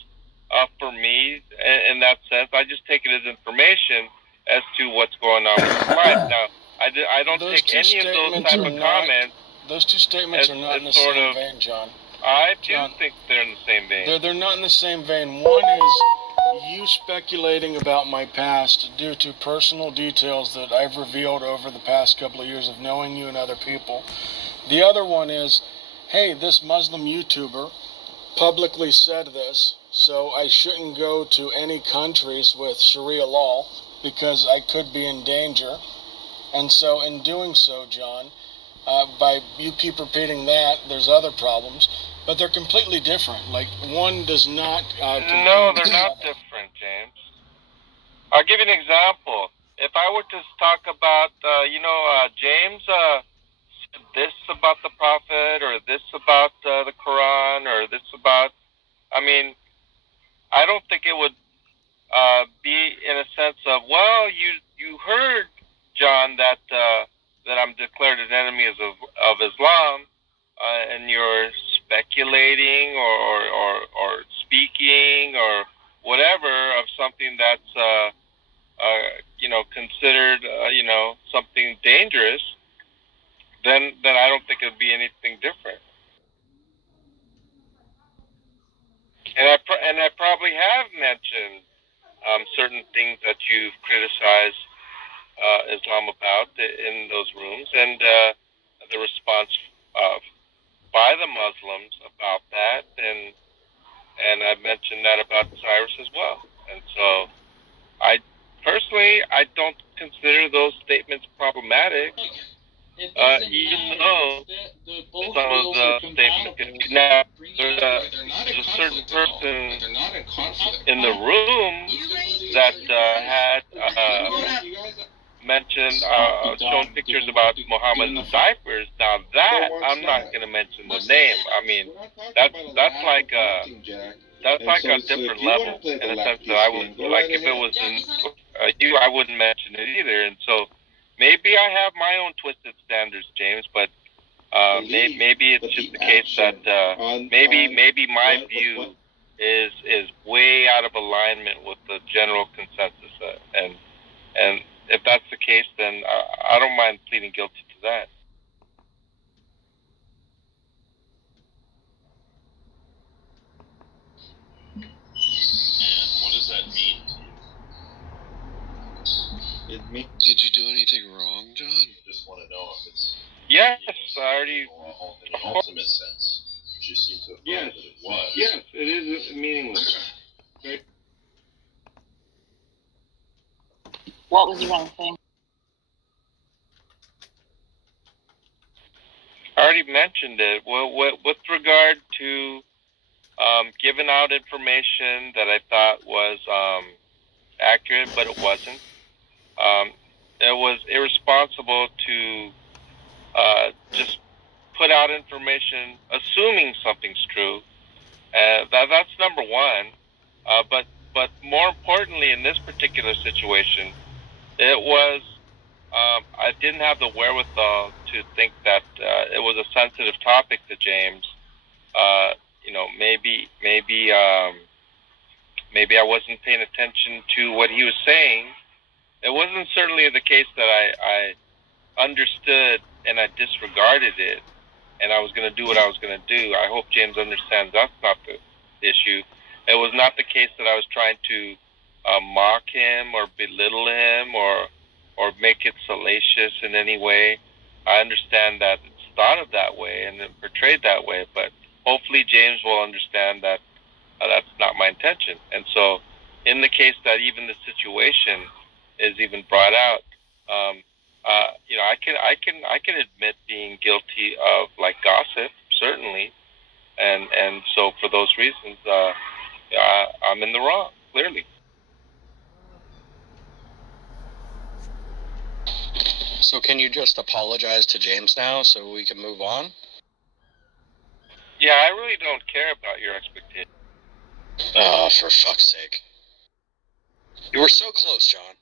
for me, in that sense, I just take it as information as to what's going on with his life. Now, I don't take any of those type of comments. Those two statements are not in the same vein, John. I do think they're in the same vein. They're not in the same vein. One is you speculating about my past due to personal details that I've revealed over the past couple of years of knowing you and other people. The other one is, hey, this Muslim YouTuber publicly said this, so I shouldn't go to any countries with Sharia law because I could be in danger. And so in doing so, John, by you keep repeating that, there's other problems. But they're completely different. Like, one does not... no, they're not different, James. I'll give you an example. If I were to talk about, James said this about the Prophet, or this about the Quran, or this about... I don't think it would be in a sense of, well, you heard, John, that I'm declared an enemy of Islam, and you're speculating or speaking or whatever of something that's considered, something dangerous, then I don't think it'd be anything different. And I probably have mentioned certain things that you've criticized Islam about in those rooms, and the response by the Muslims about that, and I mentioned that about Cyrus as well. And so, I don't consider those statements problematic, even though some of the statements. Now, there's a certain person in the room that had mentioned, shown pictures about Muhammad's diapers. Now that, I'm not going to mention the name. I mean, that's like a different level, in a sense that I would, like, if it was in you, I wouldn't mention it either. And so maybe I have my own twisted standards, James, but maybe it's just the case that maybe my view is way out of alignment with the general consensus, and if that's the case, then I don't mind pleading guilty to that. And what does that mean to you? Did you do anything wrong, John? Just want to know if it's yes, I already. In the ultimate sense, you just seem to affirm that it was. Yes, it is meaningless. Okay. What was the wrong thing? I already mentioned it. Well, with regard to giving out information that I thought was accurate, but it wasn't. It was irresponsible to just put out information assuming something's true. That's number one. But more importantly, in this particular situation, it was I didn't have the wherewithal to think that it was a sensitive topic to James. Maybe I wasn't paying attention to what he was saying. It wasn't certainly the case that I understood and I disregarded it, and I was going to do what I was going to do. I hope James understands that's not the issue. It was not the case that I was trying to mock him or belittle him or make it salacious in any way. I understand that it's thought of that way and portrayed that way, but hopefully James will understand that that's not my intention. And so, in the case that even the situation is even brought out, I can admit being guilty of like gossip, certainly, and so for those reasons, I'm in the wrong, clearly. So can you just apologize to James now so we can move on? Yeah, I really don't care about your expectations. Oh, for fuck's sake. You were so close, John.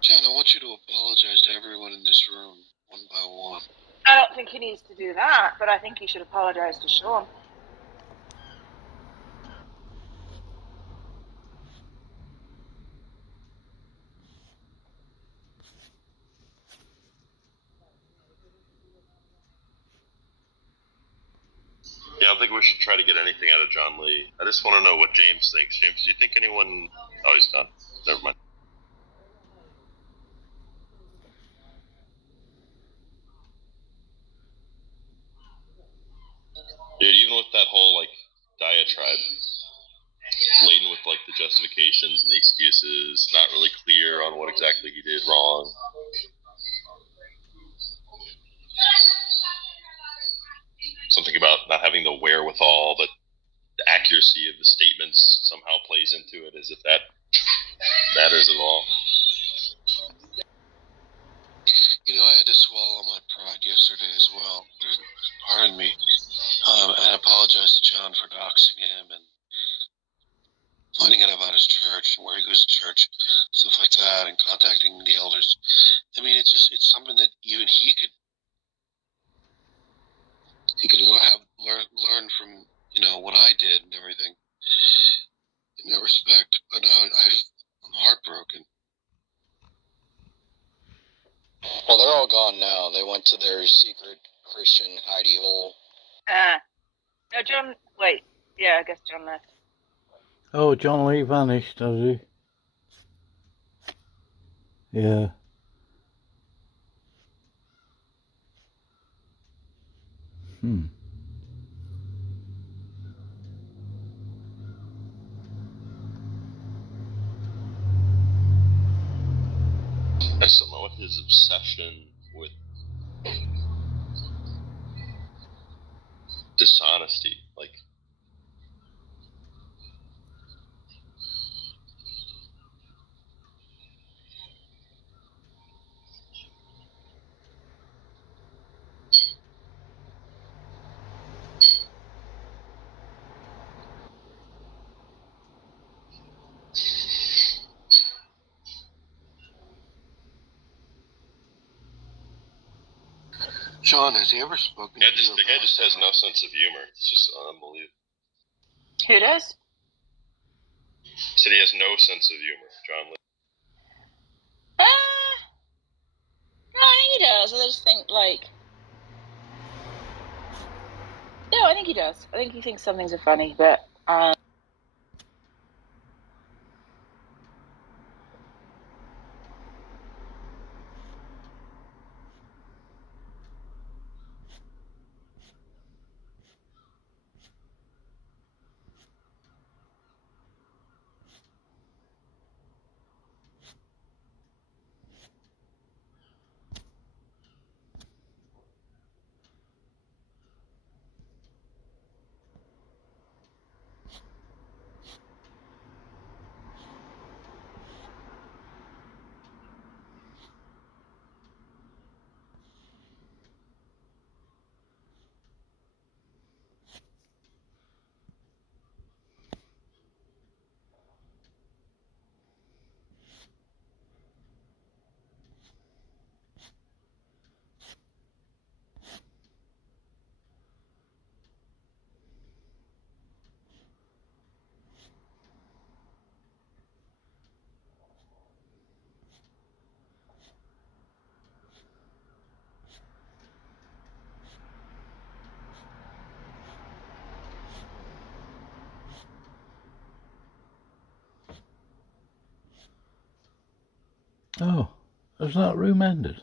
John, I want you to apologize to everyone in this room, one by one. I don't think he needs to do that, but I think he should apologize to Sean. Yeah, I don't think we should try to get anything out of John Lee. I just want to know what James thinks. James, do you think anyone... Oh, he's gone. Never mind. Dude, even with that whole, like, diatribe, laden with, like, the justifications and the excuses, not really clear on what exactly he did wrong. Something about not having the wherewithal, but the accuracy of the statements somehow plays into it, as if that matters at all. You know, I had to swallow my pride yesterday as well. Pardon me. And I apologize to John for doxing him and finding out about his church and where he goes to church, stuff like that, and contacting the elders. I mean, it's something that even he could learn from, what I did and everything in that respect. But I'm heartbroken. to their secret Christian hidey hole. No, John. Wait. Yeah, I guess John left. Oh, John Lee vanished, does he? Yeah. I still know his obsession with dishonesty. Like, Sean, has he ever spoken the to you? guy just has no sense of humor. It's just unbelievable. Who does? Said he has no sense of humor, John Lee. No, I think he does. I just think, like... No, I think he does. I think he thinks some things are funny, but... Oh, has that room ended?